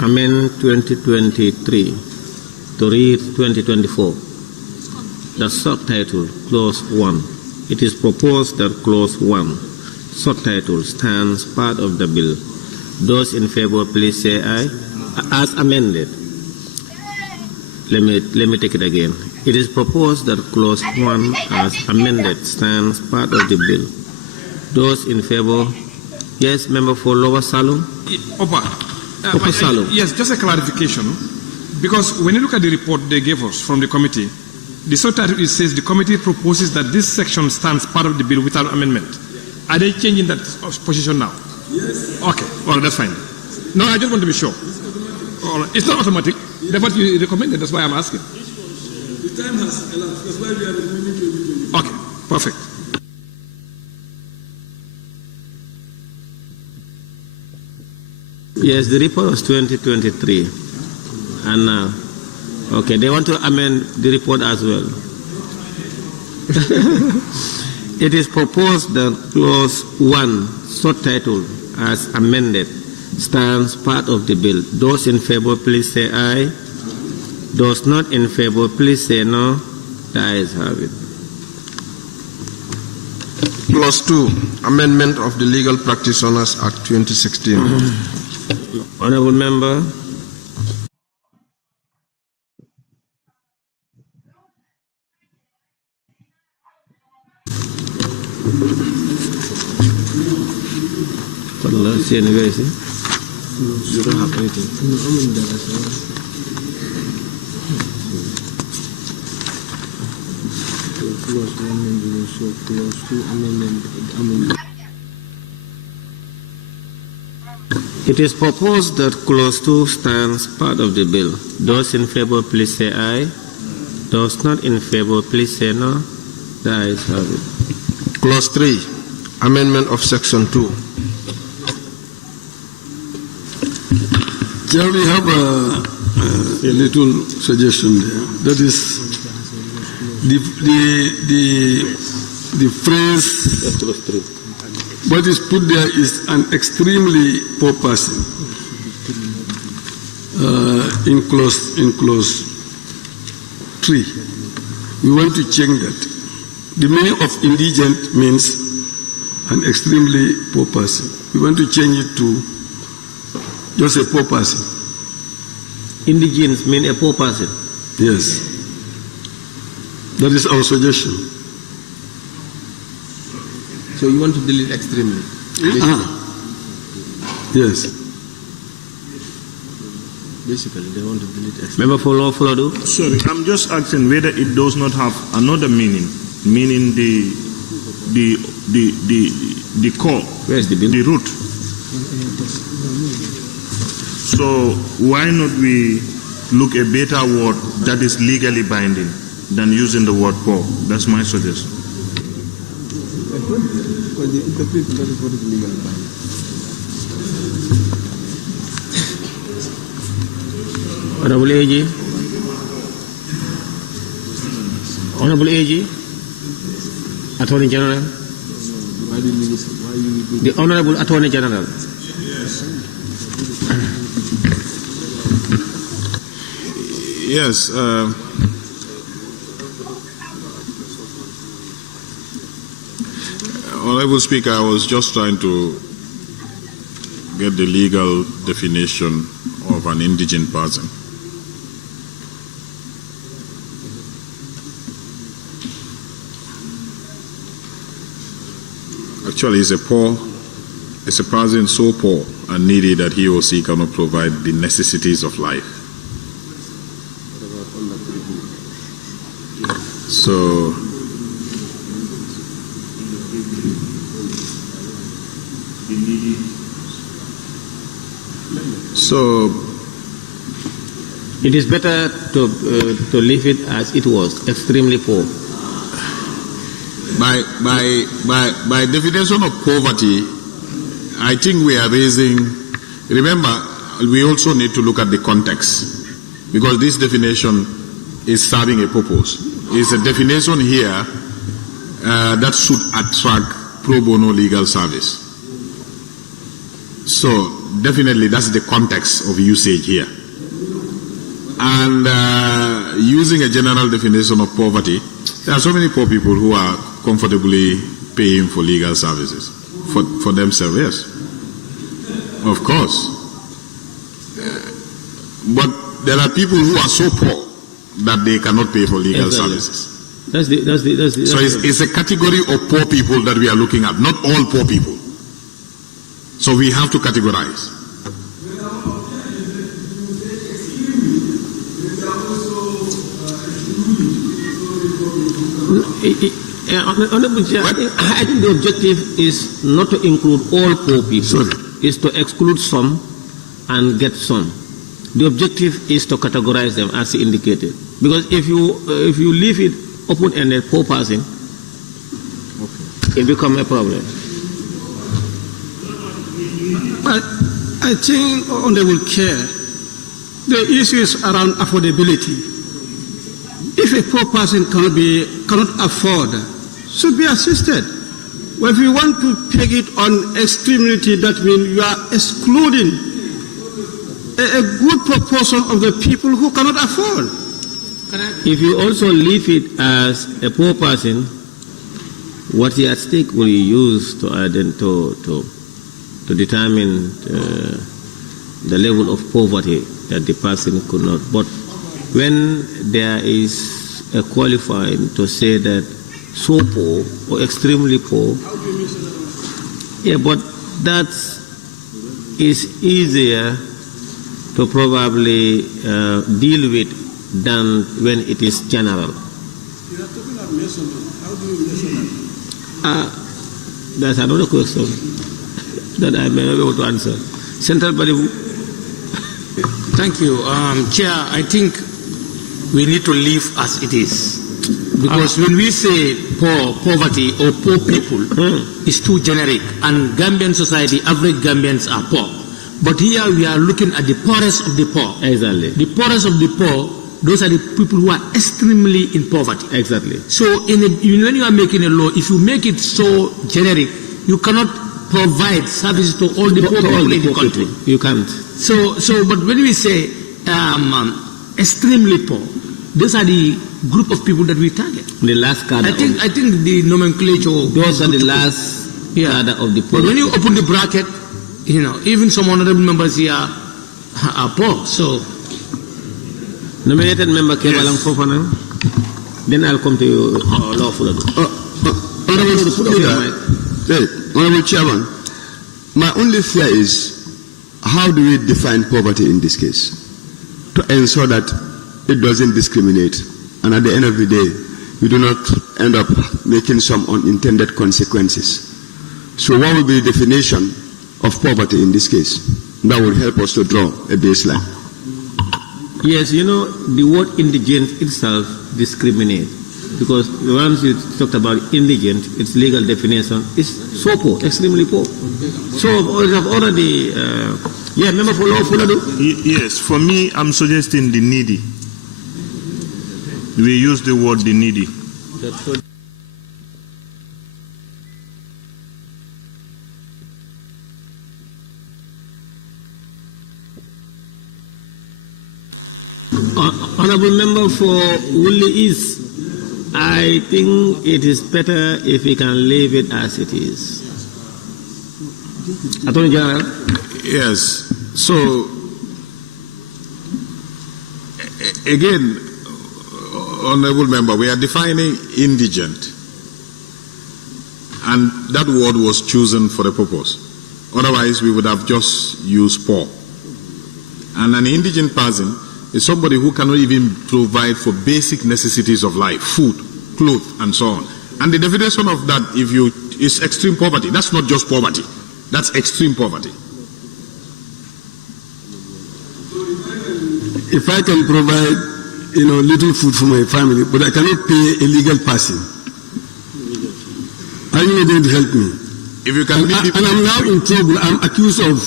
amend 2023 to read 2024. The subtitle, Clause 1. It is proposed that Clause 1, subtitle, stands part of the bill. Those in favor, please say aye. As amended. Let me take it again. It is proposed that Clause 1, as amended, stands part of the bill. Those in favor, yes, member for Lower Salum? Upper Salum. Yes, just a clarification. Because when you look at the report they gave us from the committee, the subtitle, it says the committee proposes that this section stands part of the bill without amendment. Are they changing that position now? Yes. Okay, well, that's fine. No, I just want to be sure. It's not automatic. That's what you recommended, that's why I'm asking. The time has elapsed, that's why we are recommending 2020. Okay, perfect. Yes, the report was 2023. And okay, they want to amend the report as well. It is proposed that Clause 1, subtitle, as amended, stands part of the bill. Those in favor, please say aye. Those not in favor, please say no. The ayes have it. Clause 2, Amendment of the Legal Practitioners Act 2016. Honourable Member. You don't have anything. It is proposed that Clause 2 stands part of the bill. Those in favor, please say aye. Those not in favor, please say no. The ayes have it. Clause 3, Amendment of Section 2. Shall we have a little suggestion there? That is, the phrase, what is put there is an extremely poor person. In clause 3, we want to change that. The meaning of indigent means an extremely poor person. We want to change it to just a poor person. Indigents mean a poor person? Yes. That is our suggestion. So you want to delete extremely? Yes. Basically, they want to delete extremely. Member for Law Florida? Sorry, I'm just asking whether it does not have another meaning the core. Where's the bill? The root. So why not we look a better word that is legally binding than using the word core? That's my suggestion. Honorable AG. Honorable AG. Attorney General. The Honorable Attorney General. Yes. Honorable Speaker, I was just trying to get the legal definition of an indigent person. Actually, it's a person so poor and needy that he or she cannot provide the necessities of life. So it is better to leave it as it was, extremely poor. By definition of poverty, I think we are raising. Remember, we also need to look at the context, because this definition is serving a purpose. It's a definition here that should attract pro bono legal service. So definitely that's the context of usage here. And using a general definition of poverty, there are so many poor people who are comfortably paying for legal services for themselves, yes. Of course. But there are people who are so poor that they cannot pay for legal services. That's so it's a category of poor people that we are looking at, not all poor people. So we have to categorize. Honorable Chair, I think the objective is not to include all poor people. Is to exclude some and get some. The objective is to categorize them as indicated. Because if you leave it open-ended, poor person, it becomes a problem. I think, Honorable Chair, the issue is around affordability. If a poor person cannot afford, should be assisted. Well, if you want to peg it on extremity, that means you are excluding a good proportion of the people who cannot afford. If you also leave it as a poor person, what is at stake will you use to determine the level of poverty that the person could not. But when there is a qualifying to say that so poor or extremely poor, yeah, but that is easier to probably deal with than when it is general. You are talking about measurement. How do you measure that? That's another question that I may not be able to answer. Central Body. Thank you. Chair, I think we need to leave as it is. Because when we say poverty or poor people, it's too generic. And Gambian society, average Gambians are poor. But here we are looking at the poorest of the poor. Exactly. The poorest of the poor, those are the people who are extremely in poverty. Exactly. So when you are making a law, if you make it so generic, you cannot provide services to all the poor people in the country. You can't. But when we say extremely poor, these are the group of people that we target. The last card. I think the nomenclature. Those are the last card of the poor. But when you open the bracket, even some honorable members here are poor. So. Nominated member Kebalang Fofana. Then I'll come to you, lawful. Honorable Chairman, my only fear is how do we define poverty in this case to ensure that it doesn't discriminate, and at the end of the day, we do not end up making some unintended consequences. So what will be the definition of poverty in this case? That will help us to draw a baseline. Yes, the word indigent itself discriminates. Because once you talked about indigent, its legal definition is so poor, extremely poor. So we have already, member for law, Yes, for me, I'm suggesting the needy. We use the word the needy. Honorable member for Woolly East, I think it is better if we can leave it as it is. Attorney General? Yes. So, again, honorable member, we are defining indigent. And that word was chosen for a purpose. Otherwise, we would have just used poor. And an indigent person is somebody who cannot even provide for basic necessities of life, food, clothes, and so on. And the definition of that, is extreme poverty. That's not just poverty. That's extreme poverty. If I can provide, little food for my family, but I cannot pay a legal person, are you going to help me? If you can, and I'm now in trouble. I'm accused of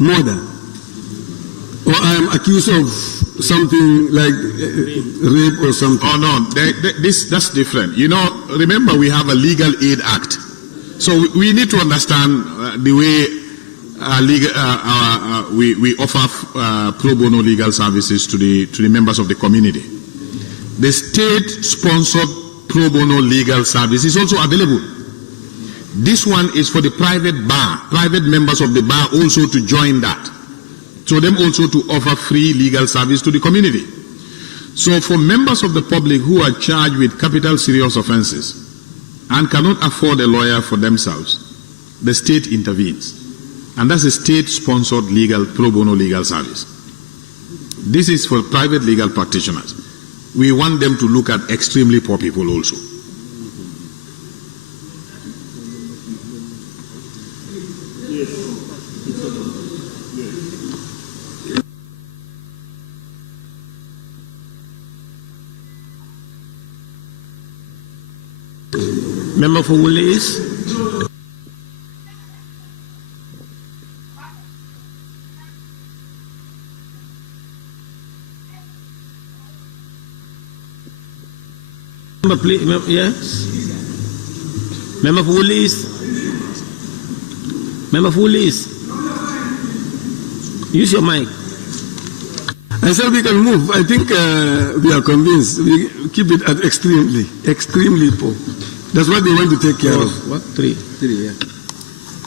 murder, or I'm accused of something like rape or something. Oh no, that's different. Remember we have a Legal Aid Act, so we need to understand the way we offer pro bono legal services to the members of the community. The state-sponsored pro bono legal service is also available. This one is for the private bar, private members of the bar also to join that. So them also to offer free legal service to the community. So for members of the public who are charged with capital serious offenses and cannot afford a lawyer for themselves, the state intervenes. And that's a state-sponsored legal, pro bono legal service. This is for private legal practitioners. We want them to look at extremely poor people also. Member for Woolies. Member, please. Yes. Member for Woolies. Member for Woolies. Use your mic. I said we can move. I think we are convinced. We keep it at extremely poor. That's what they want to take care of. What? 3? 3, yeah.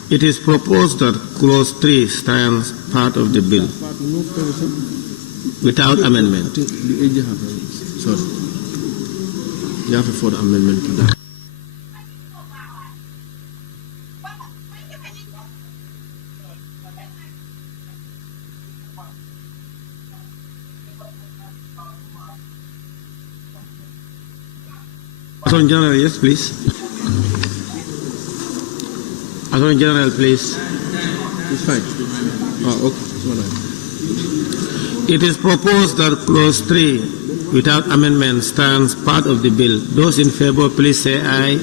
It is proposed that clause 3 stands part of the bill without amendment. Sorry. You have a further amendment to that. Attorney General, yes, please. Attorney General, please. It's fine. Oh, okay. It is proposed that clause 3 without amendment stands part of the bill. Those in favor, please say aye.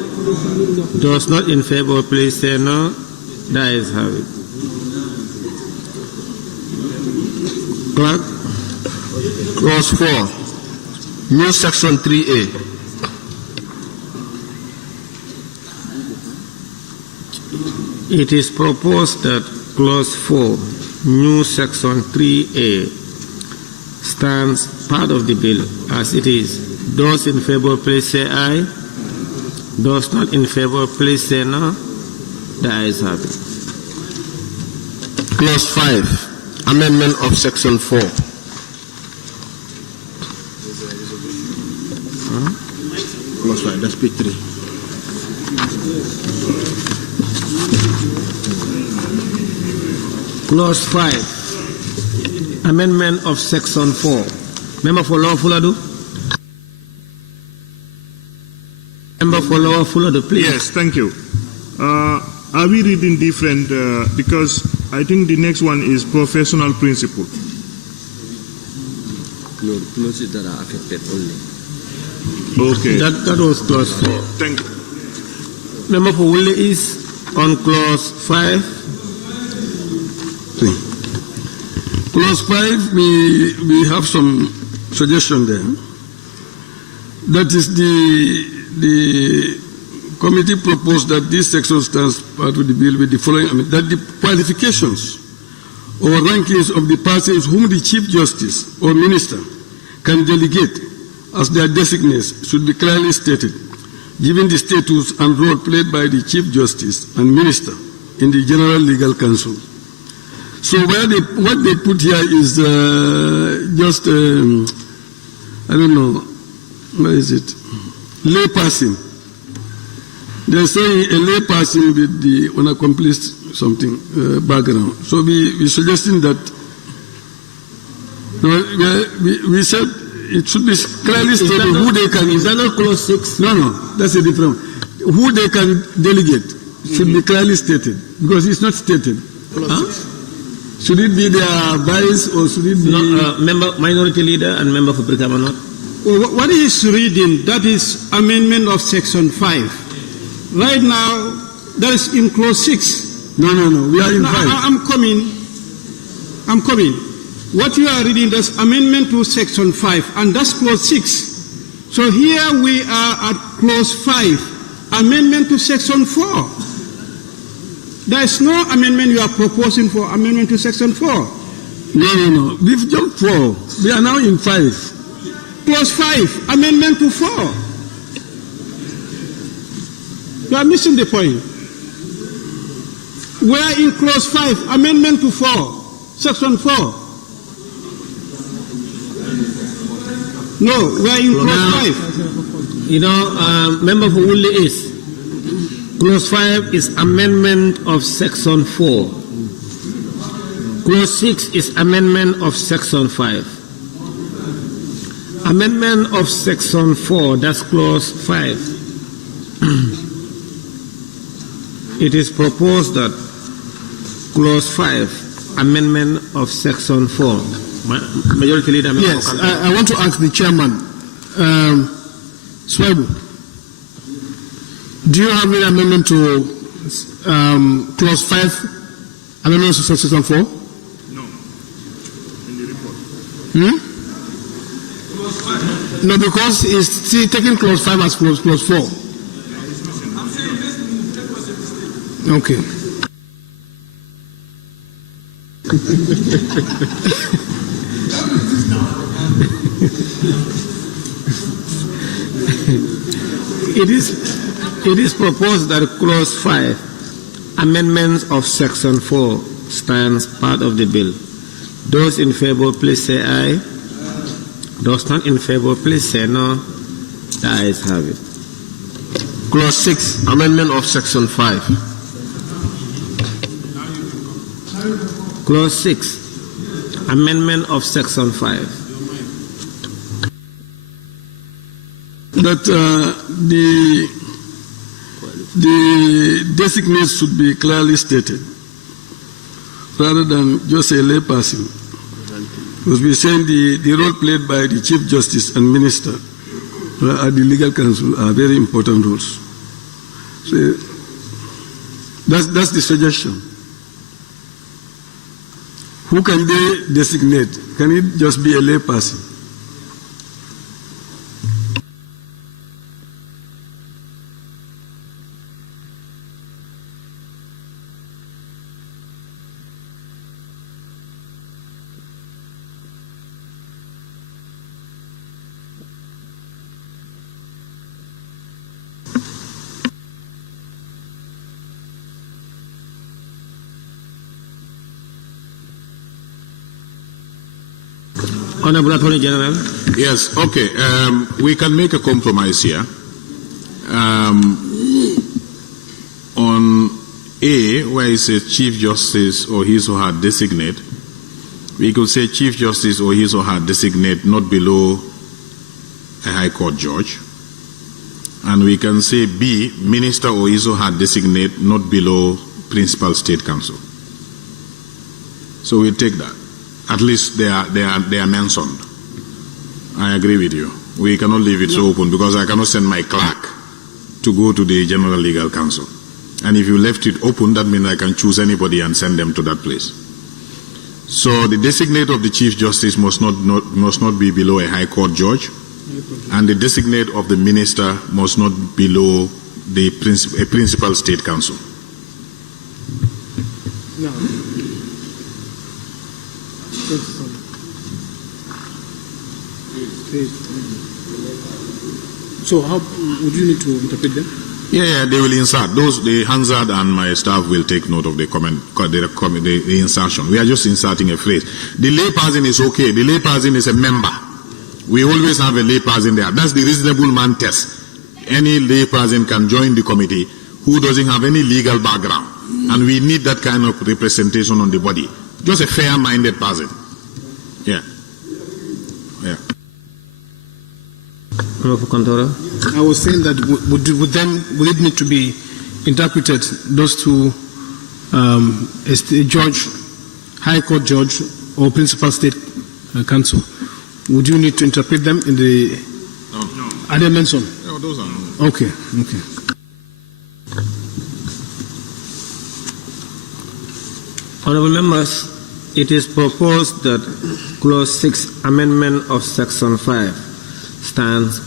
Those not in favor, please say no. The ayes have it. Clerk. Clause 4. New section 3A. It is proposed that clause 4, new section 3A, stands part of the bill as it is. Those in favor, please say aye. Those not in favor, please say no. The ayes have it. Clause 5. Amendment of section 4. Clause 5. That's page 3. Clause 5, amendment of section 4. Member for Lower Fuladu? Member for Lower Fuladu, please. Yes, thank you. Are we reading different? Because I think the next one is professional principle. No, clauses that are affected only. Okay. That was clause 4. Thank you. Member for Woolly is on clause 5. Clause 5, we have some suggestion there. That is the committee proposed that this section stands part of the bill with the following, that the qualifications or rankings of the persons whom the Chief Justice or Minister can delegate as their designates should be clearly stated, given the status and role played by the Chief Justice and Minister in the General Legal Council. So what they put here is just, I don't know, what is it? Lay person. They're saying a lay person with the unaccomplished something background. So we suggesting that, we said it should be clearly stated who they can. Is that not clause 6? No, that's a different one. Who they can delegate should be clearly stated because it's not stated. Should it be their vice or should it be... No, member, minority leader and member for Brikamanot. Well, what is reading, that is amendment of section 5. Right now, that is in clause 6. No, we are in 5. I'm coming. What you are reading, that's amendment to section 5, and that's clause 6. So here we are at clause 5, amendment to section 4. There is no amendment you are proposing for amendment to section 4. No. We've jumped 4. We are now in 5. Clause 5, amendment to 4. You are missing the point. Where in clause 5, amendment to 4, section 4. No, where in clause 5. You know, member for Woodley East, clause 5 is amendment of section 4. Clause 6 is amendment of section 5. Amendment of section 4, that's clause 5. It is proposed that clause 5, amendment of section 4. Majority Leader. Yes, I want to ask the chairman, Swebo, do you have an amendment to clause 5, amendment to section 4? No. In the report. No, because it's still taking clause 5 as clause 4. Okay. It is proposed that clause 5, amendments of section 4, stands part of the bill. Those in favor, please say aye. Those not in favor, please say no. The ayes have it. Clause 6, amendment of section 5. Clause 6, amendment of section 5. That the designates should be clearly stated rather than just a lay person. Because we're saying the role played by the Chief Justice and Minister at the Legal Council are very important roles. So that's the suggestion. Who can they designate? Can it just be a lay person? Honorable Attorney General. Yes, okay. We can make a compromise here. On A, where it says Chief Justice or his or her designate, we could say Chief Justice or his or her designate not below a High Court judge. And we can say B, Minister or his or her designate not below Principal State Counsel. So we'll take that. At least they are mentioned. I agree with you. We cannot leave it so open because I cannot send my clerk to go to the General Legal Counsel. And if you left it open, that means I can choose anybody and send them to that place. So the designate of the Chief Justice must not be below a High Court judge, and the designate of the Minister must not be below a Principal State Counsel. No. So how would you need to interpret them? Yeah, they will insert. The Hansard and my staff will take note of the insertion. We are just inserting a phrase. The layperson is okay. The layperson is a member. We always have a layperson there. That's the reasonable man test. Any layperson can join the committee who doesn't have any legal background. And we need that kind of representation on the body. Just a fair-minded person. Yeah. Yeah. I was saying that would it need to be interpreted, those two, a judge, High Court judge, or Principal State Counsel? Would you need to interpret them in the... No. Are they mentioned? No, those are not. Okay. Honorable members, it is proposed that Clause 6, Amendment of Section 5, stands,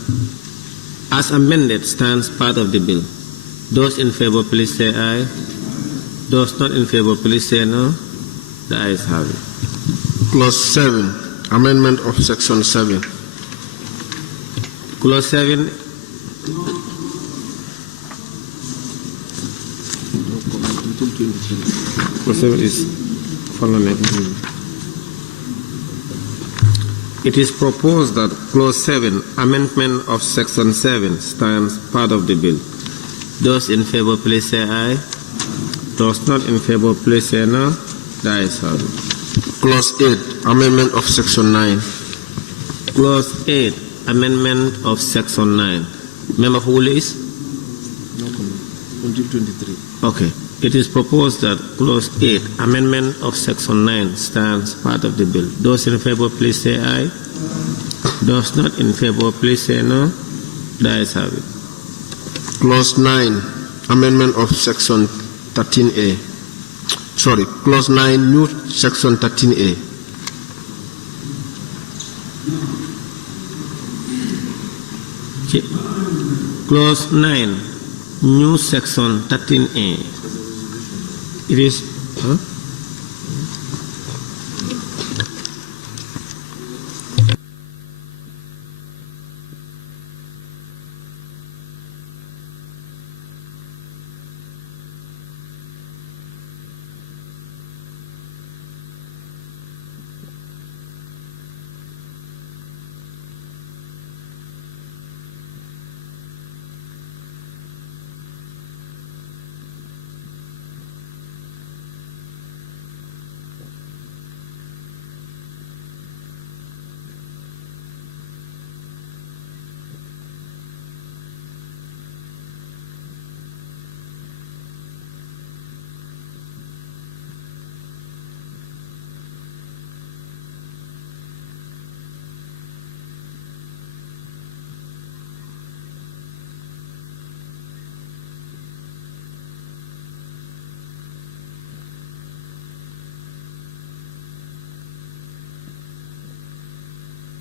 as amended, stands part of the bill. Those in favor, please say aye. Those not in favor, please say no. The ayes have it. Clause 7, amendment of section 7. Clause 7. Clause 7 is fundamental. It is proposed that Clause 7, amendment of Section 7, stands part of the bill. Those in favor, please say aye. Those not in favor, please say no. The ayes have it. Clause 8, amendment of section 9. Clause 8, amendment of Section 9. Member for Woolies? No comment. Until 23. Okay. It is proposed that Clause 8, amendment of Section 9, stands part of the bill. Those in favor, please say aye. Those not in favor, please say no. The ayes have it. Clause 9, amendment of section 13A. Sorry, Clause 9, new section 13A. Clause 9, new section 13A. It is, huh?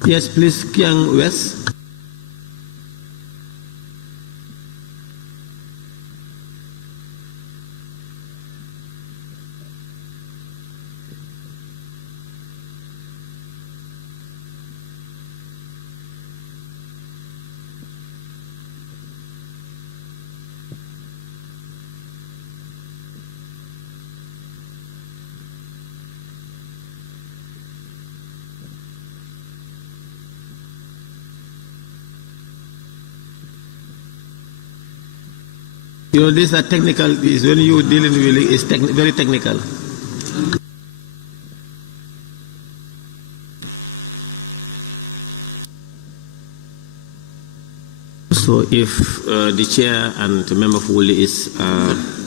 Yes, please, Kiang West. You know, these are technical. Is when you dealing with it, it's very technical. So, if the chair and the member of Woolley is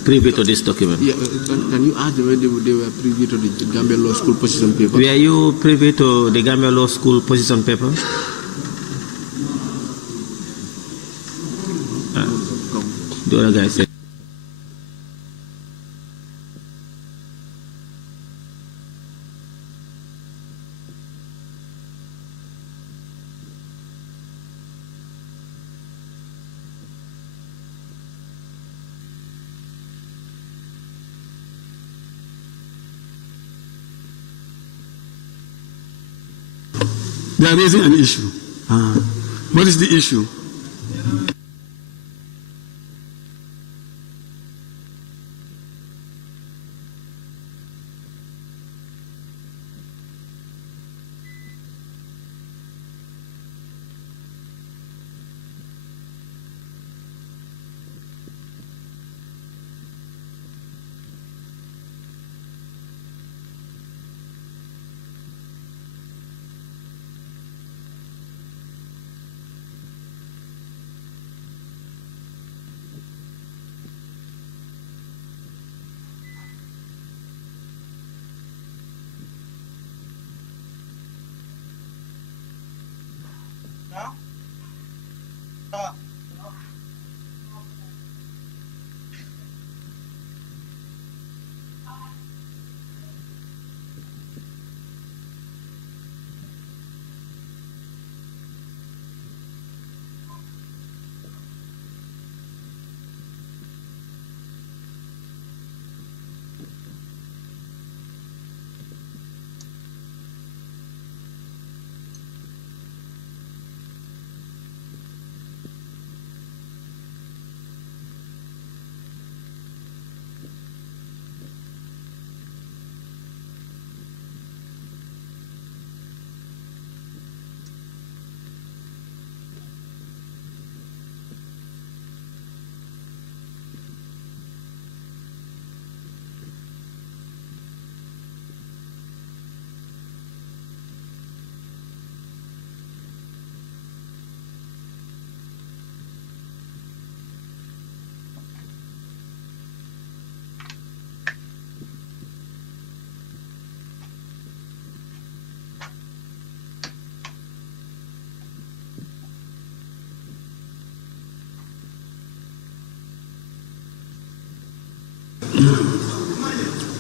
privy to this document, Yeah, can you ask them whether they were privy to the Gambia Law School position paper? were you privy to the Gambia Law School position paper? The other guy said. They are raising an issue. What is the issue?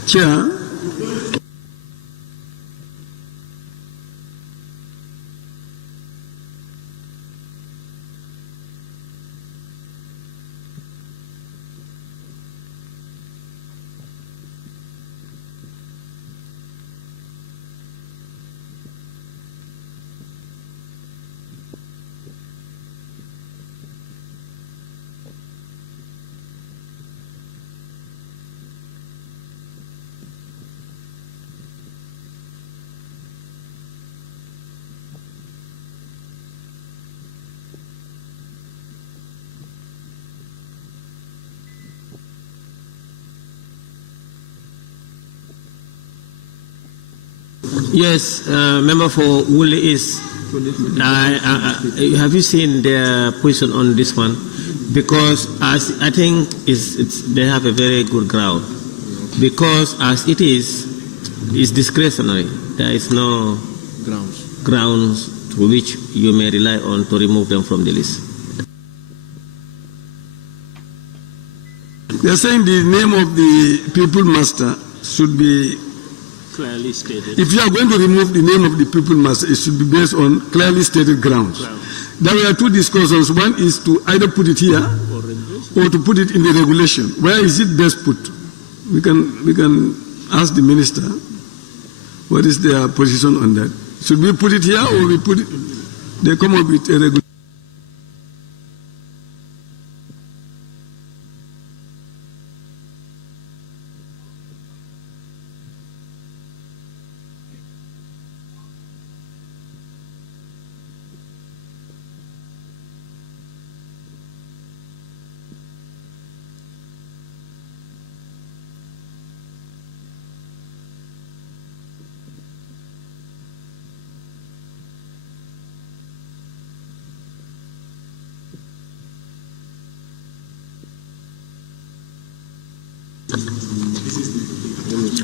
Chair, Yes, member for Woolly East. Have you seen their position on this one? Because as I think they have a very good ground. Because as it is, it's discretionary. There is no grounds to which you may rely on to remove them from the list. they are saying the name of the people master should be Clearly stated. If you are going to remove the name of the people master, it should be based on clearly stated grounds. There were two discussions. One is to either put it here or to put it in the regulation. Where is it best put? We can ask the minister what is their position on that. Should we put it here or we put it? They come up with a regulation.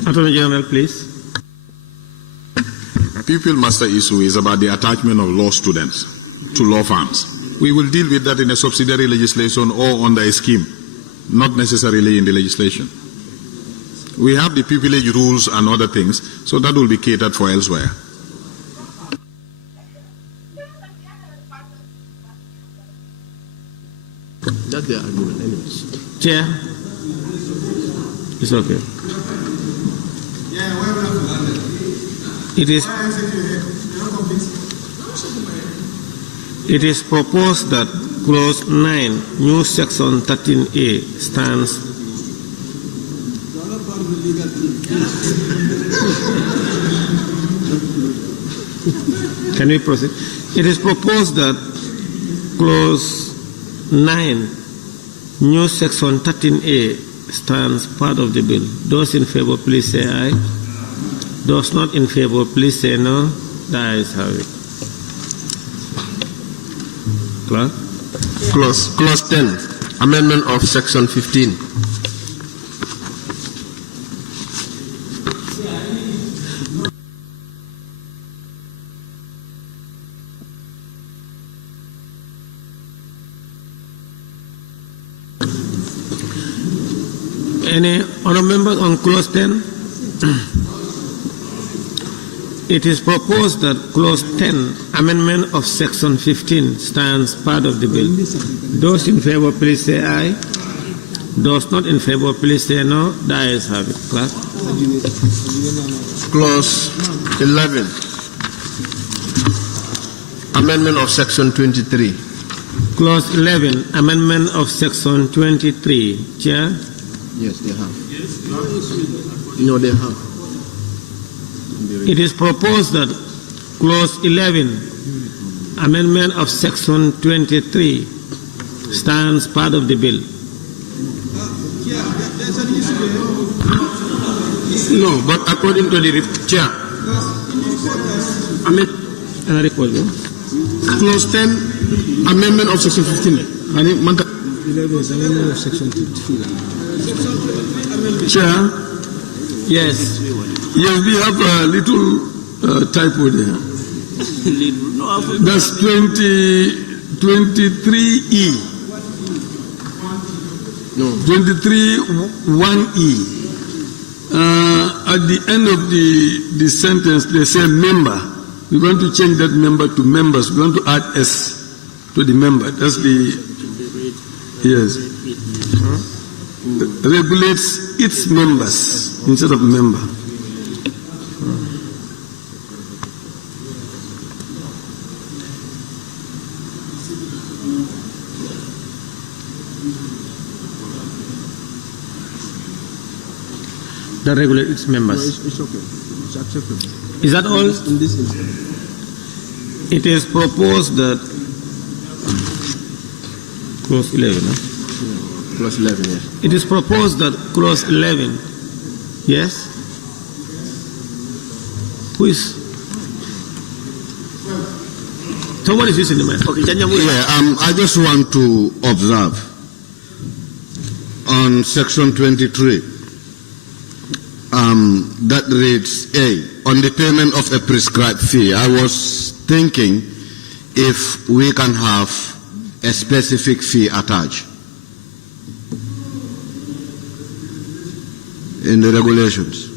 Attorney General, please. Pupil master issue is about the attachment of law students to law firms. We will deal with that in a subsidiary legislation or under a scheme, not necessarily in the legislation. We have the pupillage rules and other things, so that will be catered for elsewhere. That's the argument, anyways. Chair, it's okay. It is proposed that clause 9, new section 13A stands. Can we proceed? It is proposed that clause 9, new section 13A stands part of the bill. Those in favor, please say aye. Those not in favor, please say no. The ayes have it. Clerk? Clause 10, amendment of section 15. Any other members on clause 10? It is proposed that clause 10, amendment of section 15, stands part of the bill. Those in favor, please say aye. Those not in favor, please say no. The ayes have it. Clerk? Clause 11, amendment of section 23. Clause 11, amendment of section 23. Chair? Yes, they have. No, they have. It is proposed that clause 11, amendment of section 23, stands part of the bill. No, but according to the chair, clause 10, amendment of section 15. 11 is amendment of section 15. Chair? Yes. Yes, we have a little typo there. That's 23E. No. 23 1E. at the end of the sentence, they say member. We're going to change that member to members. We're going to add S to the member. That's the, yes. Regulates its members instead of member. That regulates its members. No, it's okay. It's acceptable. Is that all? In this instance. It is proposed that clause 11. Clause 11, yes. It is proposed that clause 11. Yes. Who is? Someone is using the mic. Okay, Yeah, I just want to observe on section 23. That reads A, on the payment of a prescribed fee. I was thinking if we can have a specific fee attached in the regulations.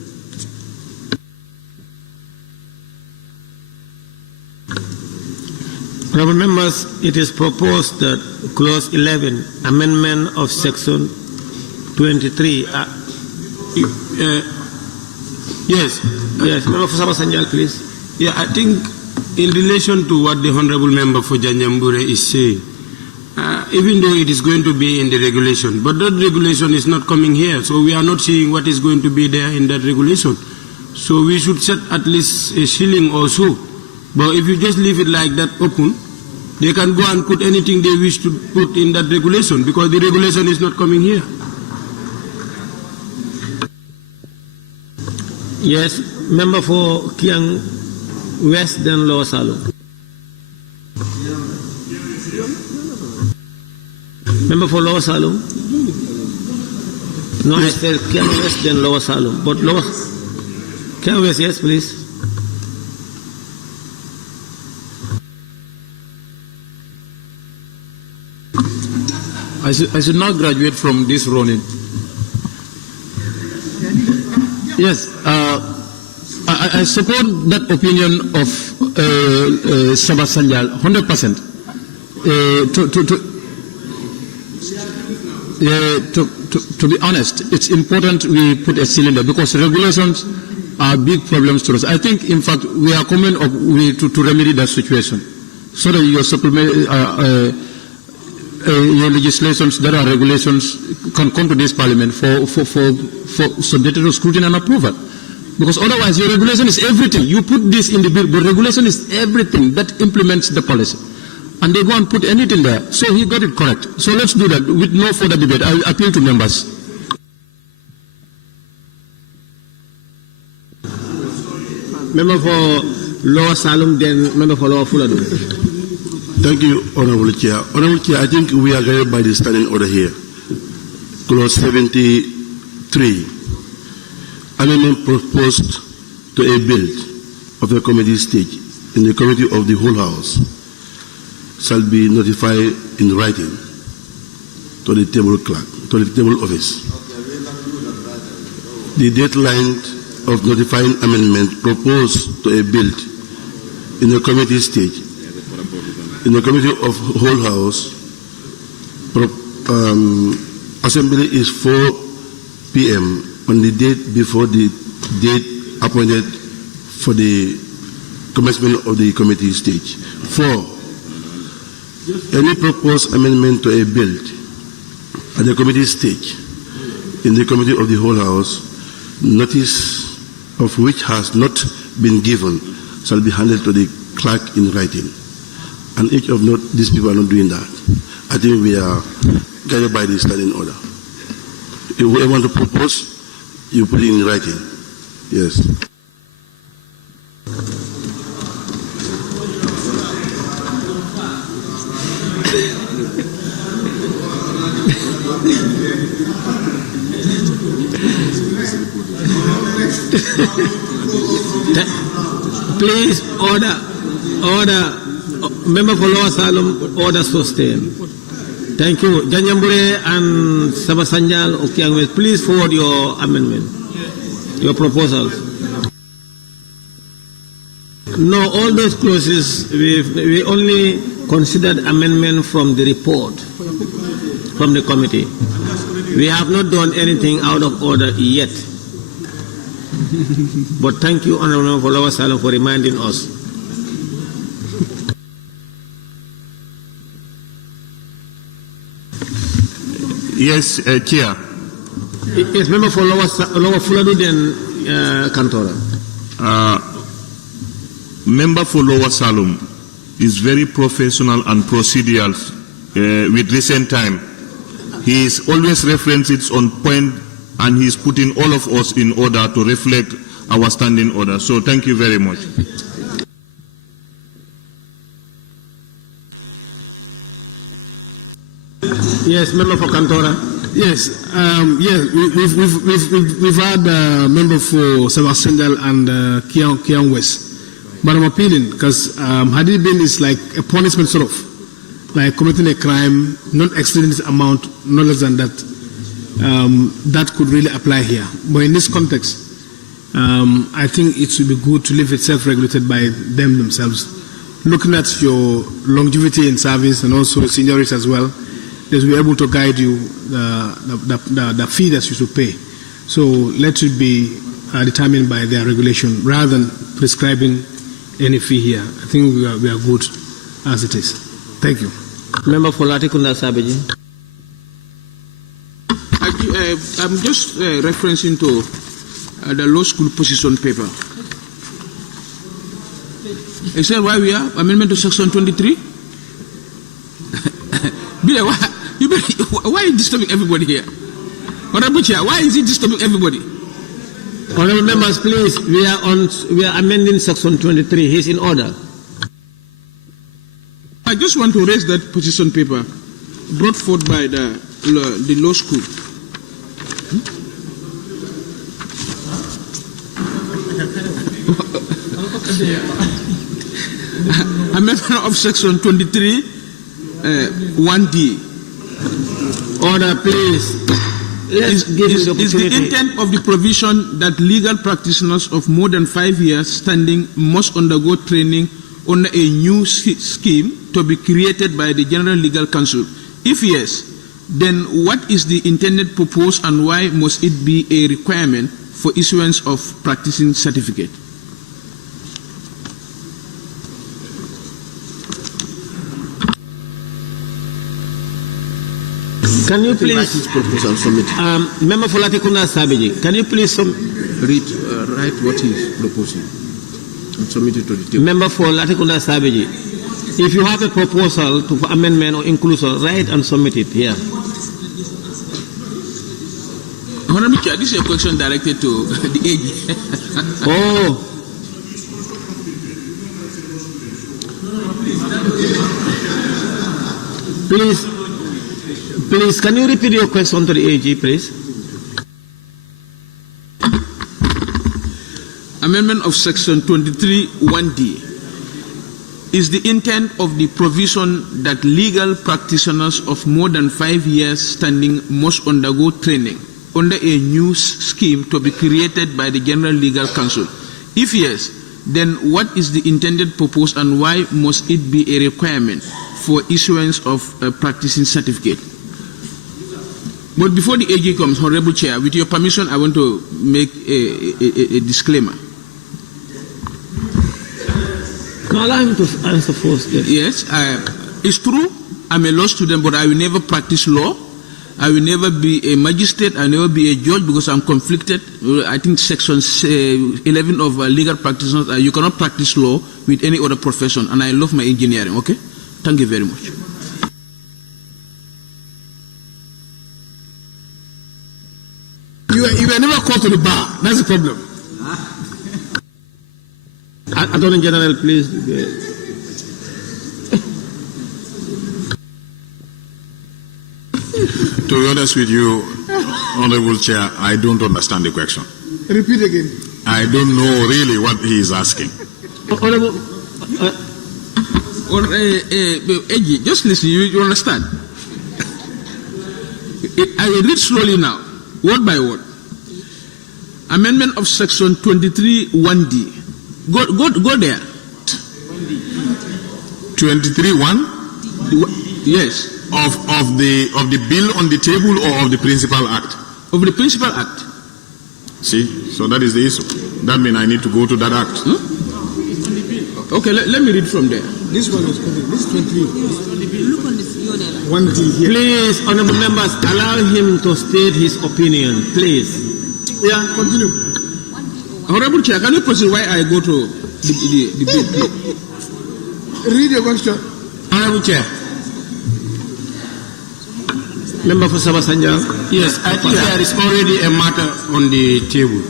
Honourable members, it is proposed that clause 11, amendment of section 23. Yes, Member for Sabasanjal, please. Yeah, I think in relation to what the Honorable Member for Janjambure is saying, even though it is going to be in the regulation, but that regulation is not coming here, so we are not seeing what is going to be there in that regulation. So we should set at least a ceiling or so. But if you just leave it like that open, they can go and put anything they wish to put in that regulation because the regulation is not coming here. Yes, member for Kiang West, then Lower Salon. Member for Lower Salon? No, I said Kiang West, then Lower Salon. But Lower Kiang West, yes, please. I should not graduate from this running. Yes, I support that opinion of Sabasanjal 100%. To be honest, it's important we put a cylinder because regulations are big problems to us. I think, in fact, we are coming up to remedy that situation so that your your legislations, there are regulations, can come to this parliament for subjected to scrutiny and approval. Because otherwise your regulation is everything. You put this in the bill, but regulation is everything that implements the policy. And they go and put anything there. So he got it correct. So let's do that with no further debate. I will appeal to members. Member for Lower Salem, then member for Lower Fuladu. Thank you, Honorable Chair. Honorable Chair, I think we are guided by the standing order here. Clause 73. Amendment proposed to a bill of a committee stage in the committee of the whole House shall be notified in writing to the table clerk, to the table office. The deadline of notifying amendment proposed to a bill in the committee stage in the committee of whole House, assembly is 4 p.m. on the date before the date appointed for the commencement of the committee stage. 4. Any proposed amendment to a bill at the committee stage in the committee of the whole House, notice of which has not been given, shall be handed to the clerk in writing. And each of these people are not doing that. I think we are guided by the standing order. If whoever want to propose, you put it in writing. Yes. Please, order. Member for Lower Salem, order sustained. Thank you. Janjambure and Sabasanjal, please forward your amendment. Your proposal. No, all those clauses, we only considered amendment from the report, from the committee. We have not done anything out of order yet. But thank you, Honorable Folowo Salum, for reminding us. Yes, Chair. Yes, member for Lower Fuladu, then Kantora. Member for Lower Salum is very professional and procedural with recent time. He is always references on point, and he is putting all of us in order to reflect our standing order. So thank you very much. Yes, member for Kantora. Yes, we've had member for Sabasendal and Kiang West. But I'm appealing because had it been is like a punishment sort of, like committing a crime, not exceeding this amount, no less than that, that could really apply here. But in this context, I think it would be good to leave it self-regulated by them themselves. Looking at your longevity in service and also seniority as well, they will be able to guide you the fee that you should pay. So let it be determined by their regulation rather than prescribing any fee here. I think we are good as it is. Thank you. Member for Latikunda Sabeji. I'm just referencing to the law school position paper. Is that why we are amendment to section 23? Why are you disturbing everybody here? Honorable Chair, why is he disturbing everybody? Honorable members, please, we are amending section 23. He's in order. I just want to raise that position paper brought forth by the law school. Amendment of section 23, 1D. Order, please. Is the intent of the provision that legal practitioners of more than 5 years standing must undergo training under a new scheme to be created by the General Legal Council? If yes, then what is the intended purpose and why must it be a requirement for issuance of practicing certificate? Can you please, Member for Latikunda Sabeji, can you please write what he is proposing and submit it to the table? Member for Latikunda Sabeji, if you have a proposal to amendment or inclusion, write and submit it here. Honorable Chair, this is a question directed to the AG. Oh. Please, can you repeat your question to the AG, please? Amendment of section 23, 1D. Is the intent of the provision that legal practitioners of more than 5 years standing must undergo training under a new scheme to be created by the General Legal Council? If yes, then what is the intended purpose and why must it be a requirement for issuance of a practicing certificate? But before the AG comes, Honorable Chair, with your permission, I want to make a disclaimer. No, allow him to answer first. Yes, it's true. I'm a law student, but I will never practice law. I will never be a magistrate. I will never be a judge because I'm conflicted. I think section 11 of legal practitioners, you cannot practice law with any other profession. And I love my engineering, okay? Thank you very much. You were never called to the bar. That's the problem. Attorney General, please. To be honest with you, Honorable Chair, I don't understand the question. Repeat again. I don't know really what he is asking. Honorable, Eji, just listen, you understand. I will read slowly now, word by word. amendment of section 23 1D. Go there. 23(1) Yes. Of the bill on the table or of the principal act? Of the principal act. See, so that is the issue. That means I need to go to that act. Okay, let me read from there. This one is covered. This 23. Look on this unit. 1D here. Please, honorable members, allow him to state his opinion, please. Yeah, continue. Honorable Chair, can you proceed why I go to the bill, please? Read your question. Honorable Chair. Member for Sabasanja. Yes, I think there is already a matter on the table,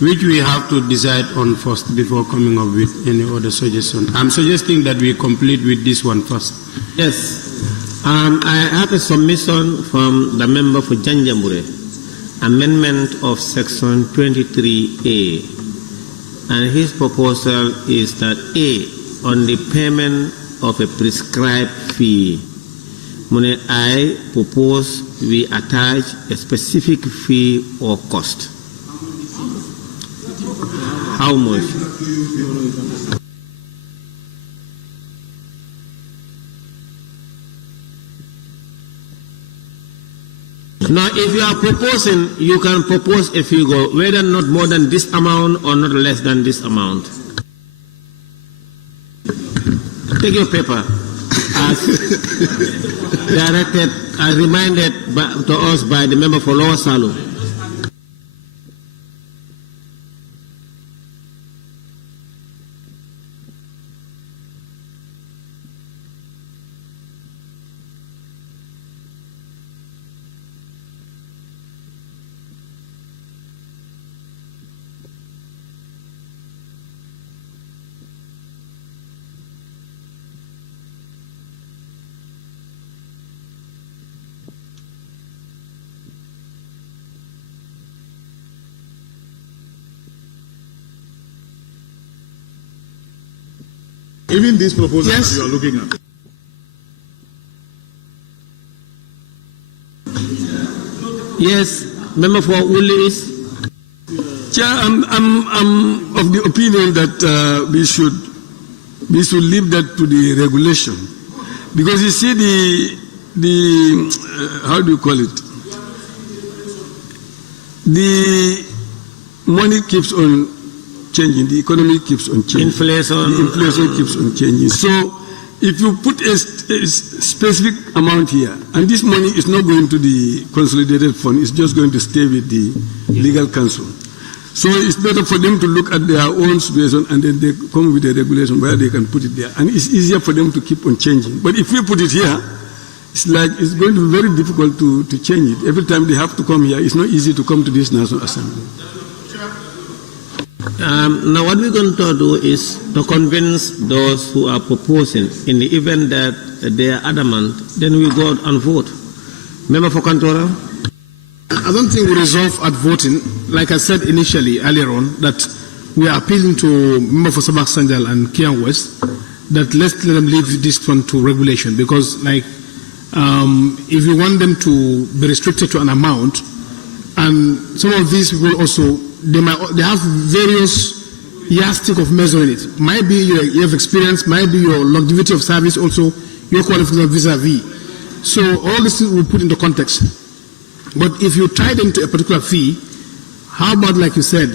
which we have to decide on first before coming up with any other suggestion. I'm suggesting that we complete with this one first. Yes. I have a submission from the member for Janjambure, amendment of section 23A. And his proposal is that A, on the payment of a prescribed fee, I propose we attach a specific fee or cost. How much? Now, if you are proposing, you can propose a figure, whether not more than this amount or not less than this amount. Take your paper. As directed, as reminded to us by the member for Lower Salum. Even this proposal that you are looking at. Yes, member for Uli is. Chair, I'm of the opinion that we should leave that to the regulation, because you see the how do you call it? The money keeps on changing, the economy keeps on changing. Inflation keeps on changing. So if you put a specific amount here, and this money is not going to the consolidated fund, it's just going to stay with the legal counsel. So it's better for them to look at their own situation and then they come with a regulation where they can put it there. And it's easier for them to keep on changing. But if we put it here, it's like it's going to be very difficult to change it. Every time they have to come here, it's not easy to come to this National Assembly. Now what we're going to do is to convince those who are proposing. In the event that they are adamant, then we go out and vote. Member for Kantora? I don't think we resolve at voting. Like I said initially, earlier on, that we are appealing to Member for Sabak Sanjal and Kian West that let them leave this one to regulation, because like if you want them to be restricted to an amount, and some of these people also, they have various yardstick of measuring it. Might be your year of experience, might be your longevity of service, also your qualification vis-a-vis. So all this will put into context. But if you tie them to a particular fee, how about, like you said,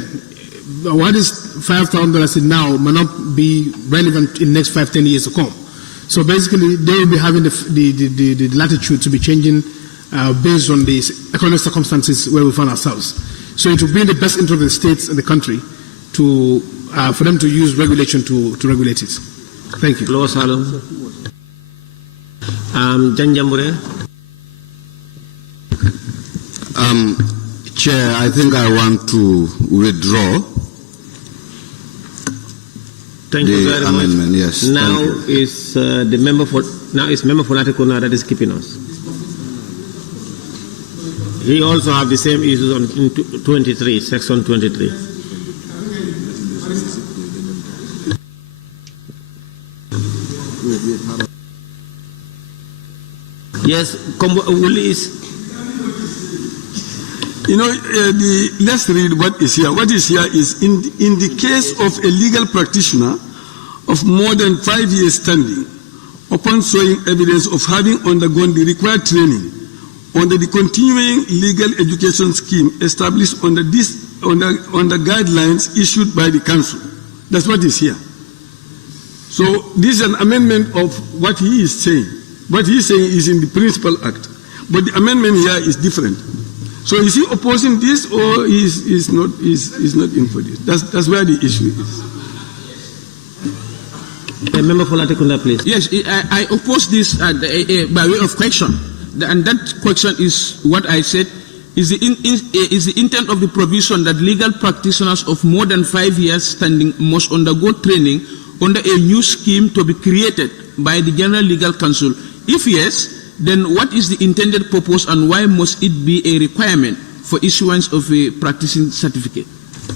what is $5,000 now may not be relevant in the next 5-10 years to come. So basically, they will be having the latitude to be changing based on the economic circumstances where we find ourselves. So it will be in the best interest of the states and the country to for them to use regulation to regulate it. Thank you. Lower Salum. Janjambure. Chair, I think I want to withdraw Thank you very amendment. Much. Yes. Now is the member for Natikuna that is keeping us. He also have the same issues on 23, section 23. Yes, Let's read what is here. What is here is in the case of a legal practitioner of more than 5 years standing, upon showing evidence of having undergone the required training under the continuing legal education scheme established under guidelines issued by the council. That's what is here. So this is an amendment of what he is saying. What he is saying is in the Principal Act, but the amendment here is different. So is he opposing this, or is not in for this? That's where the issue is. A member for Latikunda, please. Yes, I oppose this by way of question, and that question is what I said. Is the intent of the provision that legal practitioners of more than 5 years standing must undergo training under a new scheme to be created by the General Legal Council? If yes, then what is the intended purpose and why must it be a requirement for issuance of a practicing certificate?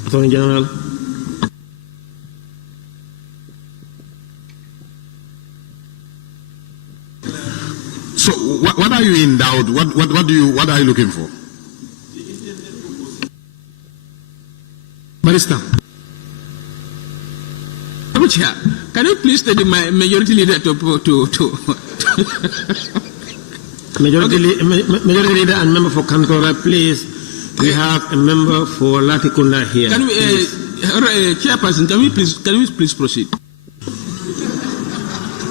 Attorney General. So what are you in doubt? What are you looking for? Barrister. Can you please tell my majority leader to Majority leader and member for Kantora, please. We have a member for Latikunda here. Can we, Chairperson, can we please proceed?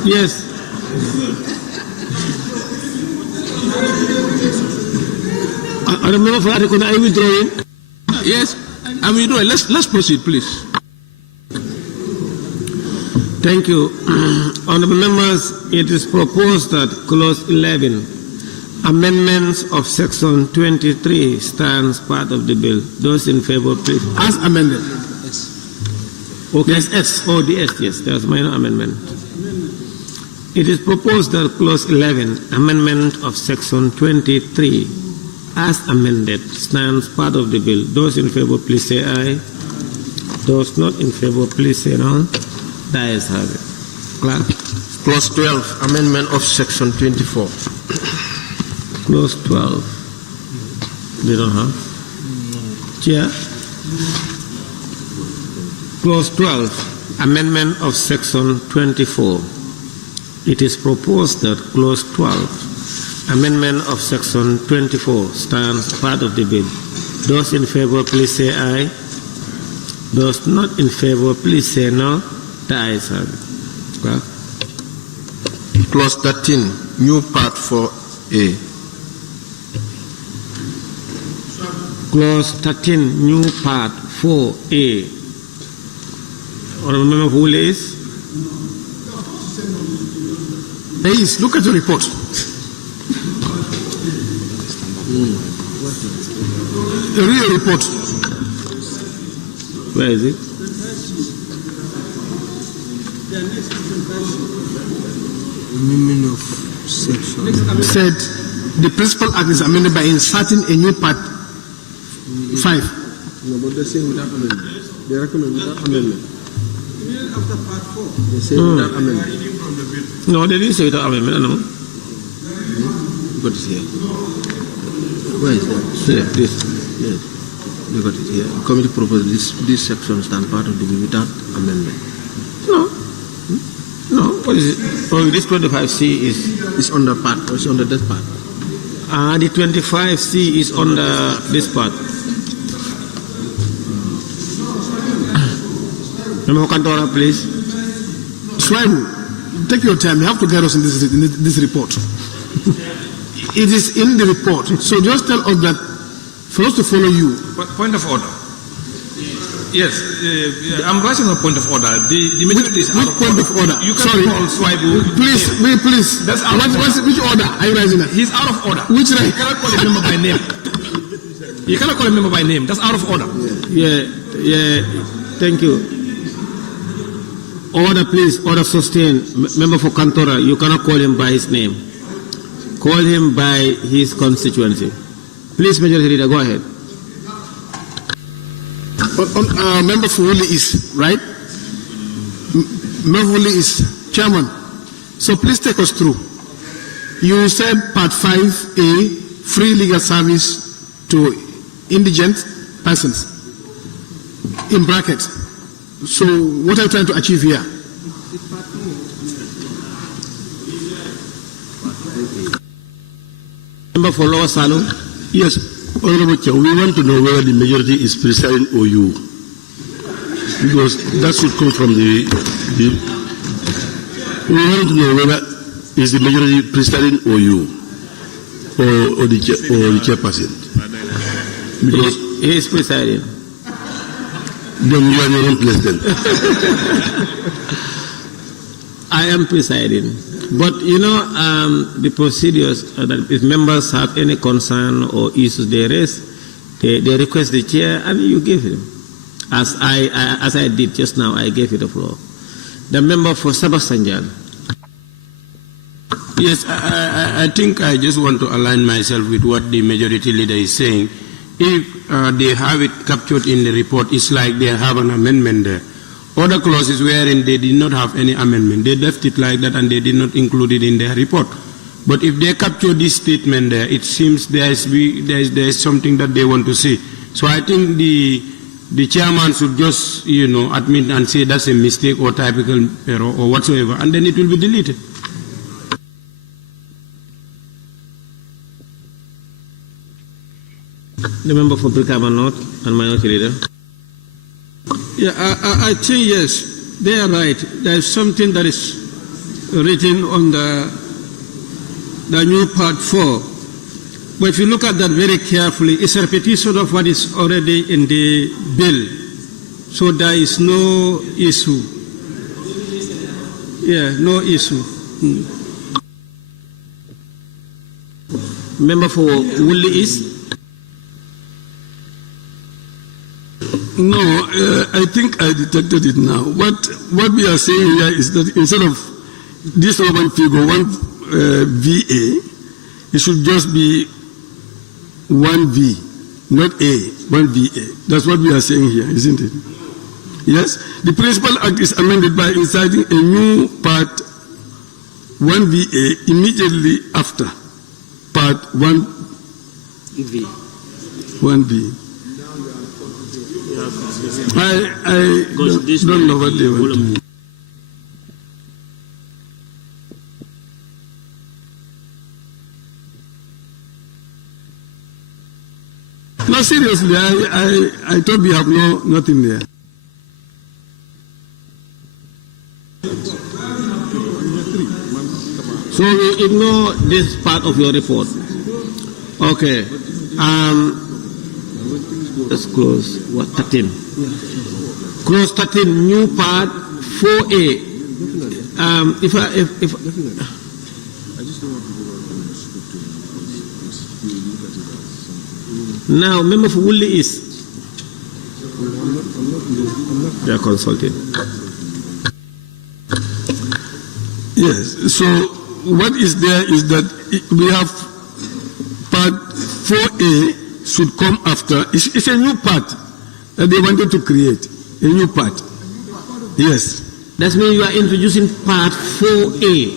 Yes. I remember for Latikunda, are you withdrawing? Yes, I'm withdrawing. Let's proceed, please. Thank you. Honorable members, it is proposed that Clause 11, amendments of Section 23, stands part of the bill. Those in favor, please. As amended. Yes. Okay. Yes, S. Oh, the S, yes. There's minor amendment. It is proposed that Clause 11, amendment of Section 23, as amended, stands part of the bill. Those in favor, please say aye. Those not in favor, please say no. The ayes have it. Clerk. Clause 12, amendment of Section 24. Clause 12. They don't have? Chair. Clause 12, amendment of Section 24. It is proposed that Clause 12, amendment of Section 24, stands part of the bill. Those in favor, please say aye. Those not in favor, please say no. The ayes have it. Well. Clause 13, new part 4A. Clause 13, new part 4A. Honorable who is? Please look at the report. The real report. Where is it? Amendment of section. Said the Principal Act is amended by inserting a new part 5. No, but they're saying without amendment. They recommend without amendment. After part 4. They say without amendment. No, they didn't say without amendment, no. Got it here. Where is that? Here, this. Yes. They got it here. The committee proposed this section stand part of the bill without amendment. No. No, what is it? Oh, this 25C is... It's on the part, or it's under that part? The 25C is on this part. Member Kantora, please. Swaibu, take your time. You have to get us in this report. It is in the report. So just tell us that for us to follow you. Point of order. Yes, I'm writing a point of order. The majority is out of point order. Of order? You can call Swaibu. Please. That's out of order. Which order are you writing that? He's out of order. Which You cannot call a member by name. You cannot call a member by name. That's out of order. Yeah. Thank you. Order, please. Order sustained. Member for Kantora, you cannot call him by his name. Call him by his constituency. Please, Majority Leader, go ahead. Member for Woolley is, right? Member for Woolley is chairman. So please take us through. You said part 5A, free legal service to indigent persons in brackets. So what are you trying to achieve here? Member for Lower Salon. Yes, Honorable Chair, we want to know whether the majority is presiding or you, because that should come from the we want to know whether is the majority presiding or you, or the chairperson. Because he is presiding. Then you are your own president. I am presiding. But you know, the procedures that if members have any concern or issues they raise, they request the chair and you give him. As I did just now, I gave you the floor. The member for Sabasanjan. Yes, I think I just want to align myself with what the majority leader is saying. If they have it captured in the report, it's like they have an amendment there. Other clauses wherein they did not have any amendment, they left it like that and they did not include it in their report. But if they capture this statement there, it seems there is something that they want to see. So I think the chairman should just, admit and say that's a mistake or typical error or whatsoever, and then it will be deleted. The member for Brikama North and Minority Leader. Yeah, I think yes, they are right. There is something that is written on the new part 4. But if you look at that very carefully, it's a repetition of what is already in the bill. So there is no issue. Yeah, no issue. Member for Woodley East. No, I think I detected it now. What we are saying here is that instead of this Roman figure, one VA, it should just be 1V, not A, 1 VA. That's what we are saying here, isn't it? Yes? The Principal Act is amended by inserting a new part 1 VA immediately after part 1V. 1V. I don't know what they want to do. No, seriously, I thought we have nothing there. So we ignore this part of your report. Okay. Let's close. What? 13. Close 13. New part 4A. If now, member for Woodley East. They are consulting. Yes. So what is there is that we have part 4A should come after. It's a new part that they wanted to create. A new part. Yes. That means you are introducing part 4A.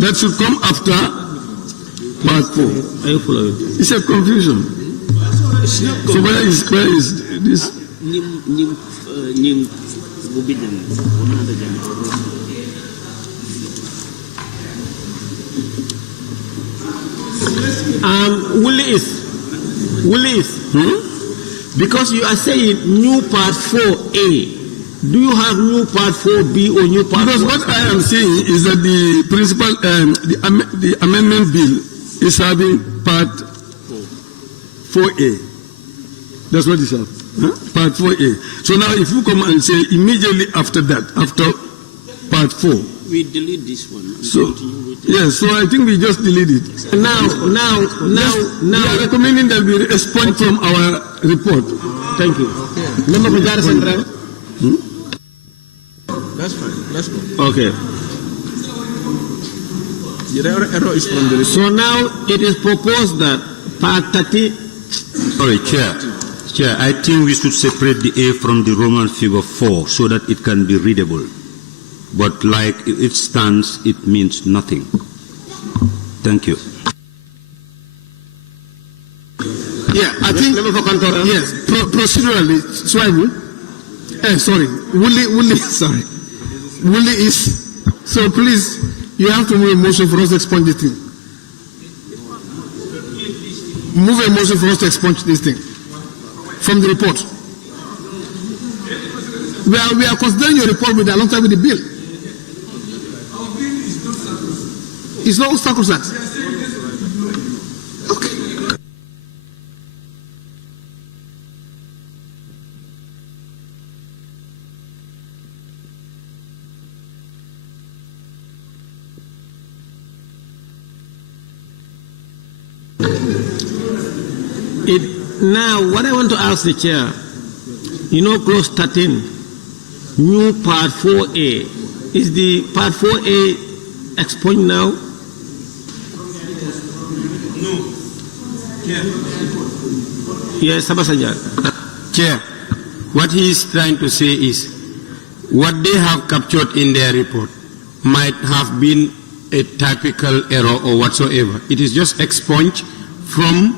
That should come after part 4. Are you following? It's a confusion. So where is this? Willis, because you are saying new part 4A, do you have new part 4B or new part 4? Because what I am saying is that the principal, the amendment bill is having part 4A. That's what it says. Part 4A. So now if you come and say immediately after that, after part 4. We delete this one. So, yes, so I think we just delete it. Now. We are recommending that we respond from our report. Thank you. Member for Jara Central. That's fine. Let's go. Okay. The error is from the report. So now it is proposed that part 30. Sorry, Chair, I think we should separate the A from the Roman figure 4 so that it can be readable. But like it stands, it means nothing. Thank you. Yeah, I think, yes, procedurally, Woolley is, so please, you have to move a motion for us to expunge this thing. Move a motion for us to expunge this thing from the report. We are considering your report alongside with the bill. It's not circumstance. Okay. Now, what I want to ask the chair, clause 13, new part 4A, is the part 4A expunged now? No. Yes, Sabasaja. Chair, what he is trying to say is, what they have captured in their report might have been a typical error or whatsoever. It is just expunged from,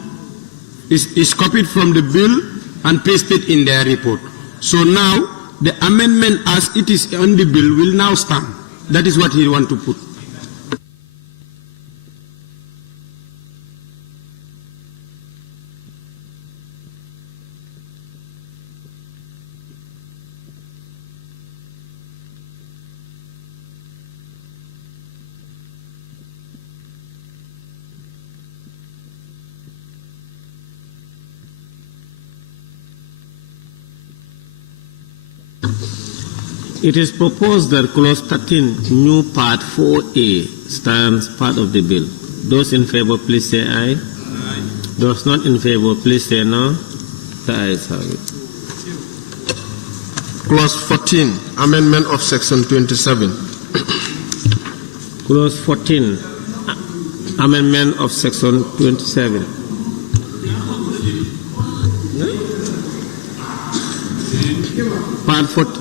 is copied from the bill and pasted in their report. So now, the amendment as it is on the bill will now stand. That is what he wants to put. It is proposed that clause 13, new part 4A, stands part of the bill. Those in favor, please say aye. Aye. Those not in favor, please say no. The ayes have it. Clause 14, amendment of section 27. Clause 14, amendment of section 27. Part 14.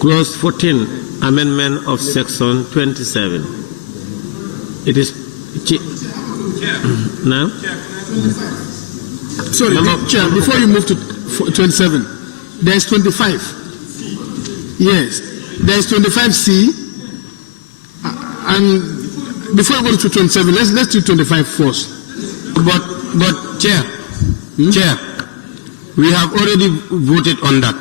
Clause 14, amendment of section 27. It is now. Sorry, Chair, before you move to 27, there is 25. Yes, there is 25C, and before you go to 27, let's do 25 first. But Chair, Chair, we have already voted on that.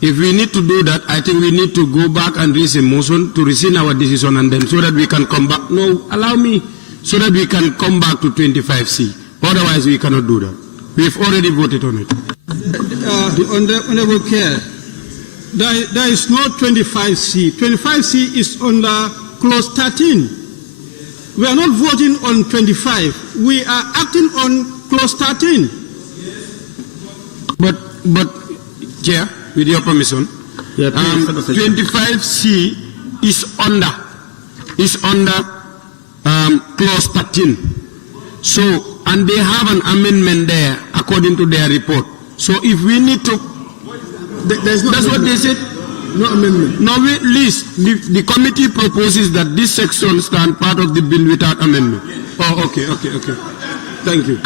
If we need to do that, I think we need to go back and raise a motion to rescind our decision and then so that we can come back. No, allow me. So that we can come back to 25C. Otherwise, we cannot do that. We've already voted on it. Honorable Chair, there is no 25C. 25C is under clause 13. We are not voting on 25. We are acting on clause 13. But Chair, with your permission, 25C is under clause 13. So, and they have an amendment there according to their report. So if we need to, there's no that's amendment. What they said. No amendment. No, at least the committee proposes that this section stand part of the bill without amendment. Oh, okay. Thank you.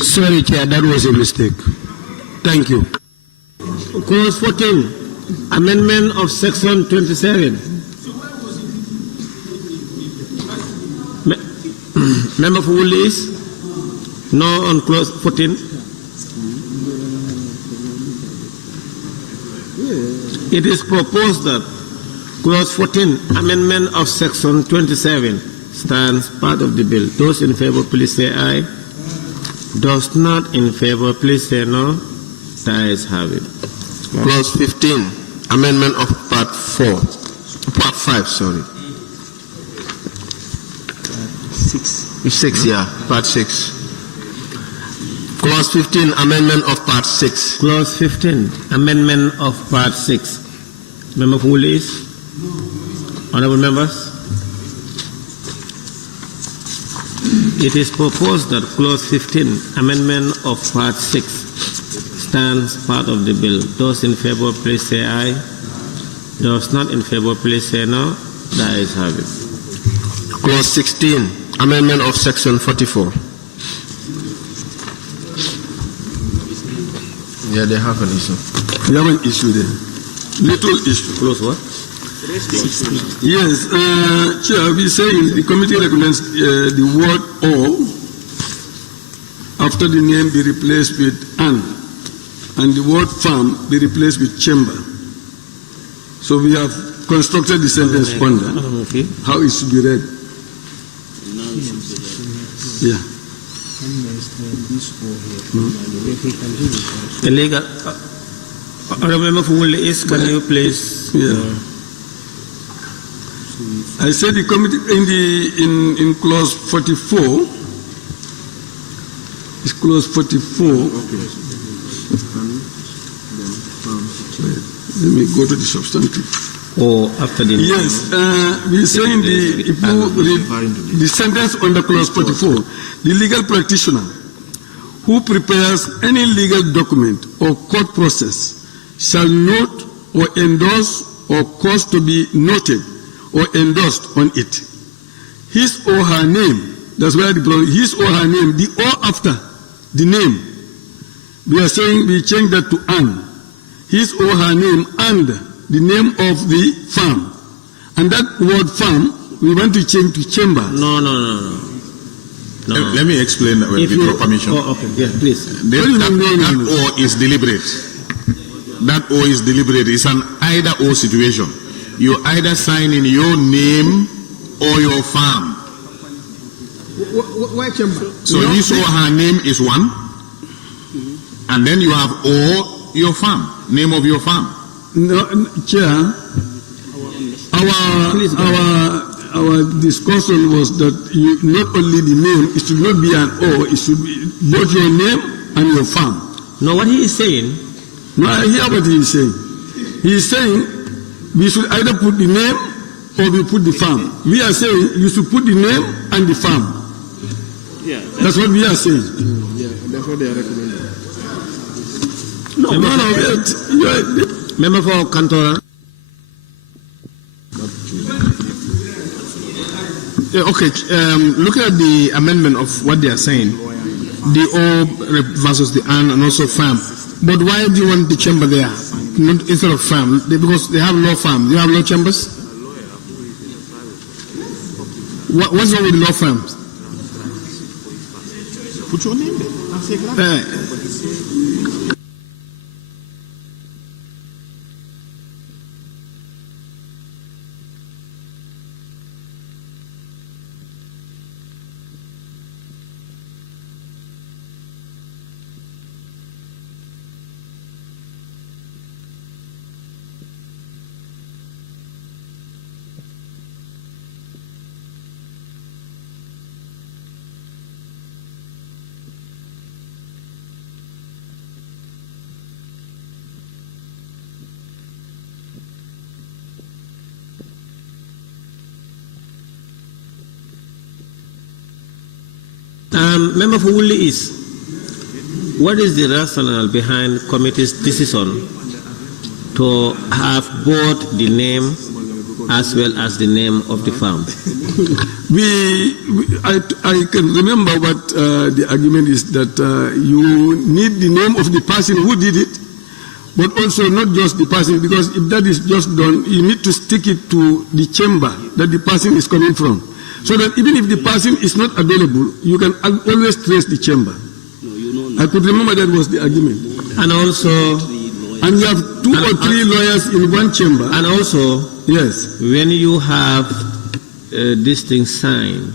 Sorry, Chair, that was a mistake. Thank you. Clause 14, amendment of section 27. Member for Woolies? No on clause 14. It is proposed that clause 14, amendment of section 27, stands part of the bill. Those in favor, please say aye. Those not in favor, please say no. The ayes have it. Clause 15, amendment of part 5, sorry. 6, yeah, part 6. Clause 15, amendment of part 6. Clause 15, amendment of part 6. Member for Woolly East? Honorable members? It is proposed that Clause 15, Amendment of Part 6, stands part of the bill. Those in favor, please say aye. Those not in favor, please say no. The ayes have it. Clause 16, Amendment of Section 44. Yeah, they have an issue. We have an issue there. Little issue. Close what? Yes, Chair, we say the committee recommends the word "or" after the name be replaced with "an," and the word "farm" be replaced with "chamber." So we have constructed the sentence on that, how it should be read. Yeah. The legal. Honorable Member for Woolly East, can you please? Yeah. I said the committee in clause 44. It's clause 44. Let me go to the substantive. Or after the yes, we're saying if you read the sentence under clause 44, the legal practitioner who prepares any legal document or court process shall note or endorse or cause to be noted or endorsed on it his or her name. That's why his or her name, the or after the name. We are saying we change that to "an." His or her name and the name of the firm. And that word "firm" we want to change to "chamber." No. Let me explain with your permission. Oh, okay. Yeah, please. That "or" is deliberate. That "or" is deliberate. It's an either-or situation. You either sign in your name or your firm. Why chamber? So his or her name is one, and then you have "or" your firm, name of your firm. No, Chair, our discussion was that not only the name, it should not be an "or," it should be both your name and your firm. No, what he is saying. No, I hear what he is saying. He is saying we should either put the name or we put the firm. We are saying you should put the name and the firm. Yeah, that's what we are saying. Yeah, that's what they are recommending. No, wait. Member for Cantora. Yeah, okay, looking at the amendment of what they are saying, the "or" versus the "and" and also "firm." But why do you want the chamber there, not instead of firm? Because they have law firm. Do you have law chambers? What's wrong with law firms? Put your name there. Member for Woolly East, what is the rationale behind committee's decision to have both the name as well as the name of the firm? I can remember what the argument is, that you need the name of the person who did it, but also not just the person, because if that is just done, you need to stick it to the chamber that the person is coming from. So that even if the person is not available, you can always trace the chamber. I could remember that was the argument. And also, and you have two or three lawyers in one chamber. And also, yes, when you have this thing signed,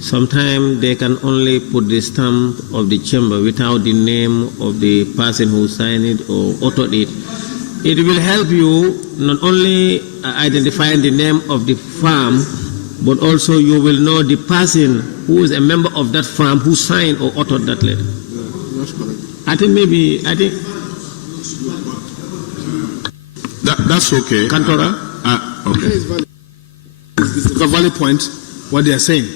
sometimes they can only put the stamp of the chamber without the name of the person who signed it or authored it. It will help you not only identifying the name of the firm, but also you will know the person who is a member of that firm who signed or authored that letter. That's correct. I think That's okay. Cantora? Okay. It's a valid point, what they are saying.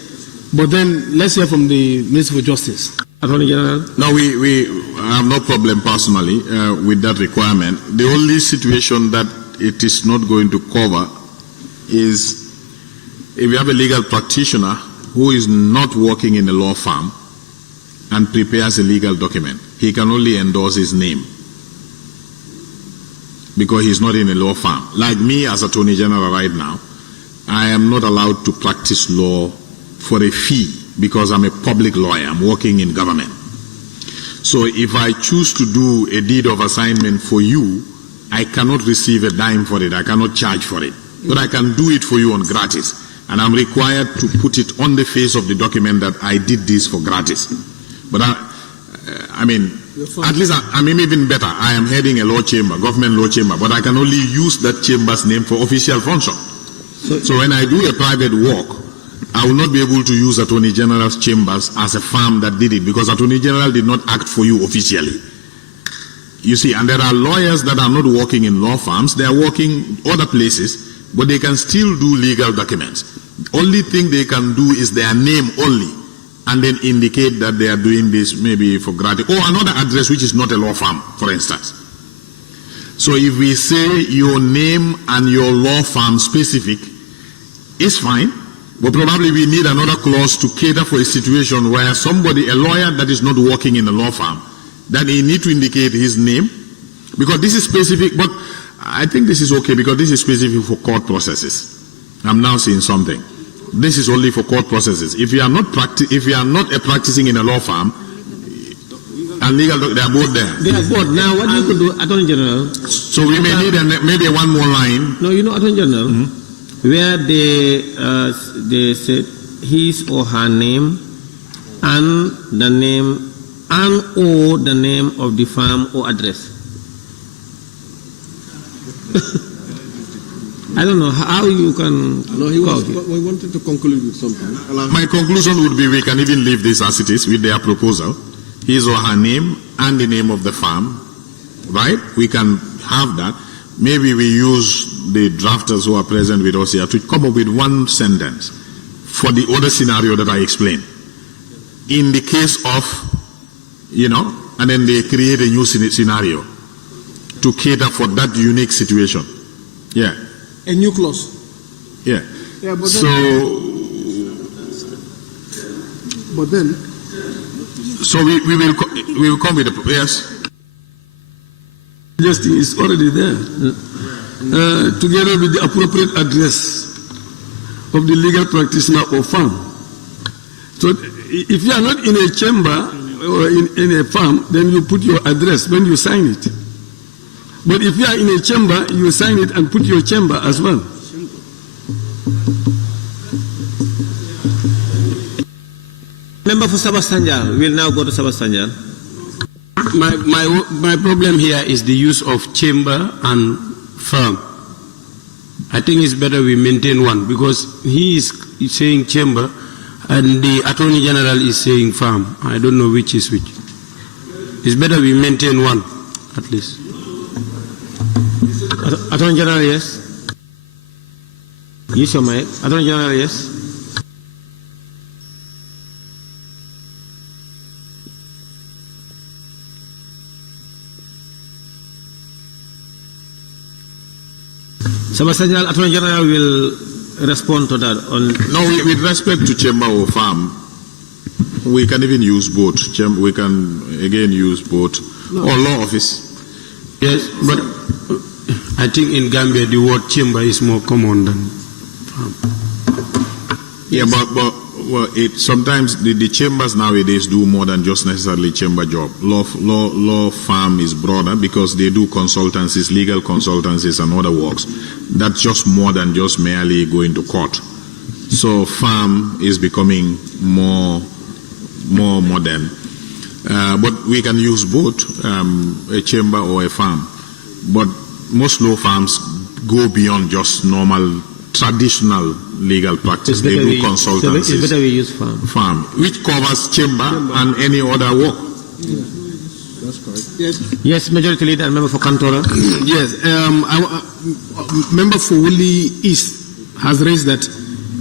But then let's hear from the Minister for Justice. Attorney General? No, we have no problem personally with that requirement. The only situation that it is not going to cover is if you have a legal practitioner who is not working in a law firm and prepares a legal document, he can only endorse his name because he's not in a law firm. Like me as Attorney General right now, I am not allowed to practice law for a fee because I'm a public lawyer. I'm working in government. So if I choose to do a deed of assignment for you, I cannot receive a dime for it. I cannot charge for it. But I can do it for you on gratis. And I'm required to put it on the face of the document that I did this for gratis. But I mean, at least I'm even better. I am heading a law chamber, government law chamber, but I can only use that chamber's name for official function. So when I do a private work, I will not be able to use Attorney General's chambers as a firm that did it because Attorney General did not act for you officially. You see, and there are lawyers that are not working in law firms, they are working other places, but they can still do legal documents. The only thing they can do is their name only, and then indicate that they are doing this maybe for gratis, or another address which is not a law firm, for instance. So if we say your name and your law firm specific, it's fine, but probably we need another clause to cater for a situation where somebody, a lawyer that is not working in a law firm, that he need to indicate his name, because this is specific, but I think this is okay because this is specific for court processes. I'm now saying something. This is only for court processes. If you are not practicing in a law firm, and legal, they are both there. They are both. Now, what you could do, Attorney General? So we may need maybe one more line. No, Attorney General, where they said his or her name and the name and or the name of the firm or address. I don't know how you can. No, we wanted to conclude with something. My conclusion would be we can even leave this as it is with their proposal. His or her name and the name of the firm, right? We can have that. Maybe we use the drafters who are present with us here to come up with one sentence for the other scenario that I explained. In the case of, and then they create a new scenario to cater for that unique situation. Yeah. A new clause. Yeah. Yeah, but then. So we will come with the yes. Suggesting is already there, together with the appropriate address of the legal practitioner or firm. So if you are not in a chamber or in a firm, then you put your address when you sign it. But if you are in a chamber, you sign it and put your chamber as well. Member for Sabastanjal. We'll now go to Sabastanjal. My problem here is the use of chamber and firm. I think it's better we maintain one because he is saying chamber and the Attorney General is saying firm. I don't know which is which. It's better we maintain one at least. Attorney General, yes. Use your mic. Attorney General, yes. Sabastanjal, Attorney General will respond to that. No, with respect to chamber or firm, we can even use both. We can again use both. No. Or law office. Yes, but I think in Gambia the word chamber is more common than firm. Yeah, but sometimes the chambers nowadays do more than just necessarily chamber job. Law firm is broader because they do consultancies, legal consultancies and other works. That's just more than just merely going to court. So firm is becoming more modern. But we can use both a chamber or a firm. But most law firms go beyond just normal traditional legal practice. They do consultancies. It's better we use firm. Firm, which covers chamber and any other work. That's correct. Yes, Majority Leader and Member for Kantora. Yes, Member for Woolly East has raised that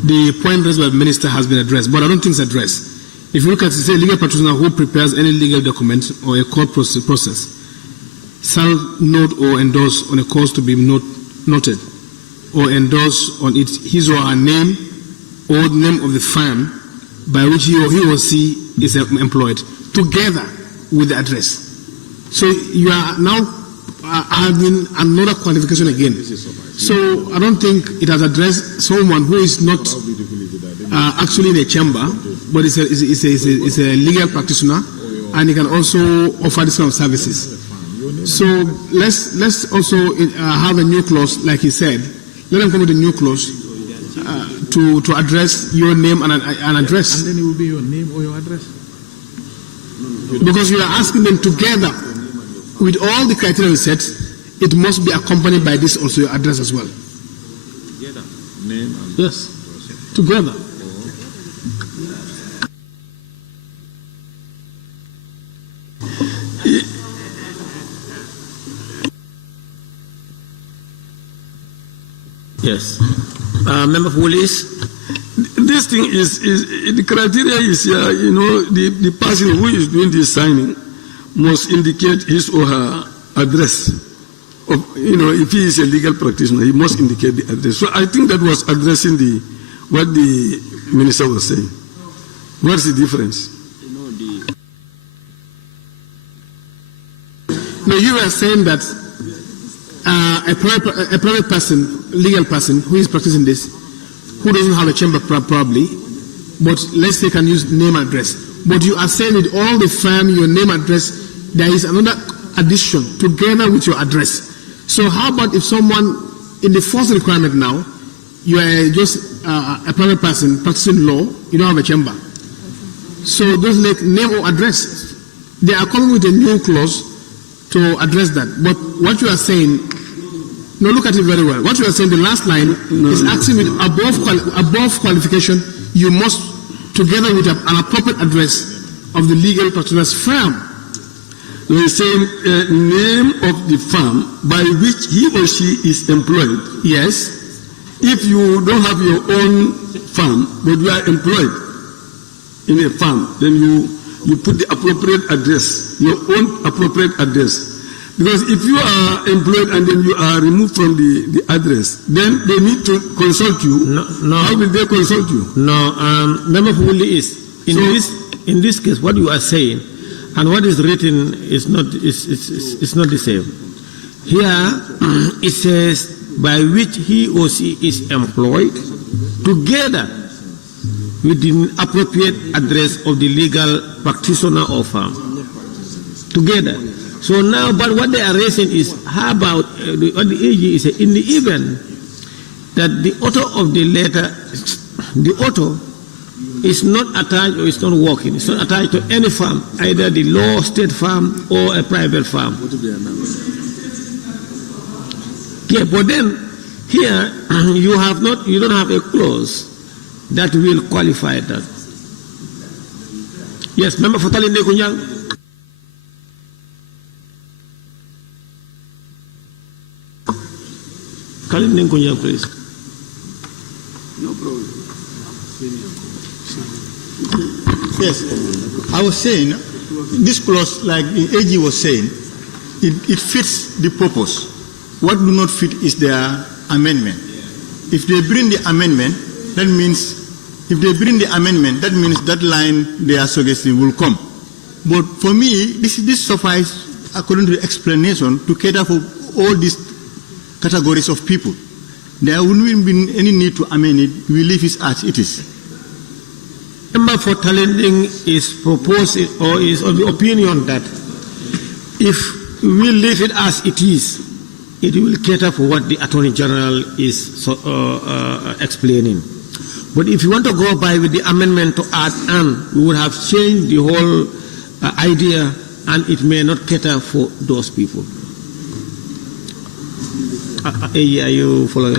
the point raised by the Minister has been addressed, but I don't think it's addressed. If you look at it, say legal practitioner who prepares any legal document or a court process shall note or endorse on a cause to be noted or endorse on it his or her name or the name of the firm by which he or she is employed, together with the address. So you are now adding another qualification again. So I don't think it has addressed someone who is not actually in a chamber, but is a legal practitioner, and he can also offer this kind of services. So let's also have a new clause, like he said. Let them come with a new clause to address your name and address. And then it will be your name or your address. Because you are asking them together with all the criteria we set, it must be accompanied by this also your address as well. Together. Name and yes. Together. Yes. Member for Willis. This thing is the criteria is the person who is doing this signing must indicate his or her address. If he is a legal practitioner, he must indicate the address. So I think that was addressing what the minister was saying. What's the difference? No, you were saying that a private person, legal person who is practicing this, who doesn't have a chamber probably, but let's say can use name and address. But you are saying with all the firm, your name address, there is another addition together with your address. So how about if someone, in the first requirement now, you are just a private person practicing law, you don't have a chamber. So those like name or address, they are coming with a new clause to address that. But what you are saying, no, look at it very well. What you are saying, the last line is asking with above qualification, you must, together with an appropriate address of the legal practitioner's firm. They say name of the firm by which he or she is employed. Yes. If you don't have your own firm, but you are employed in a firm, then you put the appropriate address, your own appropriate address. Because if you are employed and then you are removed from the address, then they need to consult you. No. How will they consult you? No. Member for Woolly is in this case what you are saying and what is written is not the same. Here it says by which he or she is employed, together with the appropriate address of the legal practitioner or firm. Together. So now, but what they are raising is how about what the AG is in the event that the author of the letter, the author is not attached or is not working, it's not attached to any firm, either the law state firm or a private firm. Yeah, but then here you don't have a clause that will qualify that. Yes, member for Talinde Kunyang. Kalinde Kunyang, please. No problem. Yes, I was saying this clause, like the AG was saying, it fits the purpose. What do not fit is their amendment. If they bring the amendment, that means that line they are suggesting will come. But for me, this suffices, according to the explanation, to cater for all these categories of people. There wouldn't be any need to amend it. We leave it as it is. Member for Talending is proposing or is of the opinion that if we leave it as it is, it will cater for what the Attorney General is explaining. But if you want to go by with the amendment to add and, we would have changed the whole idea and it may not cater for those people. Are you following?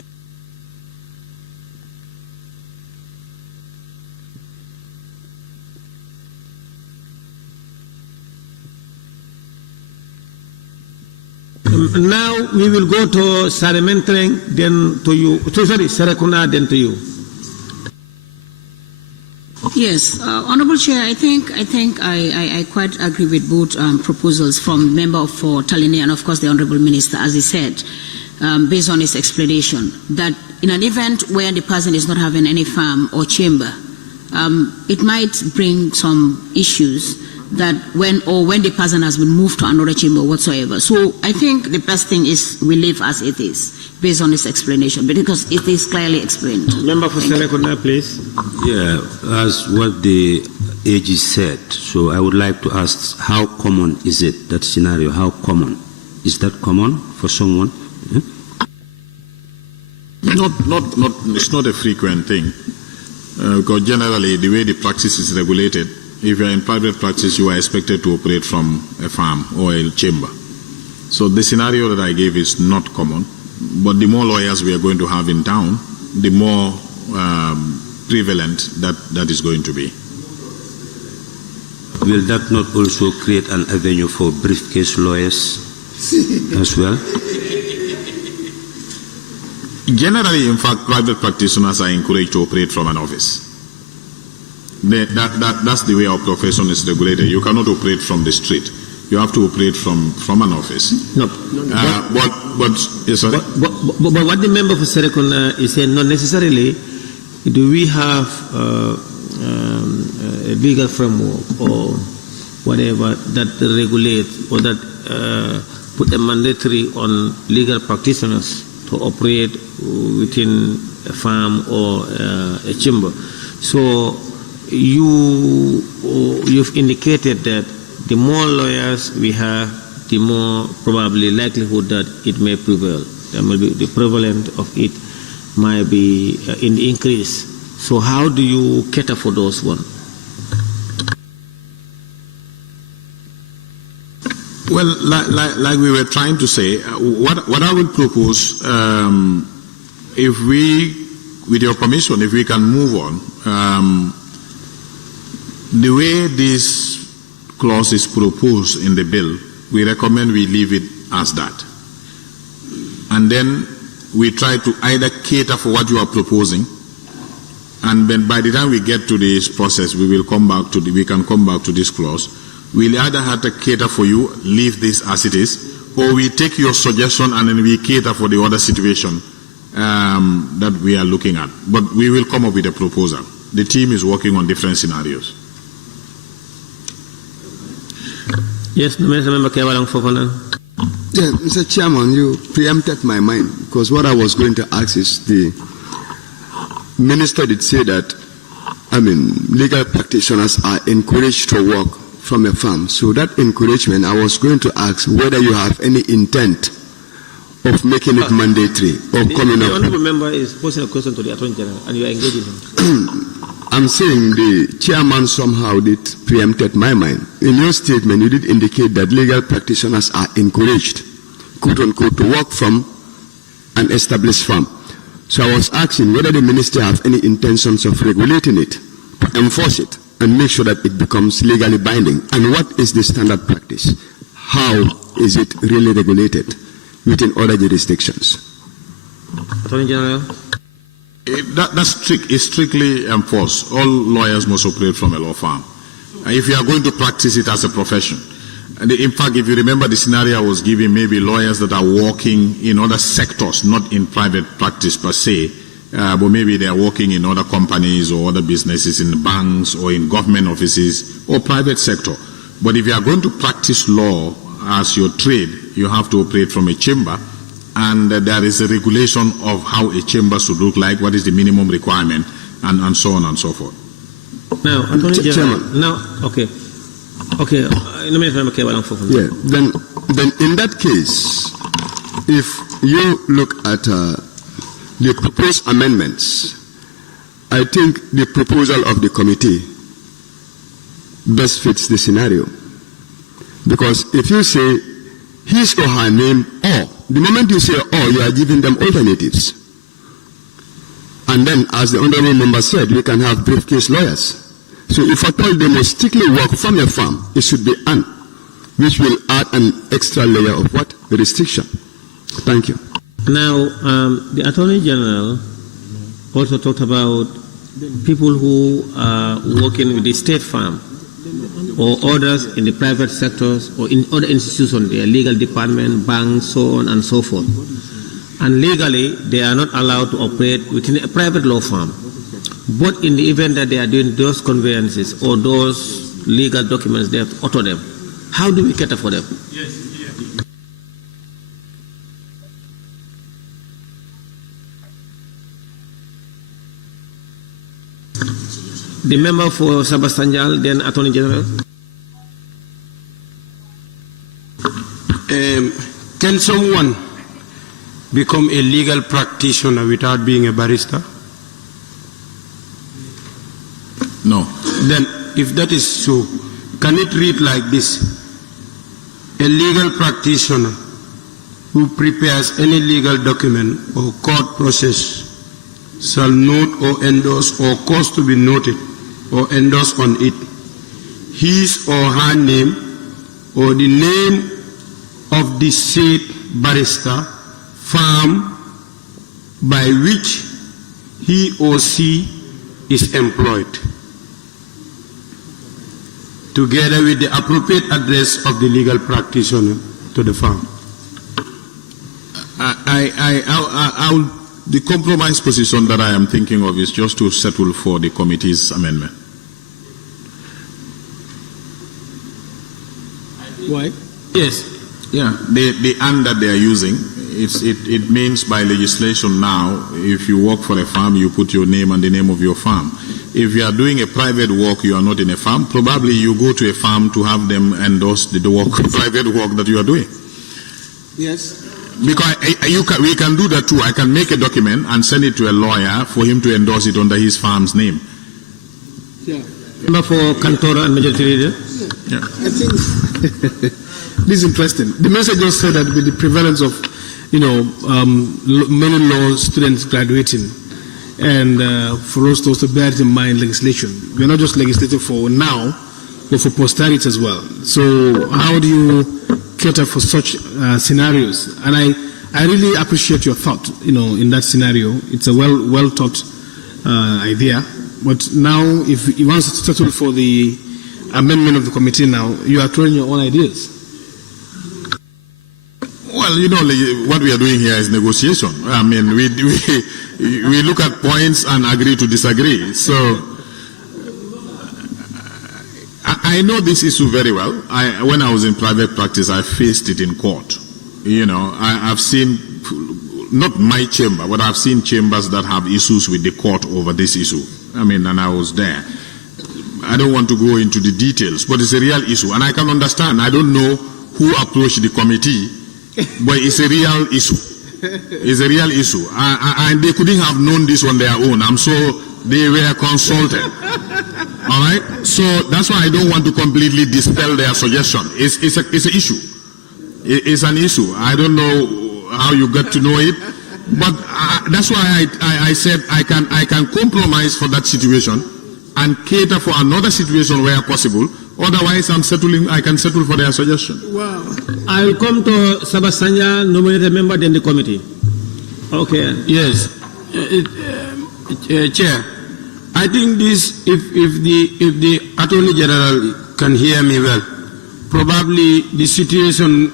Now we will go to Saramenteng, then to you. Sorry, Sarakuna, then to you. Yes, Honorable Chair, I think I quite agree with both proposals from member for Talini and of course the Honorable Minister, as he said, based on his explanation, that in an event where the person is not having any farm or chamber, it might bring some issues that when the person has been moved to another chamber whatsoever. So I think the best thing is we leave as it is, based on his explanation, because it is clearly explained. Member for Serekunda, please. Yeah, as what the AG said, so I would like to ask, how common is it, that scenario? How common? Is that common for someone? It's not a frequent thing. Because generally, the way the practice is regulated, if you are in private practice, you are expected to operate from a farm or a chamber. So the scenario that I gave is not common, but the more lawyers we are going to have in town, the more prevalent that is going to be. Will that not also create an avenue for briefcase lawyers as well? Generally, in fact, private practitioners are encouraged to operate from an office. That's the way our profession is regulated. You cannot operate from the street. You have to operate from an office. No. But what the member for Serekunda is saying, not necessarily do we have a legal framework or whatever that regulate or that put a mandatory on legal practitioners to operate within a farm or a chamber. So you've indicated that the more lawyers we have, the more probably likelihood that it may prevail. There may be the prevalence of it might be in increase. So how do you cater for those ones? Well, like we were trying to say, what I would propose, if we, with your permission, if we can move on, the way this clause is proposed in the bill, we recommend we leave it as that. And then we try to either cater for what you are proposing, and then by the time we get to this process, we can come back to this clause. We'll either have to cater for you, leave this as it is, or we take your suggestion and then we cater for the other situation that we are looking at. But we will come up with a proposal. The team is working on different scenarios. Yes, Member Kevalang Fofana. Yeah, Mr. Chairman, you preempted my mind, because what I was going to ask is, the Minister did say that, legal practitioners are encouraged to work from a firm. So that encouragement, I was going to ask whether you have any intent of making it mandatory or coming up. The honourable member is posing a question to the Attorney General and you are engaging him. I'm saying the chairman somehow did preempted my mind. In your statement, you did indicate that legal practitioners are encouraged, quote unquote, to work from an established firm. So I was asking whether the minister have any intentions of regulating it, to enforce it, and make sure that it becomes legally binding. And what is the standard practice? How is it really regulated within other jurisdictions? Attorney General. That's strictly enforced. All lawyers must operate from a law firm. If you are going to practice it as a profession. And in fact, if you remember the scenario I was giving, maybe lawyers that are working in other sectors, not in private practice per se, but maybe they are working in other companies or other businesses, in banks or in government offices or private sector. But if you are going to practice law as your trade, you have to operate from a chamber, and there is a regulation of how a chamber should look like, what is the minimum requirement, and so on and so forth. Now, Attorney General, now, okay. Yeah, then in that case, if you look at the proposed amendments, I think the proposal of the committee best fits the scenario. Because if you say his or her name or, the moment you say or, you are giving them alternatives. And then, as the honorable member said, we can have briefcase lawyers. So if at all they must strictly work from a firm, it should be an. which will add an extra layer of what? Restriction. Thank you. Now, the Attorney General also talked about people who are working with the state farm or others in the private sectors or in other institutions, their legal department, banks, so on and so forth. And legally, they are not allowed to operate within a private law firm. But in the event that they are doing those conveyances or those legal documents, they have to author them. How do we cater for them? The member for Sabastanjal, then Attorney General. Can someone become a legal practitioner without being a barrister? No. Then, if that is so, can it read like this? A legal practitioner who prepares any legal document or court process shall note or endorse or cause to be noted or endorse on it his or her name or the name of the said barrister, firm by which he or she is employed, together with the appropriate address of the legal practitioner to the firm. The compromise position that I am thinking of is just to settle for the committee's amendment. Why? Yes. Yeah, the and that they are using, it means by legislation now, if you work for a firm, you put your name and the name of your firm. If you are doing a private work, you are not in a firm, probably you go to a firm to have them endorse the private work that you are doing. Yes. Because we can do that too. I can make a document and send it to a lawyer for him to endorse it under his firm's name. Yeah. Member for Kantora and Majority Leader. Yeah. I think this is interesting. The message just said that with the prevalence of, many law students graduating, and for us to also bear in mind legislation. We're not just legislating for now, but for posterity as well. So how do you cater for such scenarios? And I really appreciate your thought, in that scenario. It's a well thought idea. But now, if you want to settle for the amendment of the committee now, you are throwing your own ideas. Well, what we are doing here is negotiation. I mean, we look at points and agree to disagree. So I know this issue very well. When I was in private practice, I faced it in court. I've seen, not my chamber, but I've seen chambers that have issues with the court over this issue. And I was there. I don't want to go into the details, but it's a real issue. And I can understand. I don't know who approached the committee, but it's a real issue. It's a real issue. And they couldn't have known this on their own. I'm sure they were consulted. All right? So that's why I don't want to completely dispel their suggestion. It's an issue. It's an issue. I don't know how you got to know it, but that's why I said I can compromise for that situation and cater for another situation where possible. Otherwise, I can settle for their suggestion. Wow. I will come to Sabasanya, nominated member, then the committee. Okay. Yes. Chair, I think this, if the Attorney General can hear me well, probably the situation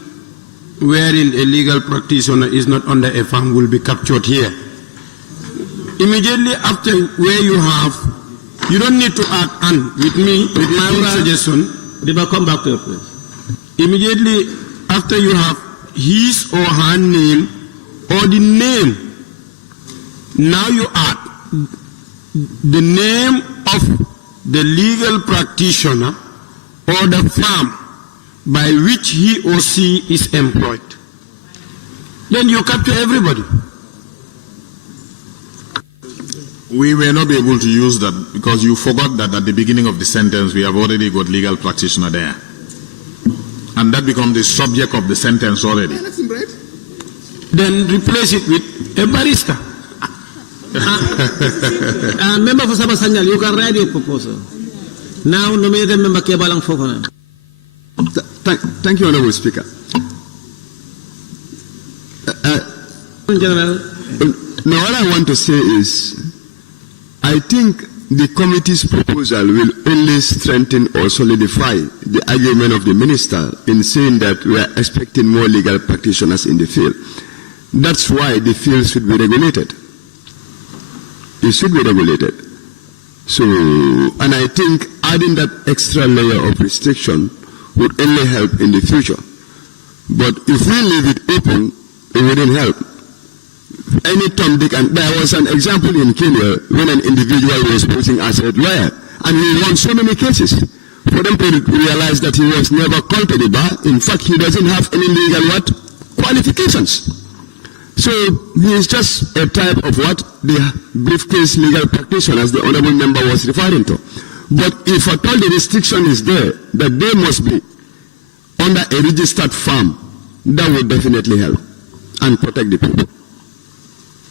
wherein a legal practitioner is not under a firm will be captured here. Immediately after where you don't need to add "and" with me, with my own suggestion. Come back to your place. Immediately after you have his or her name or the name, now you add the name of the legal practitioner or the firm by which he or she is employed. Then you capture everybody. We may not be able to use that because you forgot that at the beginning of the sentence we have already got legal practitioner there. And that becomes the subject of the sentence already. Then replace it with a barrister. Member for Sabasanyal, you can write your proposal. Now nominated member Kebalang Fofana. Thank you, Honorable Speaker. General. Now, what I want to say is, I think the committee's proposal will only strengthen or solidify the argument of the minister in saying that we are expecting more legal practitioners in the field. That's why the field should be regulated. It should be regulated. So, and I think adding that extra layer of restriction would only help in the future. But if we leave it open, it wouldn't help. Any Tom, Dick, and there was an example in Kenya when an individual was posing as a lawyer, and he won so many cases. For them to realize that he was never called to the bar, in fact, he doesn't have any legal qualifications. So he is just a type of the briefcase legal practitioner, as the honorable member was referring to. But if at all the restriction is there, that they must be under a registered firm, that would definitely help and protect the people.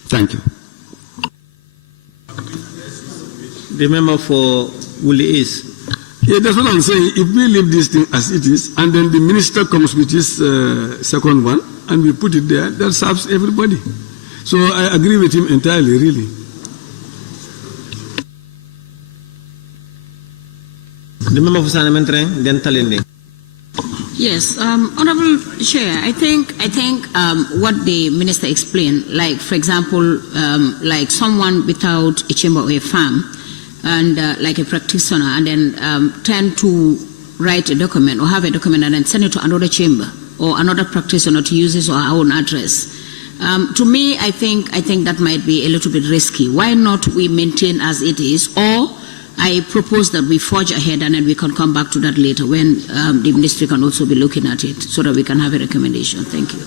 Thank you. The member for Woolly East. Yeah, that's what I'm saying. If we leave this thing as it is, and then the minister comes with his second one, and we put it there, that serves everybody. So I agree with him entirely, really. The member for Sanamentren, then Talende. Yes, Honorable Chair, I think what the minister explained, like for example, like someone without a chamber or a firm, and like a practitioner, and then tend to write a document or have a document and then send it to another chamber or another practitioner to use his or her own address. To me, I think that might be a little bit risky. Why not we maintain as it is, or I propose that we forge ahead and then we can come back to that later when the ministry can also be looking at it so that we can have a recommendation. Thank you.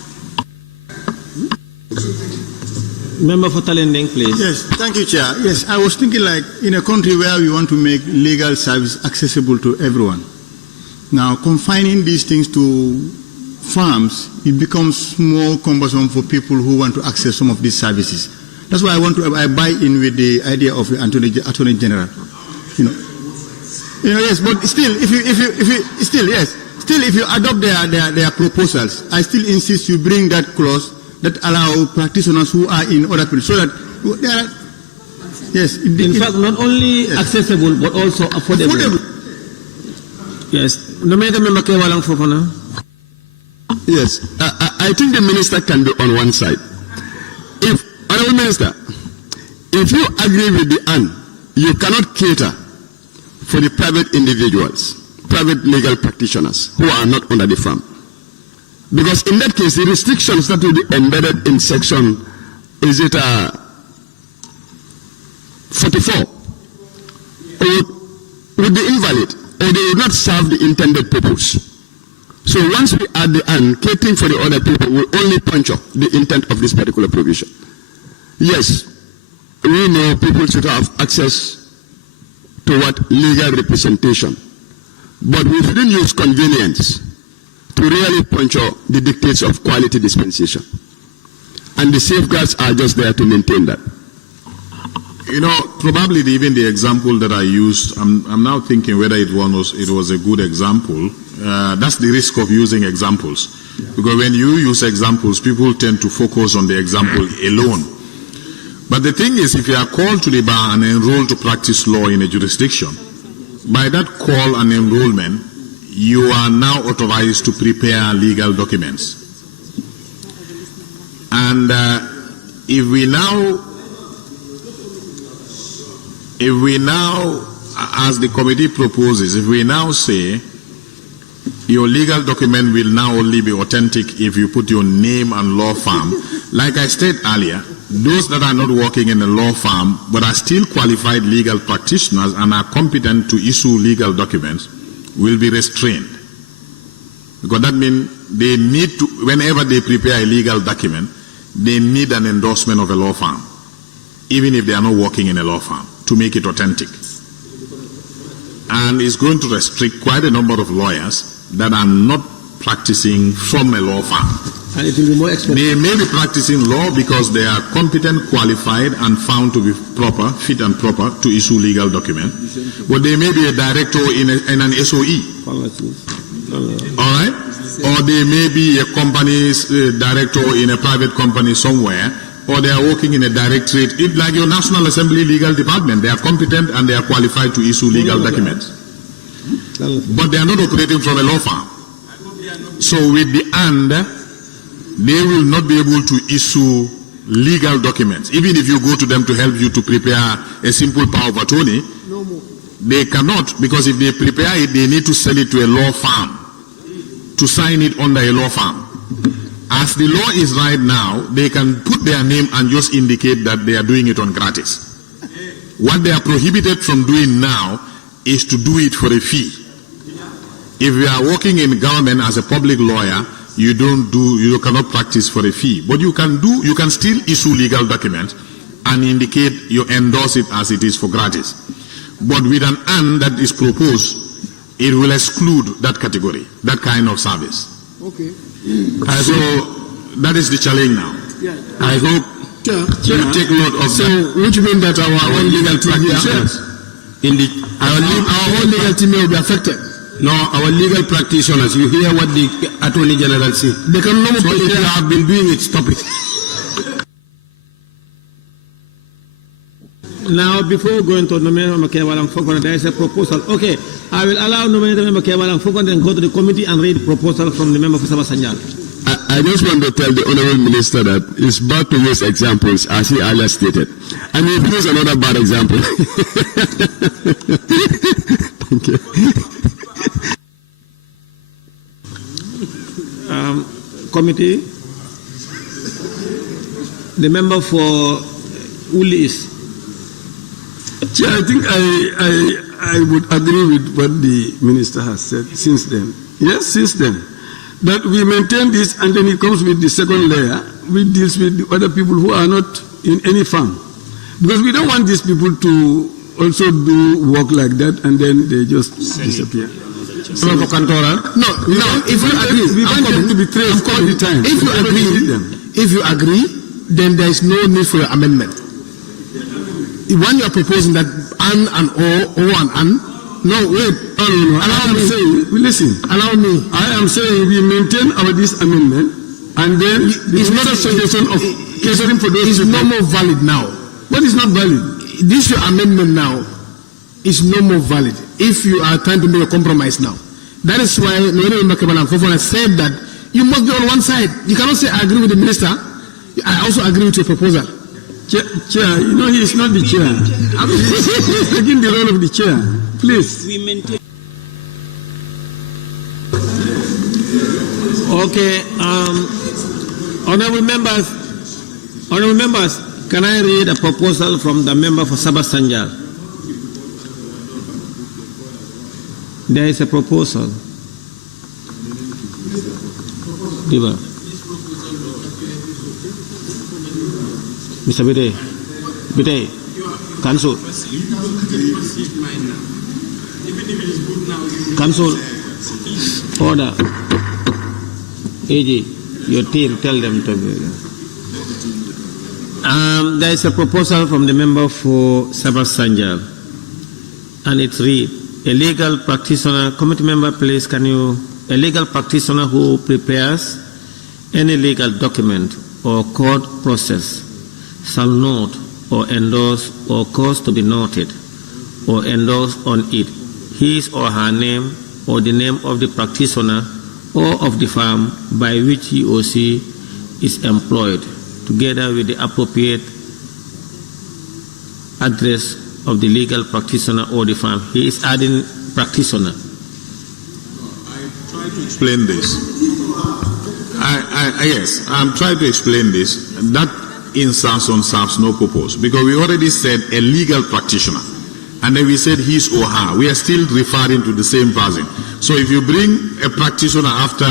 Member for Talending, please. Yes, thank you, Chair. Yes, I was thinking like in a country where we want to make legal service accessible to everyone. Now, confining these things to farms, it becomes more cumbersome for people who want to access some of these services. That's why I buy in with the idea of the Attorney General. Yes, but still, if you adopt their proposals, I still insist you bring that clause that allow practitioners who are in other places, so that they are, yes. In fact, not only accessible but also affordable. Yes. No matter member Kewalang Fofana. Yes, I think the minister can be on one side. If, Honorable Minister, if you agree with the AN, you cannot cater for the private individuals, private legal practitioners who are not under the firm. Because in that case, the restrictions that will be embedded in section, is it 44, would be invalid, or they would not serve the intended purpose. So once we add the and, catering for the other people will only puncture the intent of this particular provision. Yes, we know people should have access to legal representation, but we shouldn't use convenience to really puncture the dictates of quality dispensation. And the safeguards are just there to maintain that. Probably even the example that I used, I'm now thinking whether it was a good example. That's the risk of using examples. Because when you use examples, people tend to focus on the example alone. But the thing is, if you are called to the bar and enrolled to practice law in a jurisdiction, by that call and enrollment, you are now authorized to prepare legal documents. And if we now, as the committee proposes, if we now say your legal document will now only be authentic if you put your name and law firm, like I stated earlier, those that are not working in a law firm but are still qualified legal practitioners and are competent to issue legal documents will be restrained. Because that means they need to, whenever they prepare a legal document, they need an endorsement of a law firm, even if they are not working in a law firm, to make it authentic. And it's going to restrict quite a number of lawyers that are not practicing from a law firm. And it will be more expensive. They may be practicing law because they are competent, qualified, and found to be proper, fit and proper to issue legal documents. But they may be a director in an SOE. All right? or they may be a company's director in a private company somewhere, or they are working in a directorate. It's like your National Assembly legal department. They are competent and they are qualified to issue legal documents. But they are not operating from a law firm. So with the "and," they will not be able to issue legal documents. Even if you go to them to help you to prepare a simple power of attorney, they cannot, because if they prepare it, they need to sell it to a law firm to sign it under a law firm. As the law is right now, they can put their name and just indicate that they are doing it on gratis. What they are prohibited from doing now is to do it for a fee. If you are working in government as a public lawyer, you cannot practice for a fee. But you can still issue legal documents and indicate you endorse it as it is for gratis. But with an "and" that is proposed, it will exclude that category, that kind of service. Okay. So that is the challenge now. I hope you take note of that. Which means that our own legal practitioners, our own legal team will be affected. No, our legal practitioners, you hear what the Attorney General said. They can no more. So if you have been doing it, stop it. Now, before going to nominate Member Kewalang Fokon, there is a proposal. Okay, I will allow nominate Member Kewalang Fokon and go to the committee and read the proposal from the member for Sabah Sanjal. I just want to tell the Honorable Minister that it's bad to use examples, as he earlier stated. And he used another bad example. Thank you. Committee, the member for Ulis. Chair, I think I would agree with what the minister has said since then. Yes, since then. That we maintain this, and then it comes with the second layer, which deals with the other people who are not in any firm. Because we don't want these people to also do work like that and then they just disappear. No, if you agree, we want them to be traced all the time. If you agree, then there is no need for your amendment. When you are proposing that "and" and "or" and "and," no, wait. Allow me. Listen. Allow me. I am saying we maintain this amendment, and then it's not a suggestion of catering for those. It's no more valid now. What is not valid? This your amendment now is no more valid if you are trying to make a compromise now. That is why Noel Makabala said that you must be on one side. You cannot say I agree with the minister. I also agree with your proposal. Chair, you know he is not the chair. He's taking the role of the chair. Please. Okay, honorable members, can I read a proposal from the member for Sabah Sanjal? There is a proposal. Diba? Mr. Bide, Council. Council, order. AG, your team, tell them to be. There is a proposal from the member for Sabah Sanjal, and it reads, a legal practitioner, committee member, please, a legal practitioner who prepares any legal document or court process shall note or endorse or cause to be noted or endorsed on it his or her name or the name of the practitioner or of the firm by which he or she is employed, together with the appropriate address of the legal practitioner or the firm. He is adding practitioner. I try to explain this. Yes, I'm trying to explain this. That insertion serves no purpose because we already said a legal practitioner, and then we said his or her. We are still referring to the same person. So if you bring a practitioner after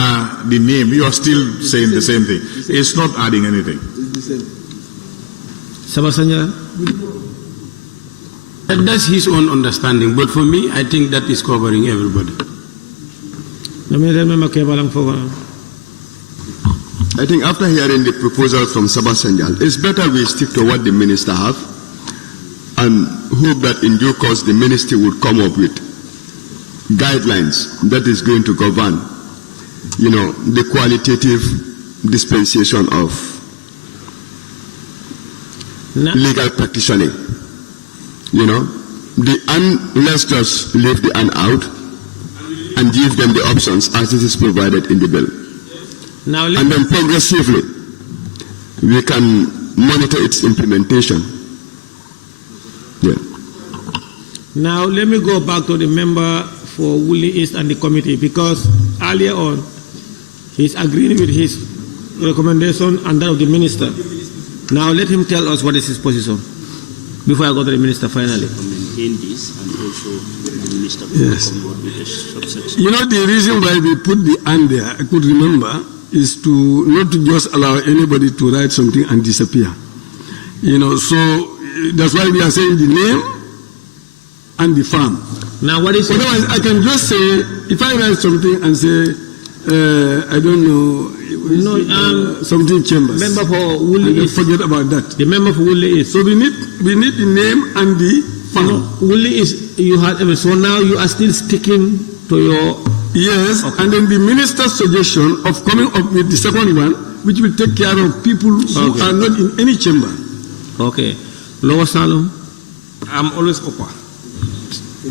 the name, you are still saying the same thing. It's not adding anything. Sabah Sanjal? That's his own understanding, but for me, I think that is covering everybody. I think after hearing the proposal from Sabah Sanjal, it's better we stick to what the minister have and hope that in due course the ministry would come up with guidelines that is going to govern the qualitative dispensation of legal practitioning. Let's just leave the "and" out and give them the options as it is provided in the bill. And then progressively, we can monitor its implementation. Yeah. Now, let me go back to the member for Woolly East and the committee, because earlier on, he's agreeing with his recommendation and that of the minister. Now, let him tell us what is his position before I go to the minister finally. In this, and also the minister Yes. come out with a subsection. The reason why we put the "and" there, I could remember, is to not to just allow anybody to write something and disappear. So that's why we are saying the name and the farm. Now, what is? Otherwise, I can just say, if I write something and say, I don't know, something Chambers. Member for Woolly East. Forget about that. The member for Woolly East. So we need the name and the farm. Woolly East, you had so now you are still sticking to your. Yes, okay. And then the minister's suggestion of coming up with the second one, which will take care of people who are not in any chamber. Okay. Lower Salom? I'm always upper.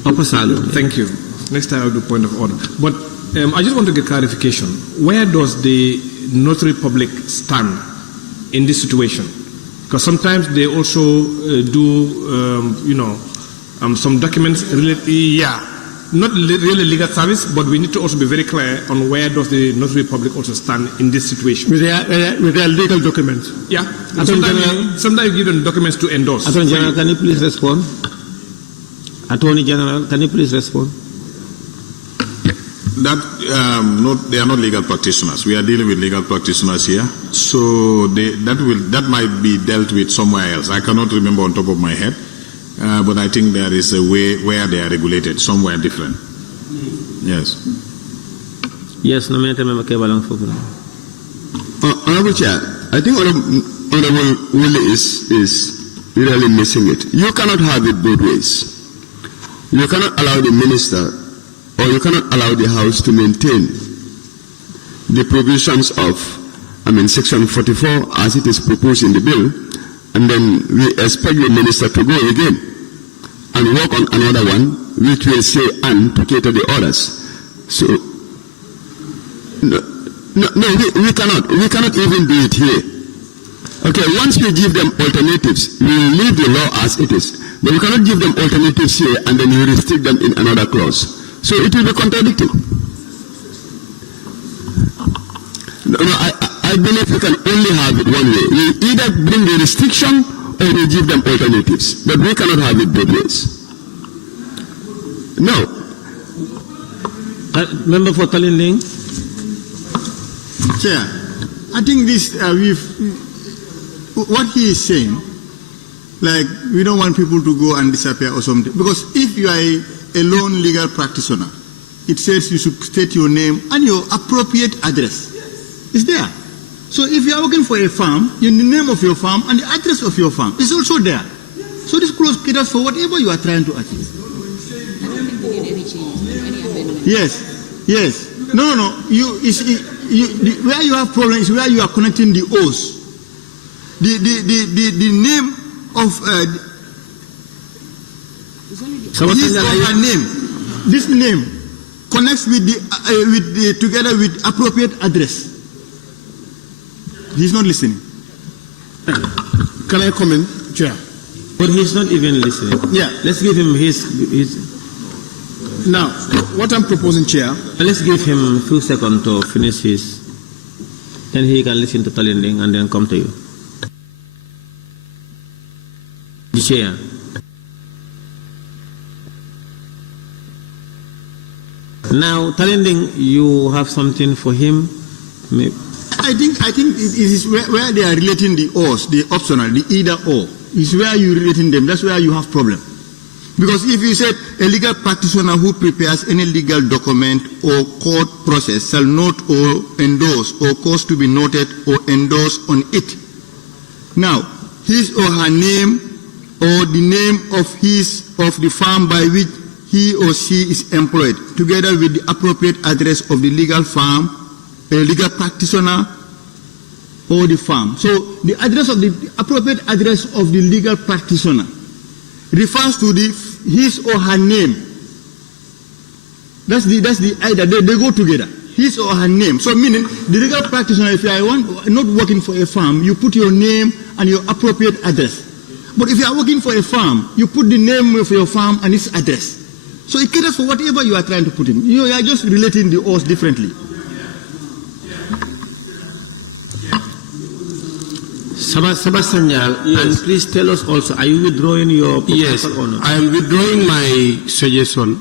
Upper Salom. Thank you. Next time I'll do point of order. But I just want to get clarification. Where does the notary public stand in this situation? Because sometimes they also some documents really, not really legal service, but we need to also be very clear on where does the notary public also stand in this situation. With their legal documents. Yeah. Sometimes you give them documents to endorse. Attorney General, can you please respond? Attorney General, can you please respond? They are not legal practitioners. We are dealing with legal practitioners here, so that might be dealt with somewhere else. I cannot remember on top of my head, but I think there is a way where they are regulated somewhere different. Yes. Yes, Member Kebalang Fofuna. Honorable Chair, I think Honorable Willie is really missing it. You cannot have it both ways. You cannot allow the minister or you cannot allow the House to maintain the provisions of, Section 44 as it is proposed in the bill, and then we expect the minister to go again and work on another one which will say "and" to cater the others. So, we cannot even do it here. Okay, once we give them alternatives, we will leave the law as it is. But we cannot give them alternatives here and then we restrict them in another clause. So it will be contradicting. I believe we can only have it one way. We either bring the restriction or we give them alternatives. But we cannot have it both ways. No. Member for Talinding. Chair, I think this, what he is saying, like we don't want people to go and disappear or something. Because if you are a lone legal practitioner, it says you should state your name and your appropriate address. It's there. So if you are working for a firm, the name of your firm and the address of your firm is also there. So this clause caters for whatever you are trying to achieve. Yes. No. Where you have problem is where you are connecting the O's. The name of his or her name. This name connects with together with appropriate address. He's not listening. Can I comment, Chair? But he's not even listening. Yeah. Let's give him his. Now, what I'm proposing, Chair. Let's give him a few seconds to finish his. Then he can listen to Talinding and then come to you. The Chair. Now, Talinding, you have something for him? I think it is where they are relating the O's, the optional, the either or, is where you relating them. That's where you have problem. Because if you said a legal practitioner who prepares any legal document or court process shall note or endorse or cause to be noted or endorsed on it. Now, his or her name or the name of the firm by which he or she is employed, together with the appropriate address of the legal firm a legal practitioner, or the firm. So the address of the appropriate address of the legal practitioner refers to his or her name. That's the either they go together. His or her name. So meaning the legal practitioner, if you are not working for a firm, you put your name and your appropriate address. But if you are working for a firm, you put the name of your firm and its address. So it caters for whatever you are trying to put in. You are just relating the oaths differently. Sebastian, yes. And please tell us also, are you withdrawing your proposal? Yes, or not? I am withdrawing my suggestion,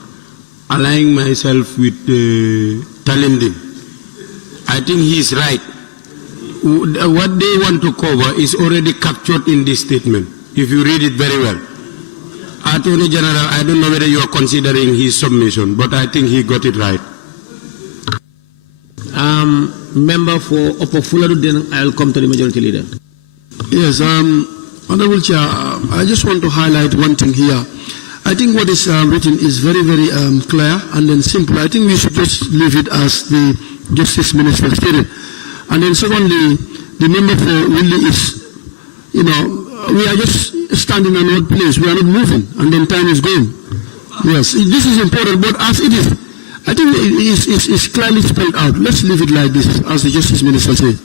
aligning myself with Talending. I think he is right. What they want to cover is already captured in this statement, if you read it very well. Attorney General, I don't know whether you are considering his submission, but I think he got it right. Member for Upper Fuladu, then I'll come to the Majority Leader. Yes, Honorable Chair, I just want to highlight one thing here. I think what is written is very, very clear and then simple. I think we should just leave it as the Justice Minister stated. And then secondly, the member for Willie is, we are just standing in one place. We are not moving, and then time is going. Yes, this is important, but as it is, I think it's clearly spelled out. Let's leave it like this, as the Justice Minister said.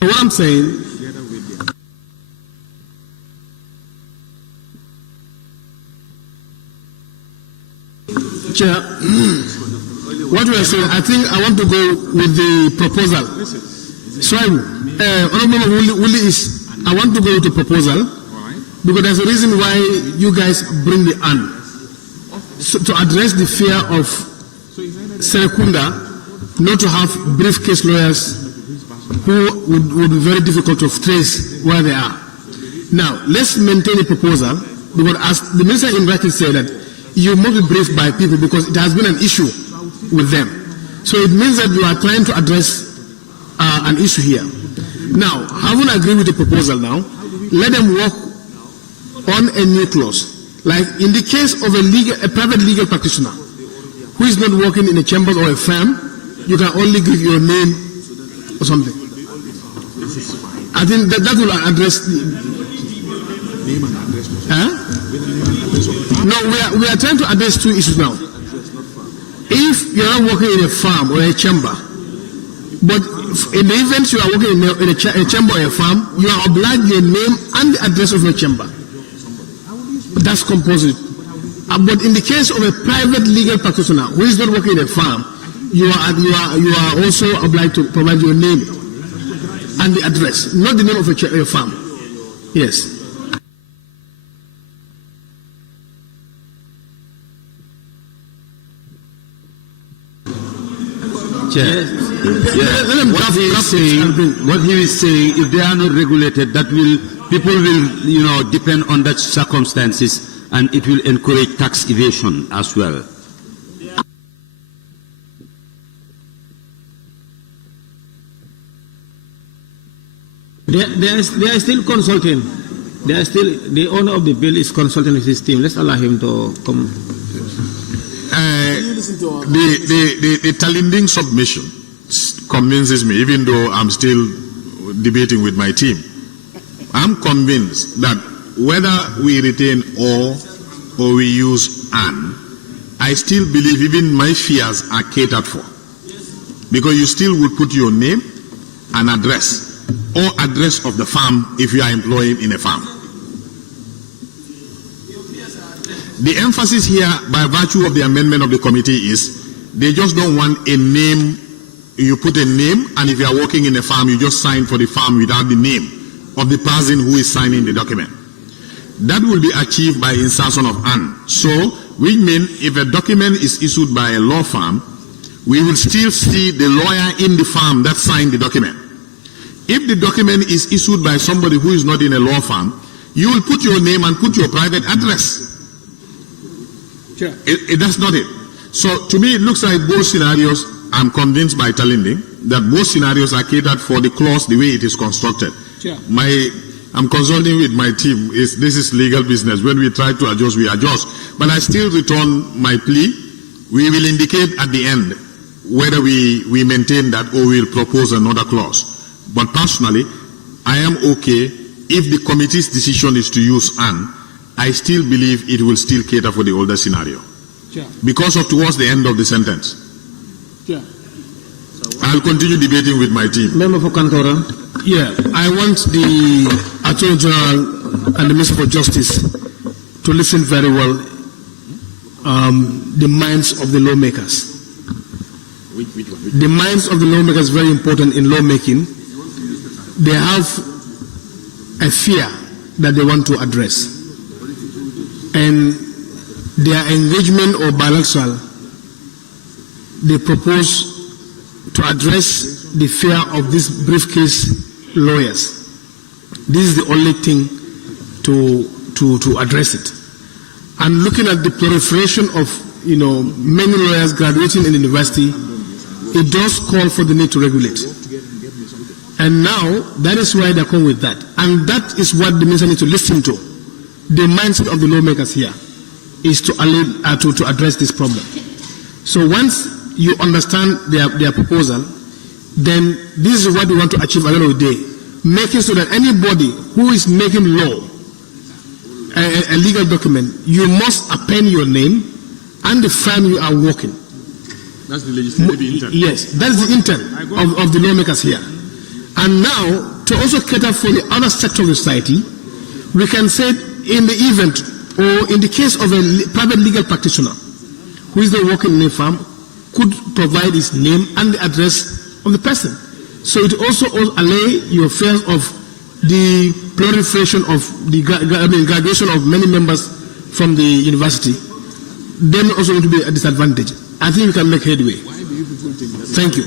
What I'm saying, Chair, what we are saying, I think I want to go with the proposal. So, Honorable Willie is, I want to go with the proposal because there's a reason why you guys bring the an. So, to address the fear of Serekunda not to have briefcase lawyers who would be very difficult to trace where they are. Now, let's maintain a proposal because as the Minister in writing said that you must be briefed by people because it has been an issue with them. So it means that you are trying to address an issue here. Now, having agreed with the proposal now, let them work on a new clause. Like in the case of a private legal practitioner who is not working in a chamber or a firm, you can only give your name or something. I think that will address the name and address. No, we are trying to address two issues now. If you are not working in a farm or a chamber, but in the event you are working in a chamber or a farm, you are obliged your name and the address of your chamber. That's compulsory. But in the case of a private legal practitioner who is not working in a farm, you are also obliged to provide your name and the address, not the name of a farm. Yes. Chair. What he is saying, if they are not regulated, people will, depend on that circumstances, and it will encourage tax evasion as well. They are still consulting. The owner of the bill is consulting with his team. Let's allow him to come. The Talending submission convinces me, even though I'm still debating with my team. I'm convinced that whether we retain or we use an, I still believe even my fears are catered for. Because you still would put your name and address, or address of the firm if you are employed in a firm. The emphasis here, by virtue of the amendment of the committee, is they just don't want a name. You put a name, and if you are working in a firm, you just sign for the firm without the name of the person who is signing the document. That will be achieved by insertion of an. So, which means if a document is issued by a law firm, we will still see the lawyer in the firm that signed the document. If the document is issued by somebody who is not in a law firm, you will put your name and put your private address. Sure. That's not it. So to me, it looks like both scenarios, I'm convinced by Talending, that both scenarios are catered for the clause the way it is constructed. Sure. My I'm consulting with my team. This is legal business. When we try to adjust, we adjust. But I still return my plea. We will indicate at the end whether we maintain that or we'll propose another clause. But personally, I am okay if the committee's decision is to use "and." I still believe it will still cater for the older scenario. Sure. Because of towards the end of the sentence. Sure. I'll continue debating with my team. Member for Kantora. Yeah, I want the Attorney General and the Minister for Justice to listen very well. The minds of the lawmakers. The minds of the lawmakers is very important in lawmaking. They have a fear that they want to address. And their engagement or bilateral, they propose to address the fear of these briefcase lawyers. This is the only thing to address it. And looking at the proliferation of many lawyers graduating in the university, it does call for the need to regulate. And now that is why they come with that. And that is what the minister needs to listen to. The mindset of the lawmakers here is to address this problem. So once you understand their proposal, then this is what we want to achieve at the end of the day. Making so that anybody who is making law, a legal document, you must append your name and the firm you are working. That's the legislative intent. Yes, that is the intent of the lawmakers here. And now, to also cater for the other sector of the society, we can say in the event or in the case of a private legal practitioner who is not working in a firm, could provide his name and the address of the person. So it also allay your fears of the proliferation of the graduation of many members from the university. Then also going to be a disadvantage. I think we can make headway. Thank you.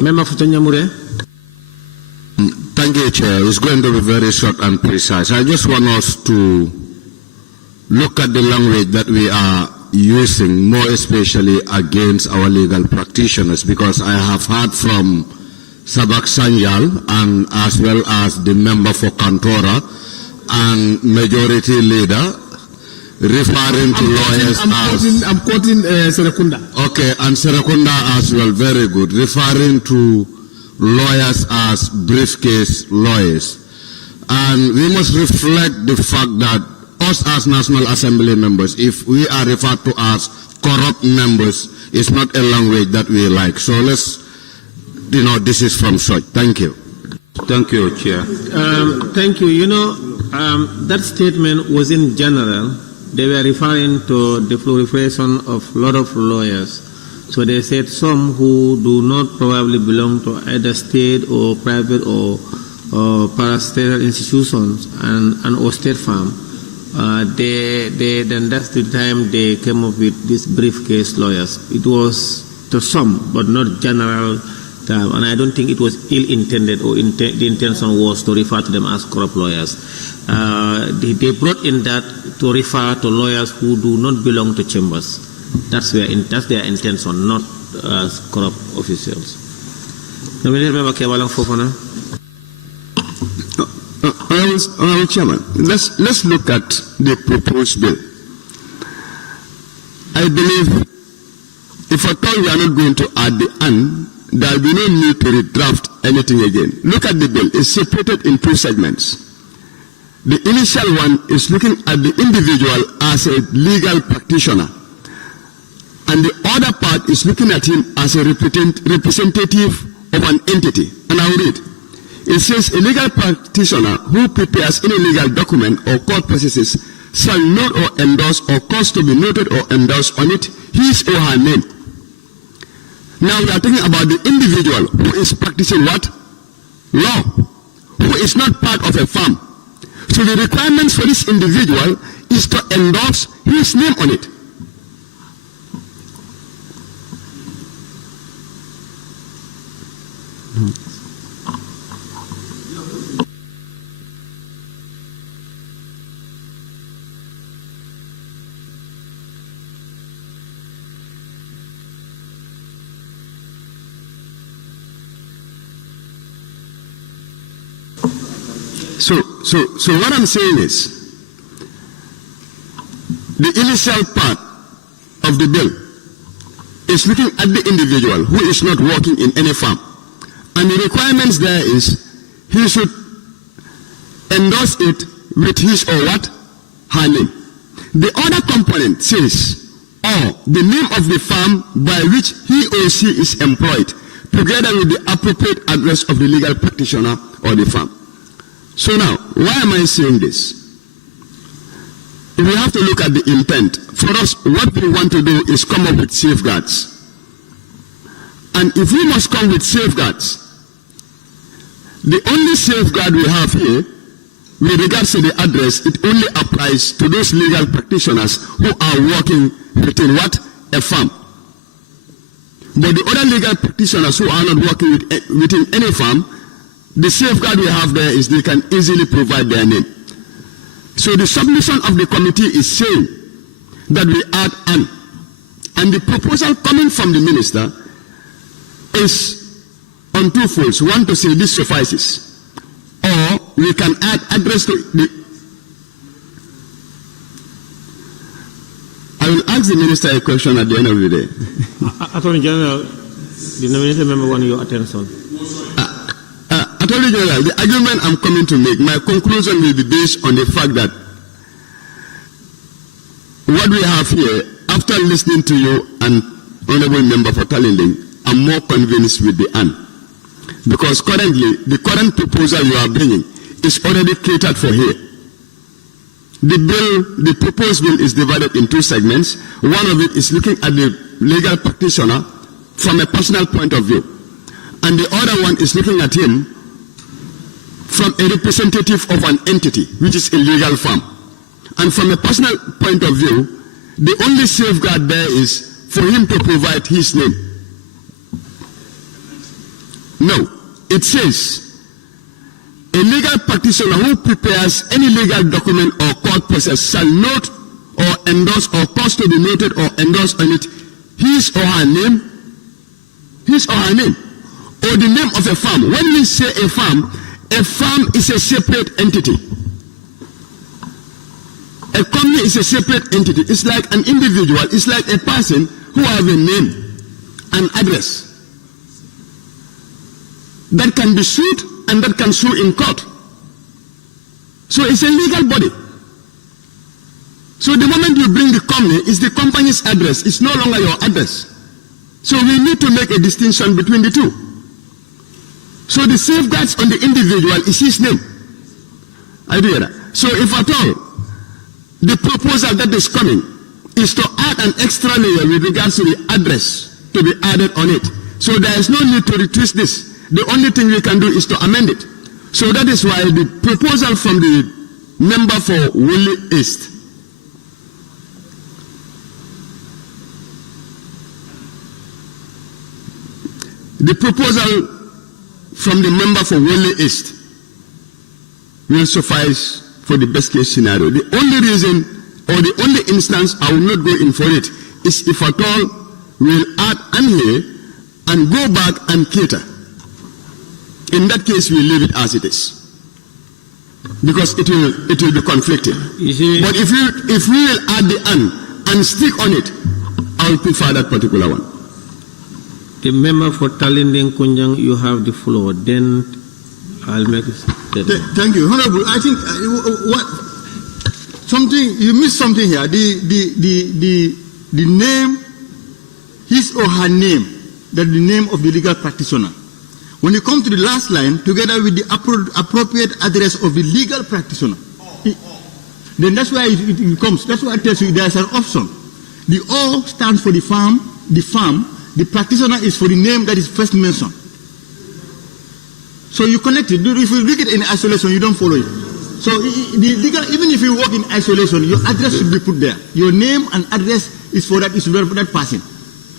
Member for Tanyamure. Thank you, Chair. It's going to be very short and precise. I just want us to look at the language that we are using, more especially against our legal practitioners, because I have heard from Sabak Sanjal and as well as the member for Kantora and majority leader referring to lawyers as... I'm quoting Serakunda. Okay, and Serakunda as well, very good. Referring to lawyers as briefcase lawyers. And we must reflect the fact that us as National Assembly members, if we are referred to as corrupt members, it's not a language that we like. So let's, this is from such. Thank you. Thank you, Chair. Thank you. That statement was in general. They were referring to the proliferation of a lot of lawyers. So they said some who do not probably belong to either state or private or parastatal institutions and or state farm. Then that's the time they came up with these briefcase lawyers. It was to some, but not general term. And I don't think it was ill-intended or the intention was to refer to them as corrupt lawyers. They brought in that to refer to lawyers who do not belong to chambers. That's their intention, not as corrupt officials. Honorable Chairman, let's look at the proposed bill. I believe if at all we are not going to add the "and," there will be no need to redraft anything again. Look at the bill. It's separated in two segments. The initial one is looking at the individual as a legal practitioner, and the other part is looking at him as a representative of an entity. And I'll read. It says, a legal practitioner who prepares any legal document or court processes shall note or endorse or cause to be noted or endorsed on it his or her name. Now we are talking about the individual who is practicing what? Law. Who is not part of a firm. So the requirements for this individual is to endorse his name on it. So what I'm saying is, the initial part of the bill is looking at the individual who is not working in any firm. And the requirements there is, he should endorse it with his or what? Her name. The other component says, or the name of the firm by which he or she is employed, together with the appropriate address of the legal practitioner or the firm. So now, why am I saying this? We have to look at the intent. For us, what we want to do is come up with safeguards. And if we must come with safeguards, the only safeguard we have here, with regards to the address, it only applies to those legal practitioners who are working within what? A firm. But the other legal practitioners who are not working within any firm, the safeguard we have there is they can easily provide their name. So the submission of the committee is saying that we add an. And the proposal coming from the minister is on two folds. One, to say this suffices. Or we can add address to the... I will ask the minister a question at the end of the day. Attorney General, the nominated member want your attention. Attorney General, the argument I'm coming to make, my conclusion will be based on the fact that what we have here, after listening to you and Honorable Member for Talinding, I'm more convinced with the AN. Because currently, the current proposal you are bringing is already catered for here. The proposed bill is divided in two segments. One of it is looking at the legal practitioner from a personal point of view. And the other one is looking at him from a representative of an entity, which is a legal firm. And from a personal point of view, the only safeguard there is for him to provide his name. No, it says, a legal practitioner who prepares any legal document or court process shall note or endorse or cause to be noted or endorsed on it his or her name, or the name of a firm. When we say a firm is a separate entity. A company is a separate entity. It's like an individual. It's like a person who has a name and address that can be sued and that can sue in court. So it's a legal body. So the moment you bring the company, it's the company's address. It's no longer your address. So we need to make a distinction between the two. So the safeguards on the individual is his name. I do that. So if at all, the proposal that is coming is to add an extra layer with regards to the address to be added on it. So there is no need to retwist this. The only thing we can do is to amend it. So that is why the proposal from the member for Woolly East will suffice for the best case scenario. The only reason or the only instance I will not go in for it is if at all we'll add an here and go back and cater. In that case, we leave it as it is, because it will be conflicting. But if we will add the and stick on it, I will prefer that particular one. The member for Talinding Kunjang, you have the floor. Then I'll make it. Thank you, Honorable. I think you missed something here. The name, his or her name, that the name of the legal practitioner. When you come to the last line, together with the appropriate address of the legal practitioner, then that's why it comes. That's why I tell you there's an option. The O stands for the firm, the practitioner is for the name that is first mentioned. So you connect it. If you read it in isolation, you don't follow it. So the legal, even if you work in isolation, your address should be put there. Your name and address is for that person.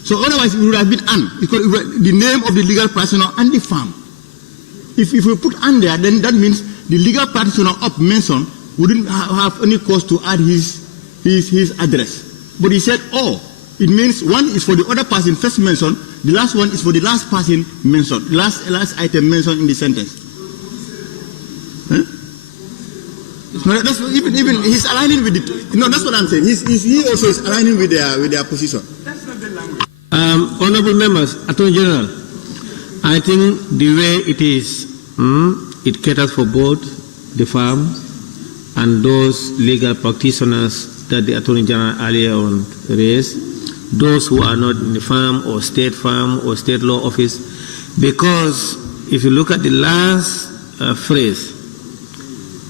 So otherwise, it would have been the name of the legal practitioner and the firm. If you put "an" there, then that means the legal practitioner up mentioned wouldn't have any cause to add his address. But he said, it means one is for the other person first mentioned, the last one is for the last person mentioned, last item mentioned in the sentence. Huh? No, that's even he's aligning with it. No, that's what I'm saying. He also is aligning with their position. Honorable members, Attorney General, I think the way it is, it caters for both the firm and those legal practitioners that the Attorney General earlier on raised, those who are not in the firm or state law office, because if you look at the last phrase,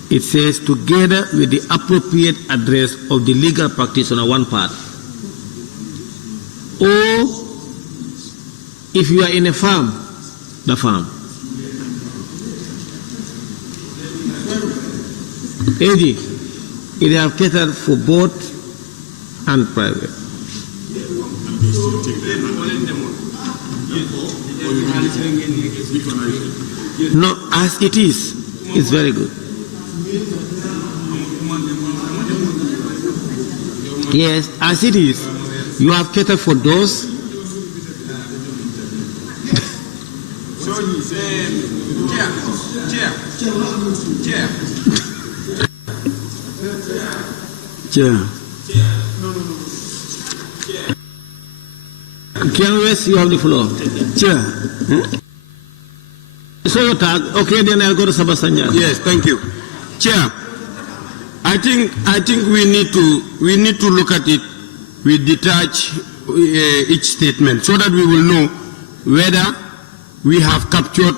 it says together with the appropriate address of the legal practitioner, one part. Or if you are in a firm, the firm. AG, it have catered for both and private. No, as it is, it's very good. Yes, as it is, you have catered for those. Chair. Can West, you have the floor. Chair. So your tag. Okay, then I'll go to Sabasanya. Yes, thank you. Chair, I think we need to look at it. We detach each statement so that we will know whether we have captured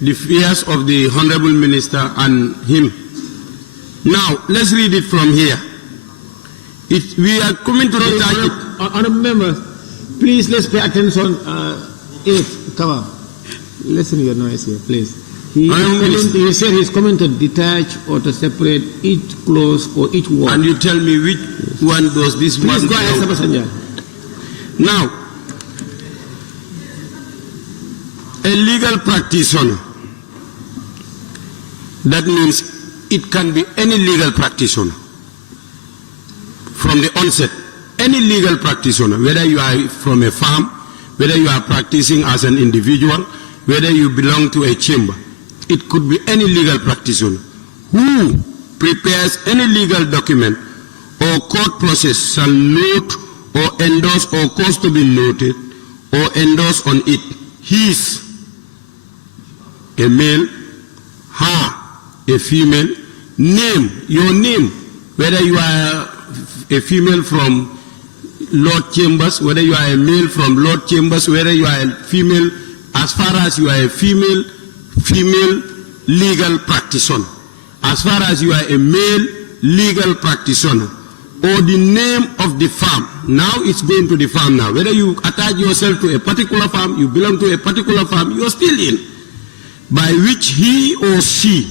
the fears of the Honorable Minister and him. Now, let's read it from here. We are coming to detach it. Honorable members, please let's pay attention. Come on. Listen to your noise here, please. He said he's coming to detach or to separate each clause or each word. And you tell me which one does this one. Please go ahead, Sabasanya. Now, a legal practitioner, that means it can be any legal practitioner. From the onset, any legal practitioner, whether you are from a firm, whether you are practicing as an individual, whether you belong to a chamber, it could be any legal practitioner who prepares any legal document or court process shall note or endorse or cause to be noted or endorse on it his, a male, her, a female, name, your name, whether you are a female from Lord Chambers, whether you are a male from Lord Chambers, whether you are a female, as far as you are a female legal practitioner, as far as you are a male legal practitioner, or the name of the firm. Now it's going to the firm now. Whether you attach yourself to a particular firm, you belong to a particular firm, you are still in. By which he or she,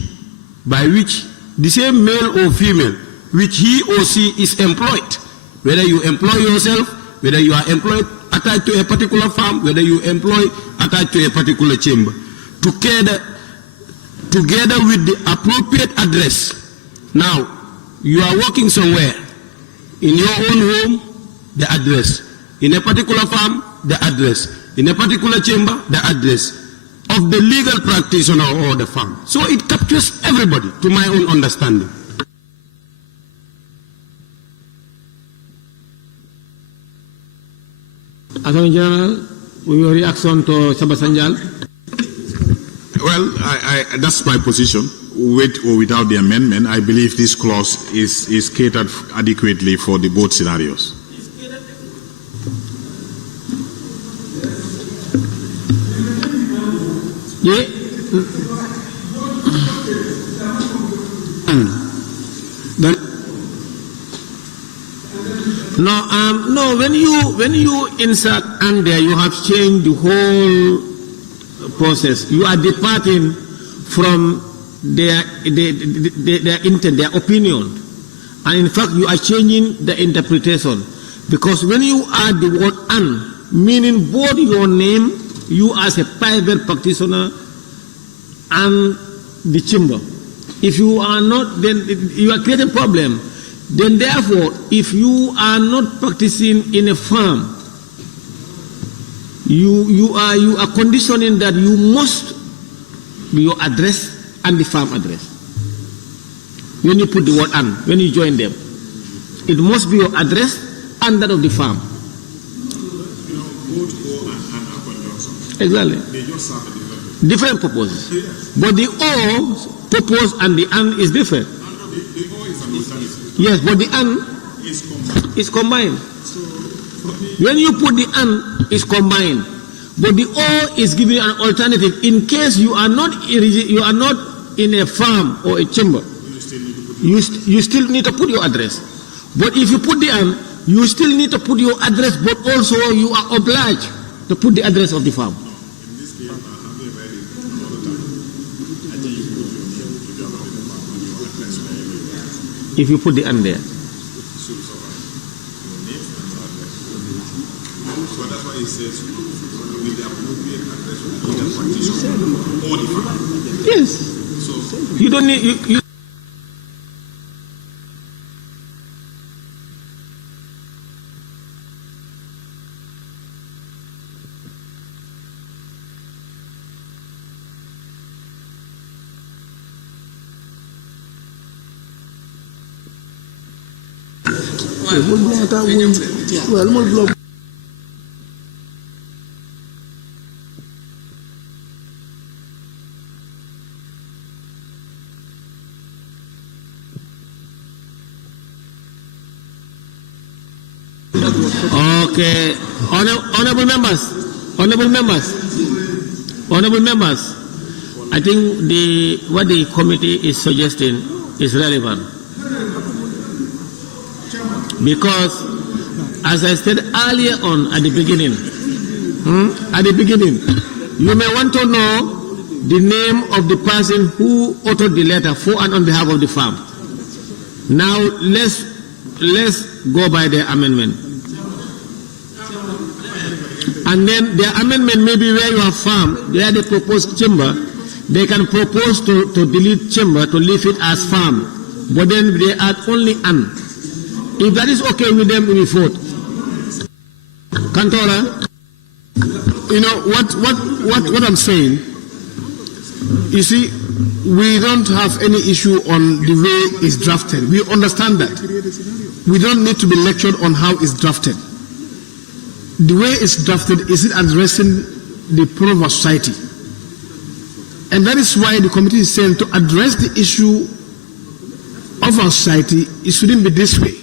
by which the same male or female, which he or she is employed. Whether you employ yourself, whether you are employed attached to a particular firm, whether you employ attached to a particular chamber. Together with the appropriate address. Now, you are working somewhere. In your own home, the address. In a particular firm, the address. In a particular chamber, the address of the legal practitioner or the firm. So it captures everybody, to my own understanding. Attorney General, your reaction to Sabasanjal? Well, that's my position. With or without the amendment, I believe this clause is catered adequately for the both scenarios. Yeah. No. When you insert and there, you have changed the whole process. You are departing from their intent, their opinion, and in fact, you are changing the interpretation. Because when you add the word "and," meaning both your name, you as a private practitioner, and the chamber. If you are not, then you are creating a problem. Then therefore, if you are not practicing in a firm, you are conditioning that you must be your address and the firm address. when you put the word "and," when you join them. It must be your address and that of the farm. Exactly. They just serve a different purposes. But the "or" purpose and the "and" is different. The "or" is an alternative. Yes, but the "and" is combined. When you put the "and," it's combined. But the "or" is giving an alternative in case you are not in a farm or a chamber. You still need to put your address. But if you put the "and," you still need to put your address, but also you are obliged to put the address of the farm. If you put the "and" there. So that's why it says with the appropriate address of the legal practitioner or the farm. Yes. So you don't need you Okay, honorable members, I think what the committee is suggesting is relevant because, as I said earlier on at the beginning, you may want to know the name of the person who authored the letter for and on behalf of the farm. Now let's go by their amendment. And then their amendment may be where you have farm, where they propose chamber, they can propose to delete chamber, to leave it as farm. But then they add only "and." If that is okay with them, we vote. Kantora? You know, what I'm saying, you see, we don't have any issue on the way it's drafted. We understand that. We don't need to be lectured on how it's drafted. The way it's drafted, is it addressing the problem of society? And that is why the committee is saying to address the issue of our society, it shouldn't be this way.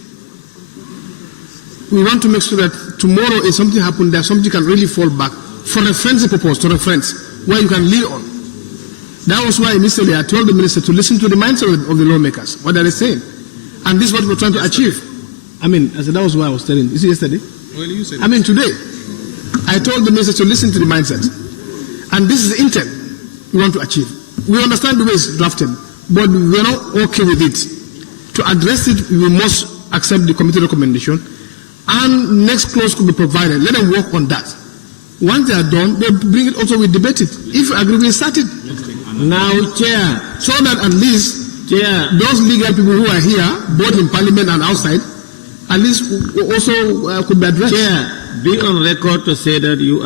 We want to make sure that tomorrow, if something happens, that something can really fall back for reference purpose, to reference, where you can lead on. That was why initially I told the minister to listen to the mindset of the lawmakers, what are they saying? And this is what we're trying to achieve. I mean, I said that was why I was telling you. You see yesterday? Well, you said I mean, today, I told the minister to listen to the mindset. And this is the intent we want to achieve. We understand the way it's drafted, but we're not okay with it. To address it, we must accept the committee recommendation, and next clause could be provided. Let them work on that. Once they are done, they bring it also, we debate it. If you agree, we start it. Now, Chair. So that at least those legal people who are here, both in Parliament and outside, at least also could be addressed. Chair, be on record to say that you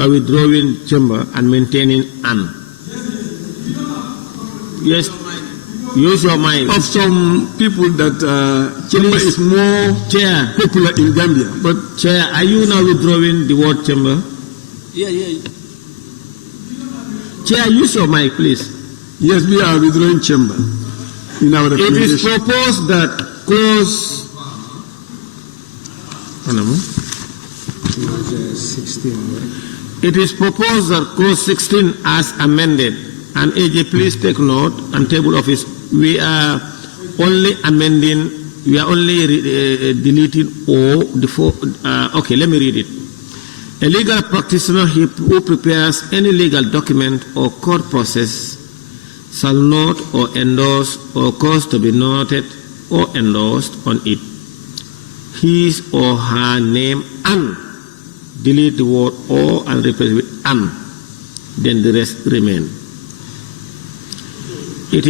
are withdrawing chamber and maintaining "and." Yes, use your mind. Of some people that chamber is more popular in Gambia. But Chair, are you now withdrawing the word chamber? Yeah. Chair, use your mic, please. Yes, we are withdrawing chamber in our recommendation. It is proposed that clause 16 as amended, and AJ, please take note, and table office, we are only amending, we are only deleting "or" okay, let me read it. A legal practitioner who prepares any legal document or court process shall note or endorse or cause to be noted or endorsed on it his or her name and delete the word "or" and replace with "and," then the rest remain. It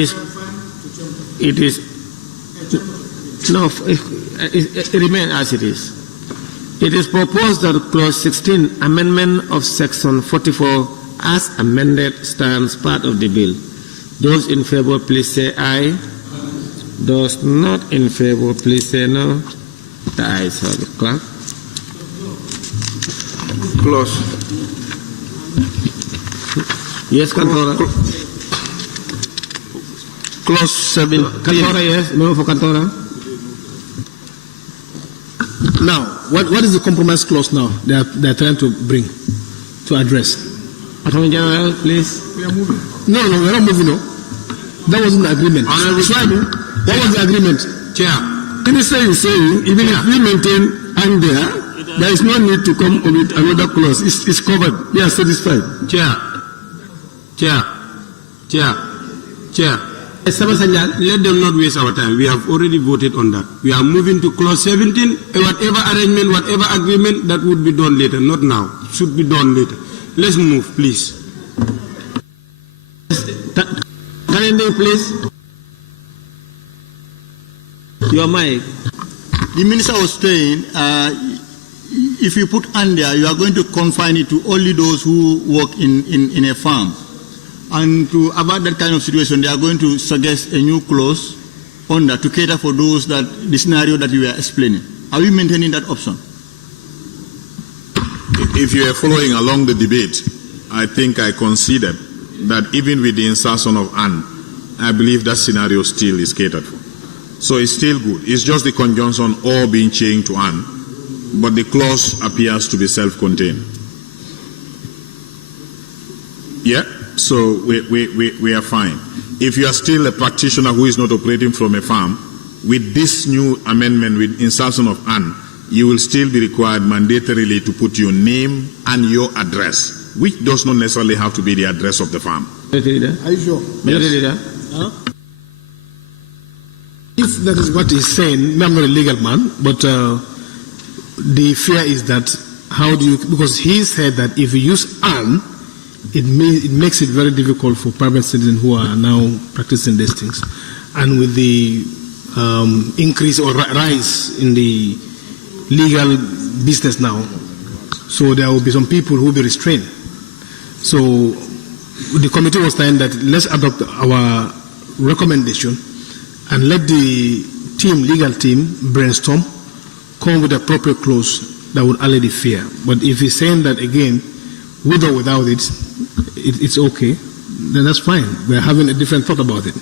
remain as it is. It is proposed that clause 16, amendment of section 44 as amended, stands part of the bill. Those in favor, please say aye. Those not in favor, please say no. The ayes have it. Clerk. Close. Yes, Cantora. Clause 7. Cantora, yes. No for Cantora. Now, what is the compromise clause now they are trying to bring, to address? Attorney General, please. We are moving. No, we are not moving. No. That wasn't the agreement. What was the agreement? Chair. Minister is saying, even if we maintain and there is no need to come with another clause. It's covered. We are satisfied. Chair. Let them not waste our time. We have already voted on that. We are moving to clause 17. Whatever arrangement, whatever agreement, that would be done later, not now. It should be done later. Let's move, please. Calendar, please. Your mic. The minister was saying, if you put under, you are going to confine it to only those who work in a farm. And to avoid that kind of situation, they are going to suggest a new clause under to cater for those that the scenario that you were explaining. Are we maintaining that option? If you are following along the debate, I think I consider that even with the insertion of "and," I believe that scenario still is catered for. So it's still good. It's just the conjunction "or" being changed to "and," but the clause appears to be self-contained. Yeah? So we are fine. If you are still a practitioner who is not operating from a farm, with this new amendment with insertion of "and," you will still be required mandatorily to put your name and your address, which does not necessarily have to be the address of the farm. Are you sure? Yes. If that is what he's saying, I'm not a legal man, but the fear is that because he said that if you use "and," it makes it very difficult for private citizens who are now practicing these things. And with the increase or rise in the legal business now, so there will be some people who will be restrained. So the committee was saying that let's adopt our recommendation and let the legal team brainstorm, come with appropriate clause that would allay the fear. But if he's saying that again, with or without it, it's okay, then that's fine. We're having a different thought about it.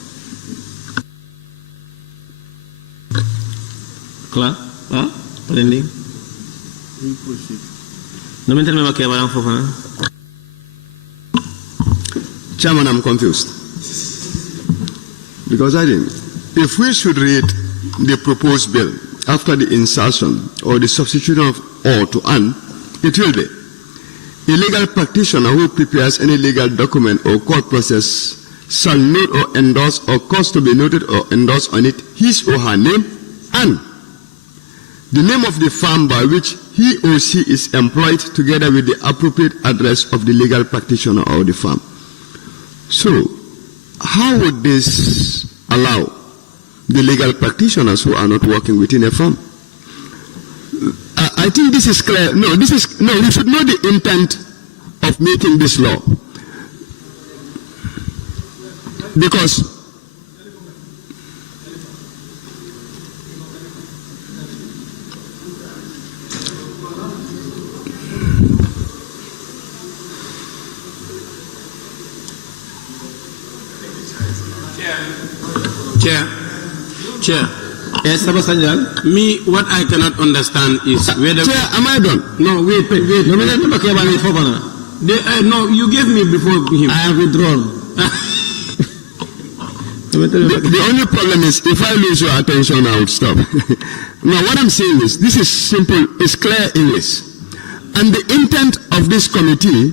Clear? Pending? Chairman, I'm confused. Because I think if we should read the proposed bill after the insertion or the substitution of "or" to "and," it will be a legal practitioner who prepares any legal document or court process shall note or endorse or cause to be noted or endorsed on it his or her name and the name of the firm by which he or she is employed together with the appropriate address of the legal practitioner or the firm. So, how would this allow the legal practitioners who are not working within a firm? I think this is clear. We should know the intent of making this law. Because Chair. Yes, me, what I cannot understand is whether... Chair, am I done? No, wait. No, you gave me before him. I have withdrawn. The only problem is, if I lose your attention, I would stop. Now, what I'm saying is, this is simple, it's clear English. And the intent of this committee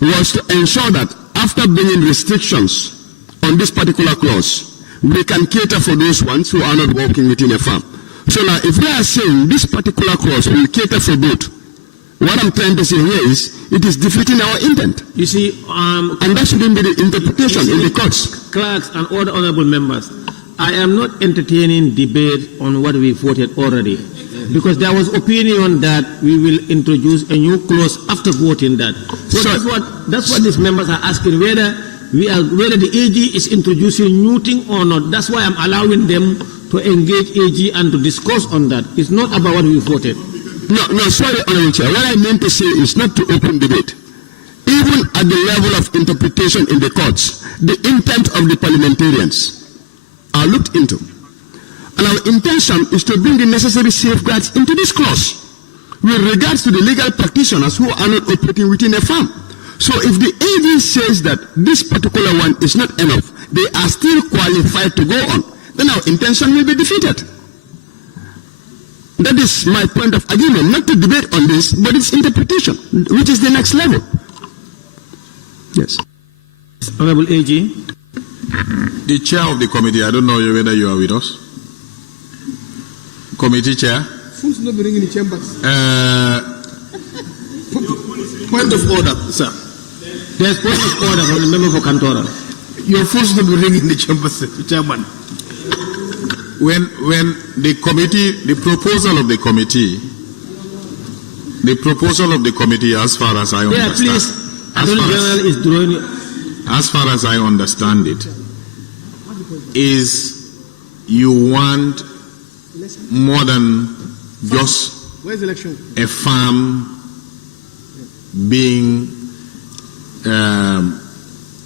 was to ensure that after bringing restrictions on this particular clause, we can cater for those ones who are not working within a firm. So now, if we are saying this particular clause will cater for both, what I'm trying to say here is, it is defeating our intent. You see, and that shouldn't be the interpretation in the courts. Clerks and all the honorable members, I am not entertaining debate on what we voted already, because there was opinion that we will introduce a new clause after voting that. So that's what these members are asking, whether whether the AG is introducing new thing or not. That's why I'm allowing them to engage AG and to discuss on that. It's not about what we voted. No, sorry, Honorable Chair. What I meant to say is not to open debate. Even at the level of interpretation in the courts, the intent of the parliamentarians are looked into. And our intention is to bring the necessary safeguards into this clause with regards to the legal practitioners who are not operating within a firm. So if the AG says that this particular one is not enough, they are still qualified to go on, then our intention will be defeated. That is my point of argument, not to debate on this, but its interpretation, which is the next level. Yes. Honorable AG. The chair of the committee, I don't know whether you are with us. Committee chair. Point of order, sir. There's point of order from the member for Cantora. Your phone's not ringing in the chamber, sir, Chairman. When the committee, the proposal of the committee, as far as I understand, please, Attorney General is drawing. As far as I understand it, is you want more than just a farm being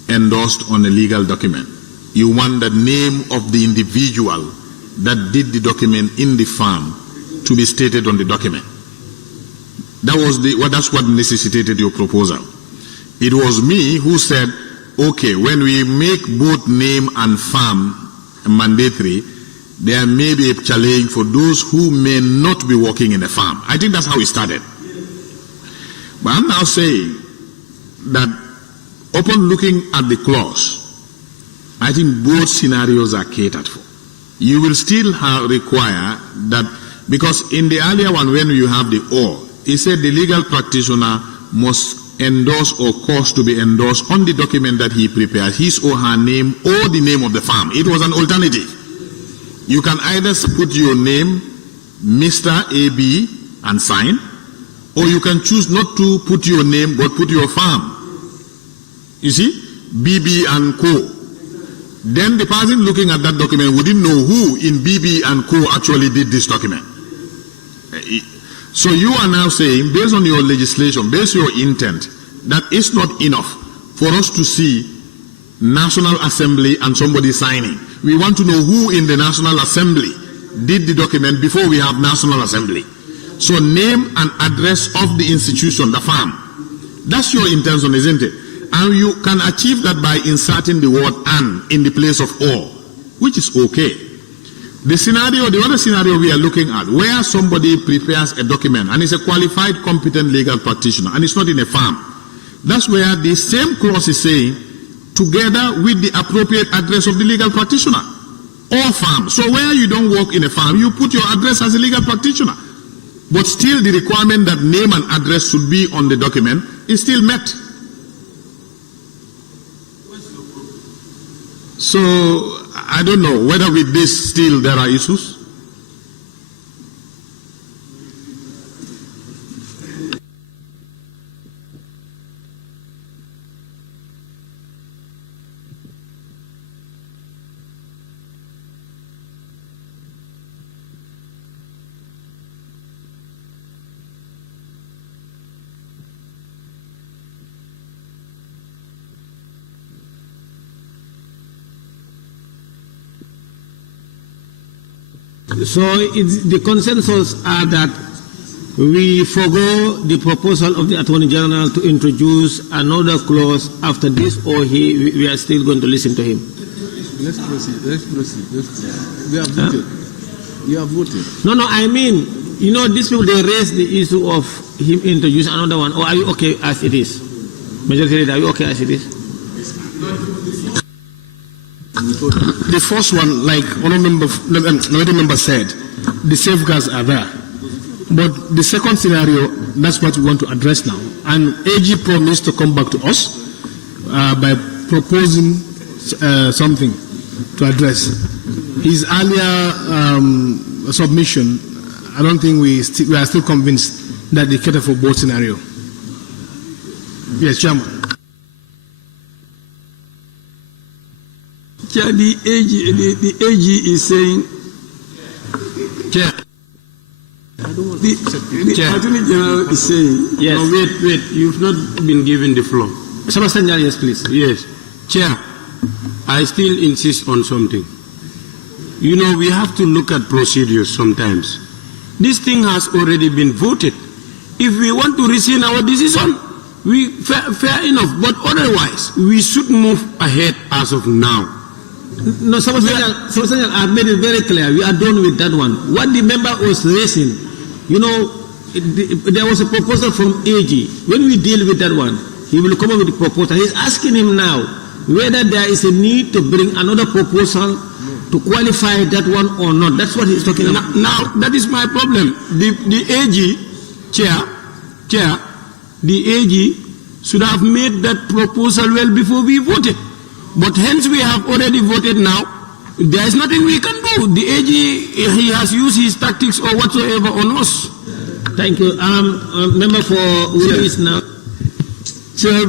endorsed on a legal document. You want the name of the individual that did the document in the farm to be stated on the document. That's what necessitated your proposal. It was me who said, okay, when we make both name and farm mandatory, there may be a challenge for those who may not be working in a farm. I think that's how it started. But I'm now saying that upon looking at the clause, I think both scenarios are catered for. You will still require that, because in the earlier one, when you have the or, it said the legal practitioner must endorse or cause to be endorsed on the document that he prepares, his or her name or the name of the firm. It was an alternative. You can either put your name, Mr. A.B., and sign, or you can choose not to put your name but put your firm. You see, BB and Co. Then the person looking at that document wouldn't know who in BB and Co. actually did this document. So you are now saying, based on your legislation, based on your intent, that it's not enough for us to see National Assembly and somebody signing. We want to know who in the National Assembly did the document before we have National Assembly. So name and address of the institution, the firm. That's your intention, isn't it? And you can achieve that by inserting the word "and" in the place of "or," which is okay. The other scenario we are looking at, where somebody prepares a document and is a qualified, competent legal practitioner and it's not in a firm, that's where the same clause is saying, together with the appropriate address of the legal practitioner or firm. So where you don't work in a firm, you put your address as a legal practitioner. But still the requirement that name and address should be on the document is still met. So I don't know whether with this still there are issues. So the consensus are that we forgo the proposal of the Attorney General to introduce another clause after this, or we are still going to listen to him. Let's proceed. We have voted. You have voted. No, I mean, these people, they raised the issue of him introduce another one. Or are you okay as it is? Majority Leader, are you okay as it is? The first one, like another member said, the safeguards are there. But the second scenario, that's what we want to address now. And AG promised to come back to us by proposing something to address. His earlier submission, I don't think we are still convinced that they cater for both scenarios. Yes, Chairman. Chair, the AG is saying, Chair. The Attorney General is saying, yes. No, wait, you've not been given the floor. Sebastian, yes, please. Yes. Chair, I still insist on something. You know, we have to look at procedures sometimes. This thing has already been voted. If we want to rescind our decision, fair enough. But otherwise, we should move ahead as of now. No, Sebastian, I've made it very clear. We are done with that one. What the member was raising, you know, there was a proposal from AG. When we deal with that one, he will come up with a proposal. He's asking him now whether there is a need to bring another proposal to qualify that one or not. That's what he's talking about. Now, that is my problem. The AG, Chair, the AG should have made that proposal well before we voted. But hence we have already voted now. There is nothing we can do. The AG, he has used his tactics or whatsoever on us. Thank you. Member for Willis now. Chair,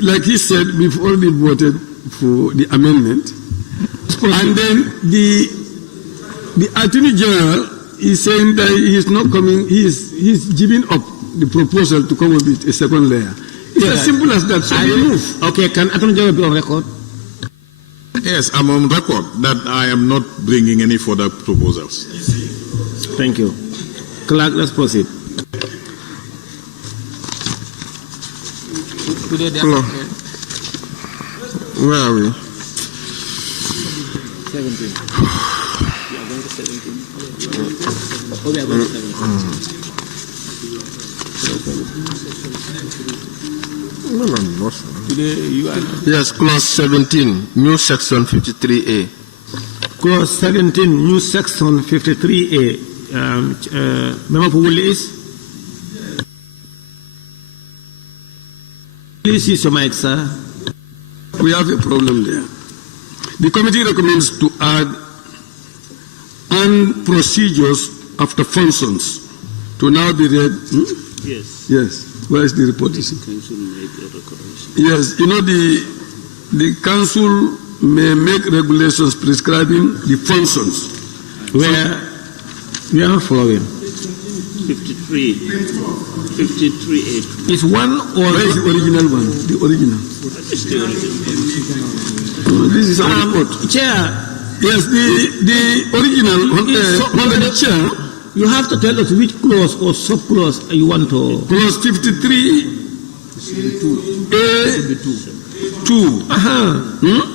like he said, we've already voted for the amendment. And then the Attorney General is saying that he is not coming, he's giving up the proposal to come up with a second layer. It's as simple as that. So we move. Okay, can Attorney General be on record? Yes, I'm on record that I am not bringing any further proposals. Thank you. Clerk, let's proceed. Where are we? 17. Yes, clause 17, new section 53A. Clause 17, new section 53A. Member for Willis? Please use your mic, sir. We have a problem there. The committee recommends to add and procedures after functions to now be read. Yes. Yes. Where is the report? Council make a recommendation. Yes. You know, the council may make regulations prescribing the functions. Where we are not following. 53A. Is one or where is the original one? The original. It's the original. This is our report. Chair. Yes, the original on the chair. You have to tell us which clause or sub-clause you want to. Clause 53A2.